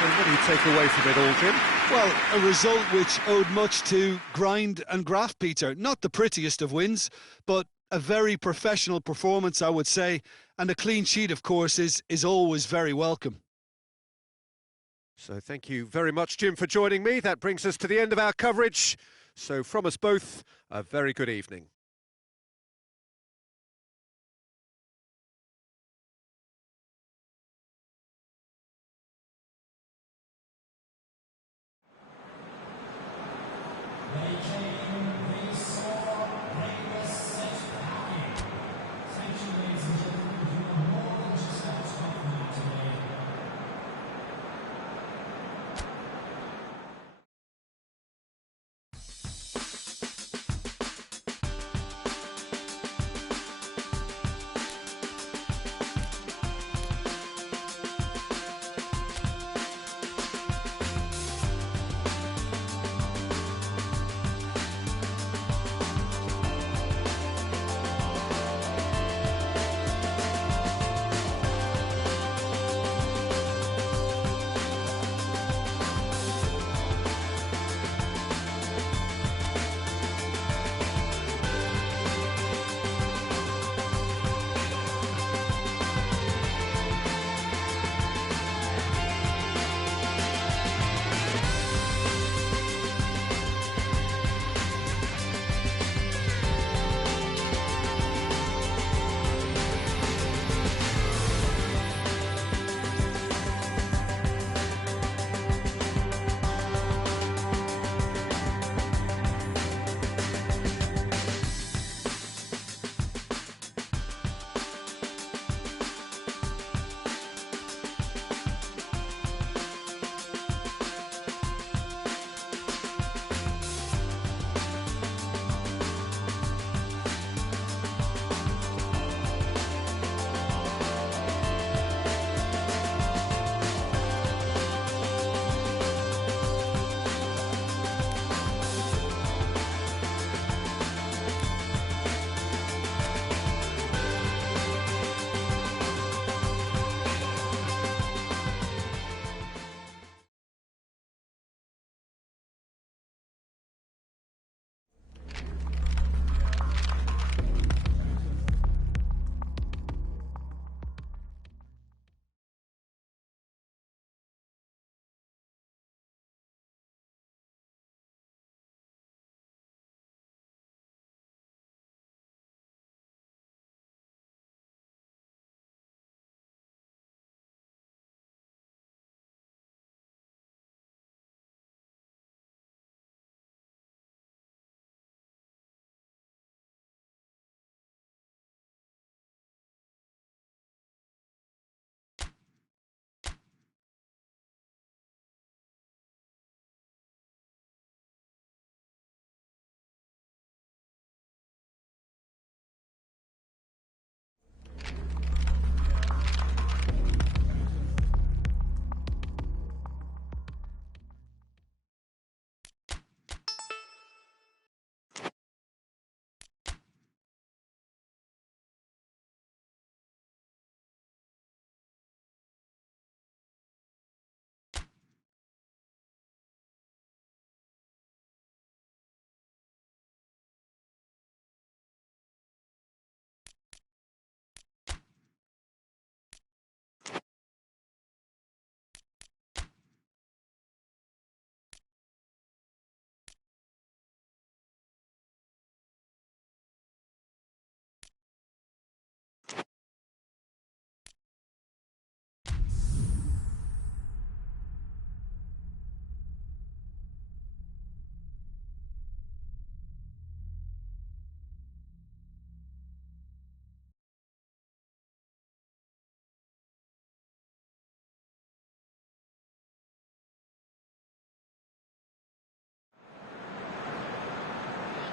So what do you take away from it all, Jim? Well, a result which owed much to grind and graft, Peter. Not the prettiest of wins, but a very professional performance, I would say. And a clean sheet, of course, is always very welcome. So thank you very much, Jim, for joining me. That brings us to the end of our coverage. So from us both, a very good evening.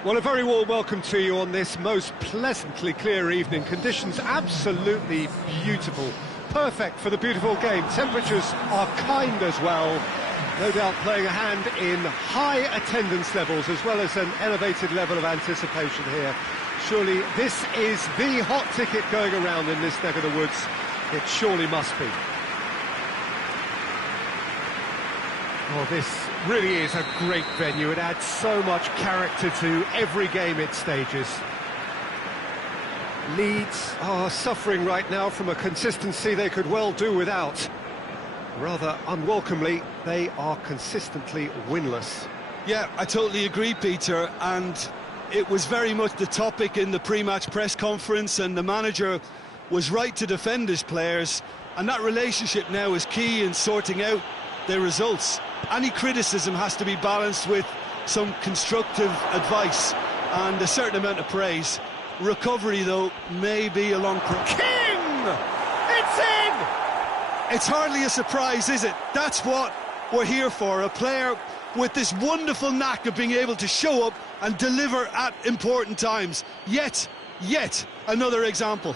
Well, a very warm welcome to you on this most pleasantly clear evening. Conditions absolutely beautiful. Perfect for the beautiful game. Temperatures are kind as well. No doubt playing a hand in high attendance levels as well as an elevated level of anticipation here. Surely this is the hot ticket going around in this neck of the woods. It surely must be. Oh, this really is a great venue. It adds so much character to every game it stages. Leeds are suffering right now from a consistency they could well do without. Rather unwelcomely, they are consistently winless. Yeah, I totally agree, Peter, and it was very much the topic in the pre-match press conference, and the manager was right to defend his players, and that relationship now is key in sorting out their results. Any criticism has to be balanced with some constructive advice and a certain amount of praise. Recovery, though, may be a long King! It's in! It's hardly a surprise, is it? That's what we're here for, a player with this wonderful knack of being able to show up and deliver at important times. Yet another example.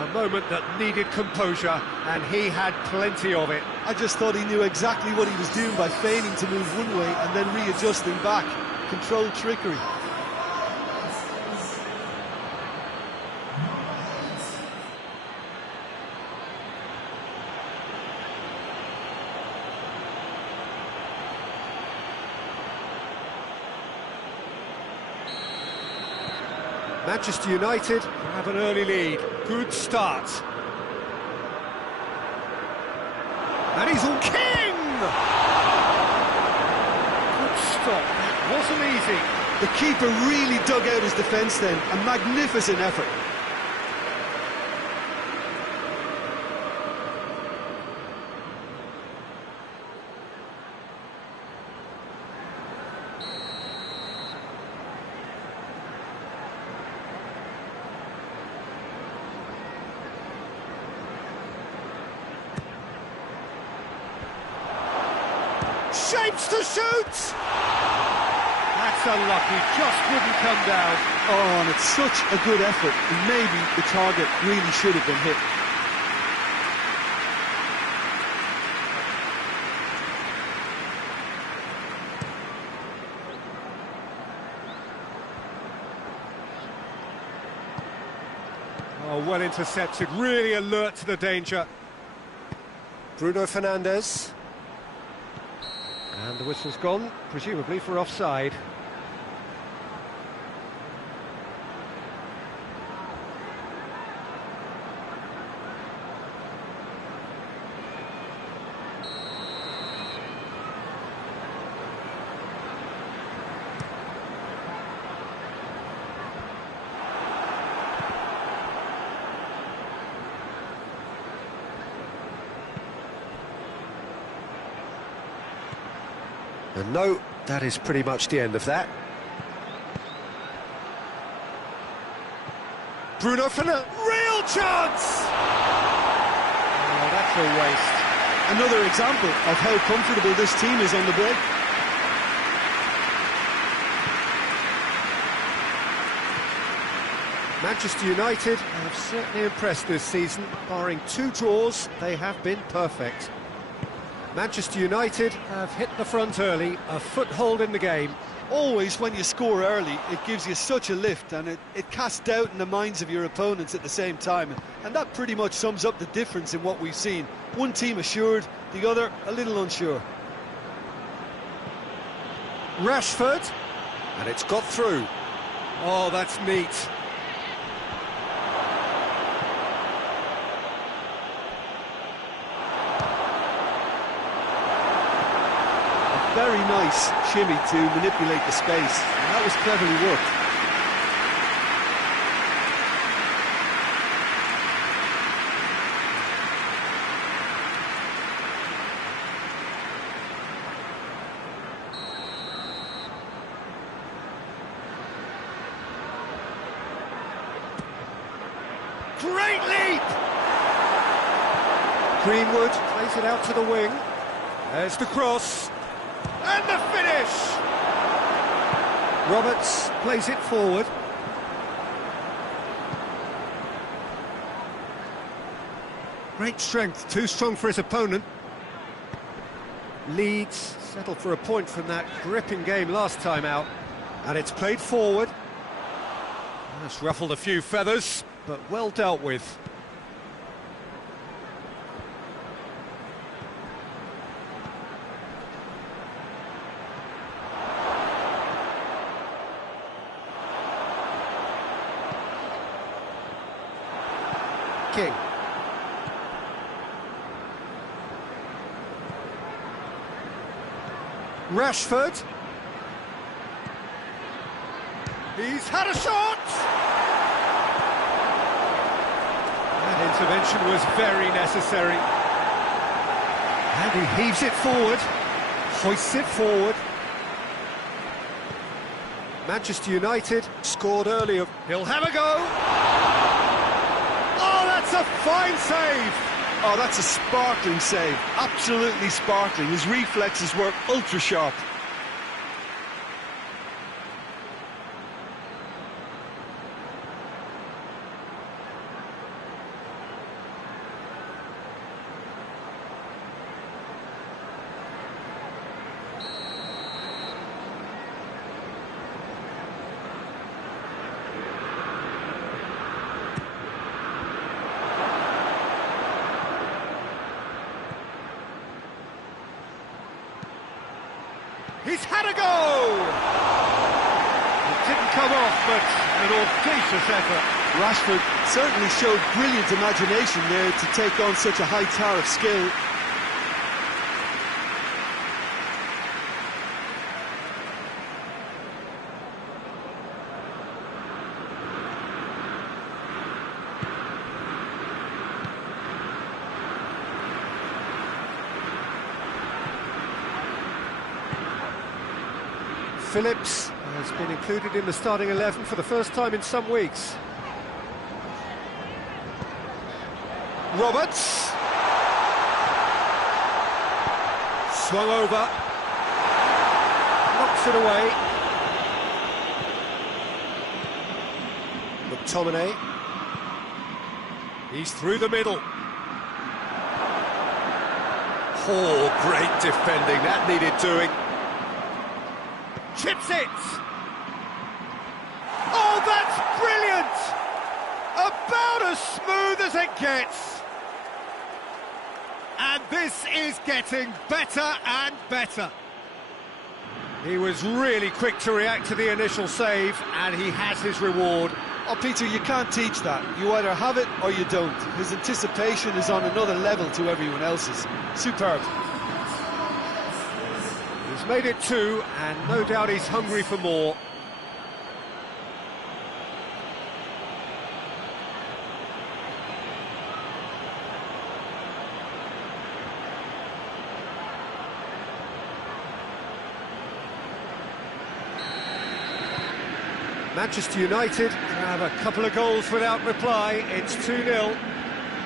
A moment that needed composure, and he had plenty of it. I just thought he knew exactly what he was doing by feigning to move one way and then readjusting back. Controlled trickery. Manchester United have an early lead. Good start. And he's on King! Good stop. That wasn't easy. The keeper really dug out his defence then. A magnificent effort. Shapes to shoot! That's unlucky, just wouldn't come down. Oh, and it's such a good effort. And maybe the target really should have been hit. Oh, well intercepted, really alert to the danger. Bruno Fernandes. And the whistle's gone, presumably for offside. And no, that is pretty much the end of that. Bruno Fernandes, real chance! Oh, that's a waste. Another example of how comfortable this team is on the break. Manchester United have certainly impressed this season. Barring 2 draws, they have been perfect. Manchester United have hit the front early, a foothold in the game. Always, when you score early, it gives you such a lift, and it casts doubt in the minds of your opponents at the same time. And that pretty much sums up the difference in what we've seen. One team assured, the other a little unsure. Rashford, and it's got through. Oh, that's neat. Very nice shimmy to manipulate the space, and that was cleverly worked. Great leap! Greenwood plays it out to the wing. There's the cross. And the finish! Roberts plays it forward. Great strength, too strong for his opponent. Leeds settled for a point from that gripping game last time out. And it's played forward. That's ruffled a few feathers, but well dealt with. King. Rashford. He's had a shot! That intervention was very necessary. And he heaves it forward, hoists it forward. Manchester United scored earlier. He'll have a go! Oh, that's a fine save! Oh, that's a sparkling save, absolutely sparkling. His reflexes were ultra sharp. He's had a go! It didn't come off, but an audacious effort. Rashford certainly showed brilliant imagination there to take on such a high tower of skill. Phillips has been included in the starting 11 for the first time in some weeks. Roberts. Swung over. Knocks it away. McTominay. He's through the middle. Oh, great defending. That needed doing. Chips it! Oh, that's brilliant! About as smooth as it gets. And this is getting better and better. He was really quick to react to the initial save, and he has his reward. Oh, Peter, you can't teach that. You either have it or you don't. His anticipation is on another level to everyone else's. Superb. He's made it 2, and no doubt he's hungry for more. Manchester United have a couple of goals without reply. It's 2-0.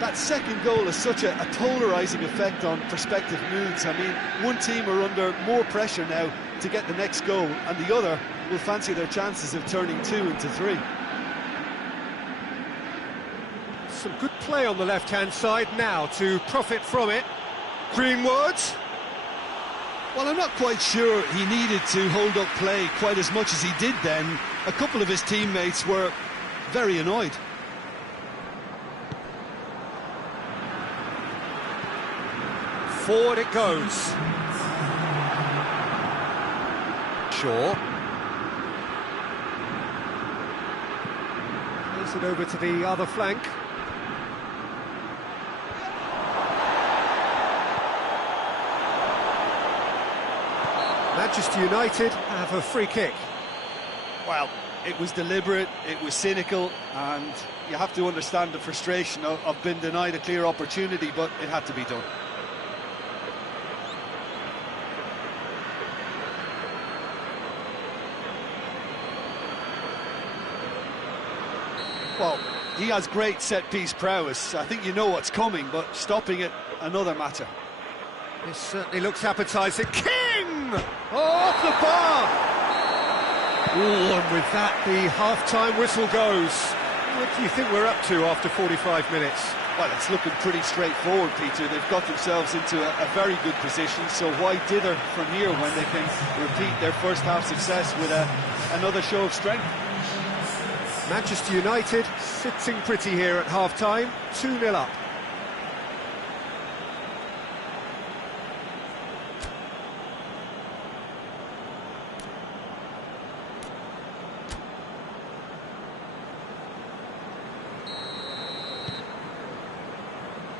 That second goal has such a polarising effect on prospective moods. I mean, one team are under more pressure now to get the next goal, and the other will fancy their chances of turning 2 into 3. Some good play on the left-hand side now to profit from it. Greenwood. Well, I'm not quite sure he needed to hold up play quite as much as he did then. A couple of his teammates were very annoyed. Forward it goes. Shaw. Plays it over to the other flank. Manchester United have a free kick. Well, it was deliberate, it was cynical, and you have to understand the frustration of being denied a clear opportunity, but it had to be done. Well, he has great set-piece prowess. I think you know what's coming, but stopping it, another matter. This certainly looks appetising. King! Oh, off the bar! Oh, and with that, the half-time whistle goes. What do you think we're up to after 45 minutes? Well, it's looking pretty straightforward, Peter. They've got themselves into a very good position, so why dither from here when they can repeat their first-half success with another show of strength? Manchester United sitting pretty here at half-time, 2-0 up.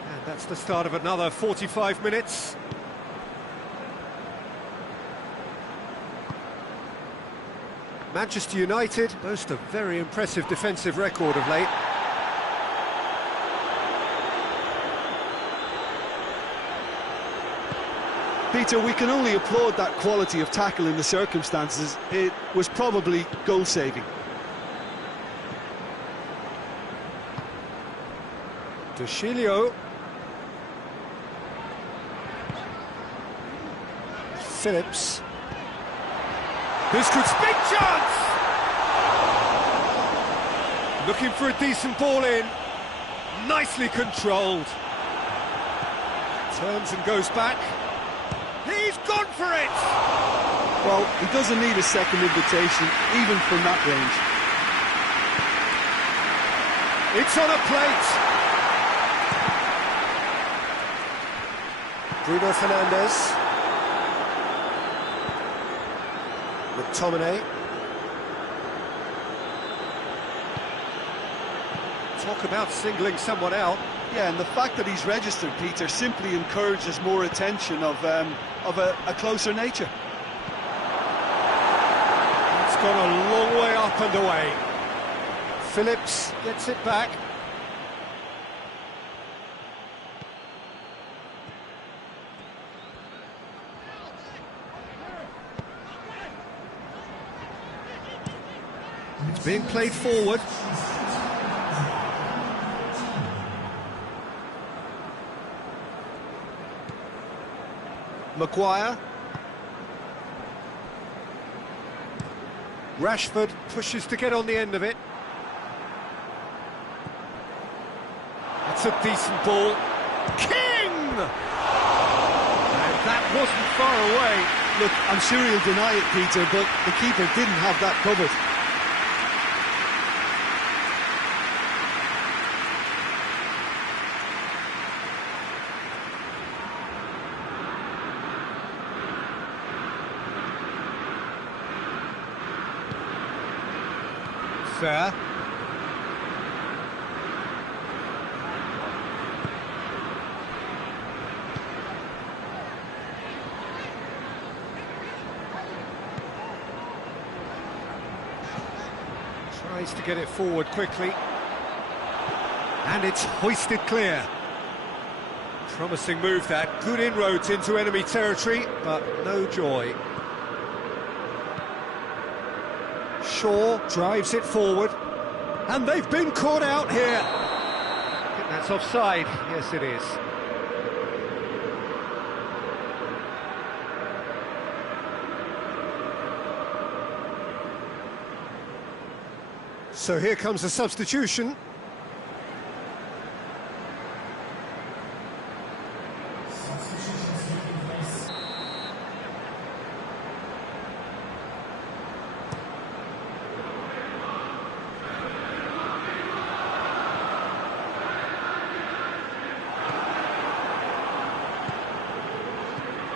And that's the start of another 45 minutes. Manchester United boast a very impressive defensive record of late. Peter, we can only applaud that quality of tackle in the circumstances. It was probably goal-saving. Dushilio. Phillips. This could big chance! Looking for a decent ball in. Nicely controlled. Turns and goes back. He's gone for it! Well, he doesn't need a second invitation, even from that range. It's on a plate. Bruno Fernandes. McTominay. Talk about singling someone out. Yeah, and the fact that he's registered, Peter, simply encourages more attention of a closer nature. It's gone a long way up and away. Phillips gets it back. It's being played forward. Maguire. Rashford pushes to get on the end of it. That's a decent ball. King! And that wasn't far away. Look, I'm sure he'll deny it, Peter, but the keeper didn't have that covered. Fair. Tries to get it forward quickly. And it's hoisted clear. Promising move that. Good inroads into enemy territory, but no joy. Shaw drives it forward, and they've been caught out here. I think that's offside. Yes, it is. So here comes a substitution.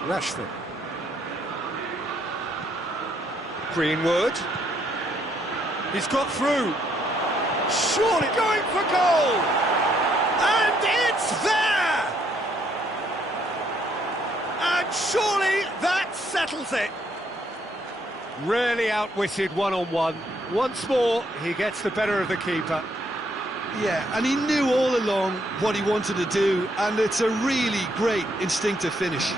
Rashford. Greenwood. He's got through. Surely going for goal! And it's there! And surely that settles it. Really outwitted one-on-one. Once more, he gets the better of the keeper. Yeah, and he knew all along what he wanted to do, and it's a really great instinctive finish.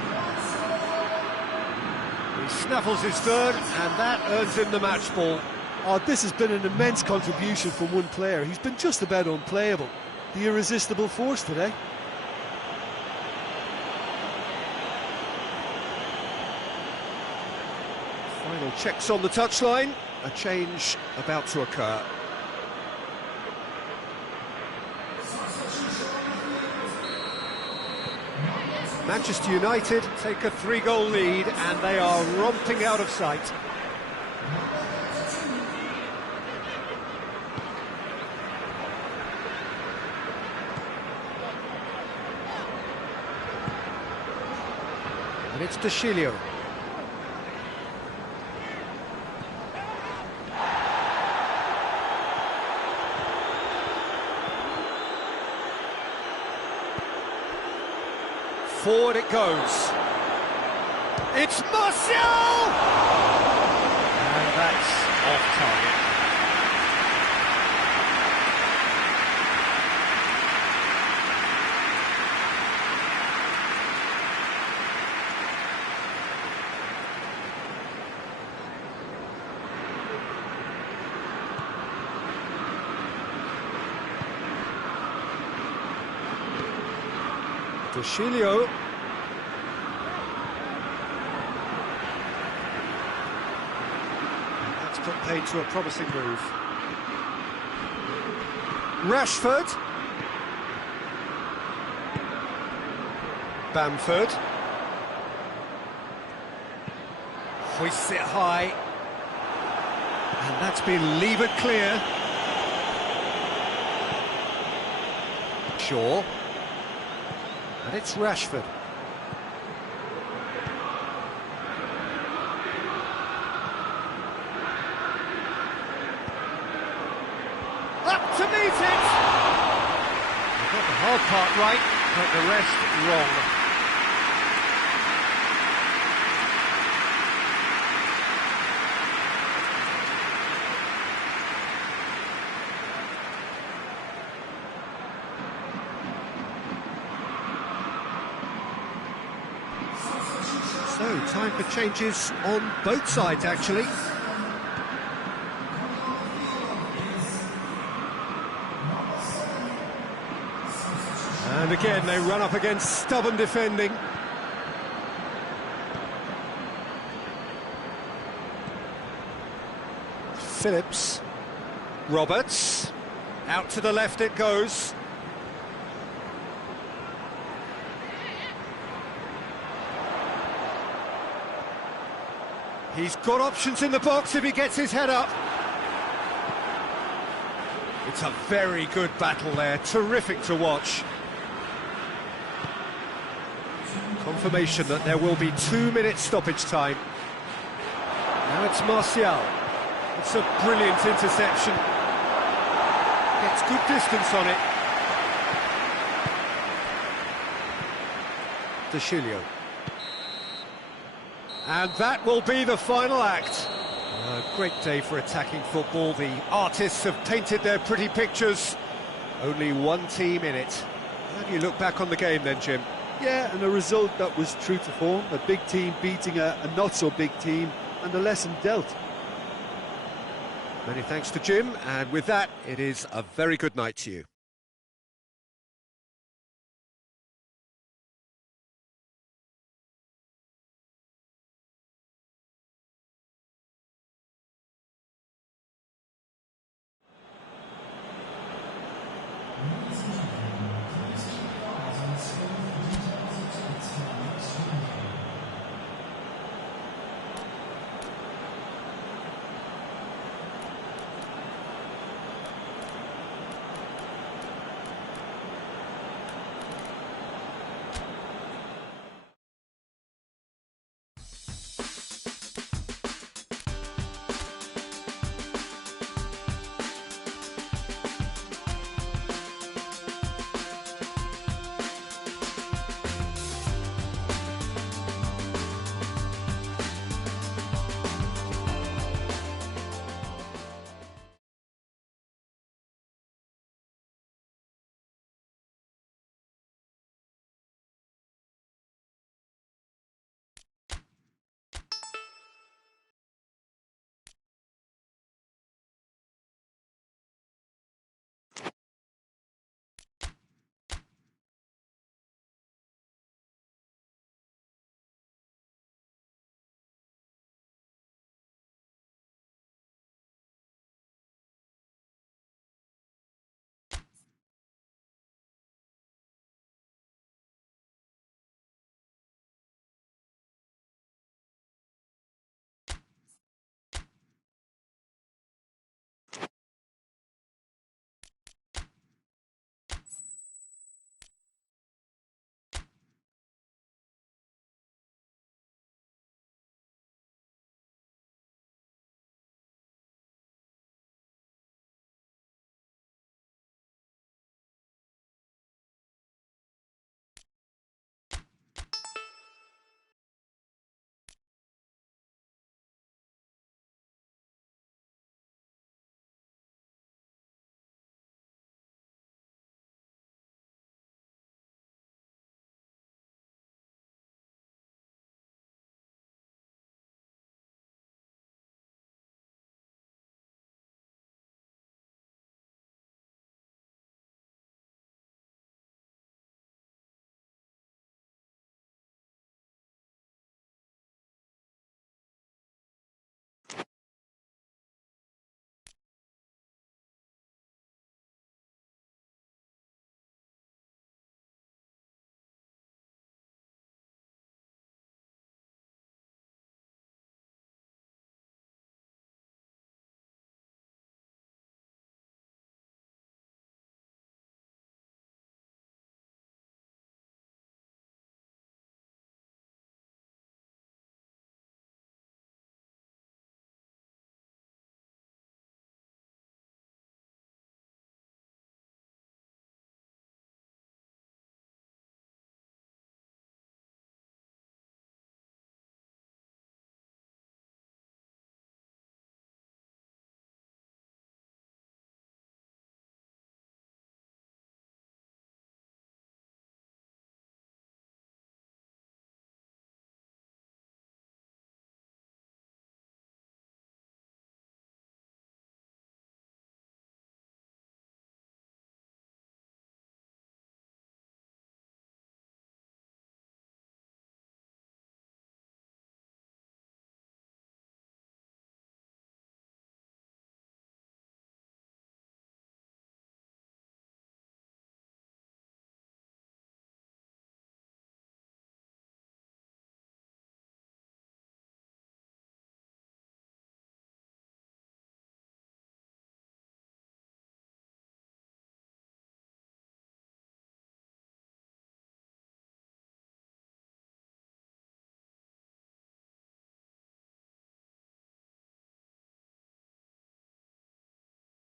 Snaffles his third, and that earns him the match ball. Oh, this has been an immense contribution from one player. He's been just about unplayable. The irresistible force today. Final checks on the touchline. A change about to occur. Manchester United take a 3-goal lead, and they are romping out of sight. And it's Dushilio. Forward it goes. It's Martial! And that's off Tushilio. That's put paid to a promising move. Rashford. Bamford. Hoists it high. And that's been levered clear. Shaw. And it's Rashford. Up to meet it! They got the hard part right, but the rest wrong. So, time for changes on both sides, actually. And again, they run up against stubborn defending. Phillips. Roberts. Out to the left it goes. He's got options in the box if he gets his head up. It's a very good battle there, terrific to watch. Confirmation that there will be 2 minutes stoppage time. Now it's Martial. It's a brilliant interception. Gets good distance on it. Tushilio. And that will be the final act. A great day for attacking football. The artists have painted their pretty pictures. Only one team in it. How do you look back on the game then, Jim? Yeah, and a result that was true to form. A big team beating a not-so-big team, and a lesson dealt. Many thanks to Jim, and with that, it is a very good night to you.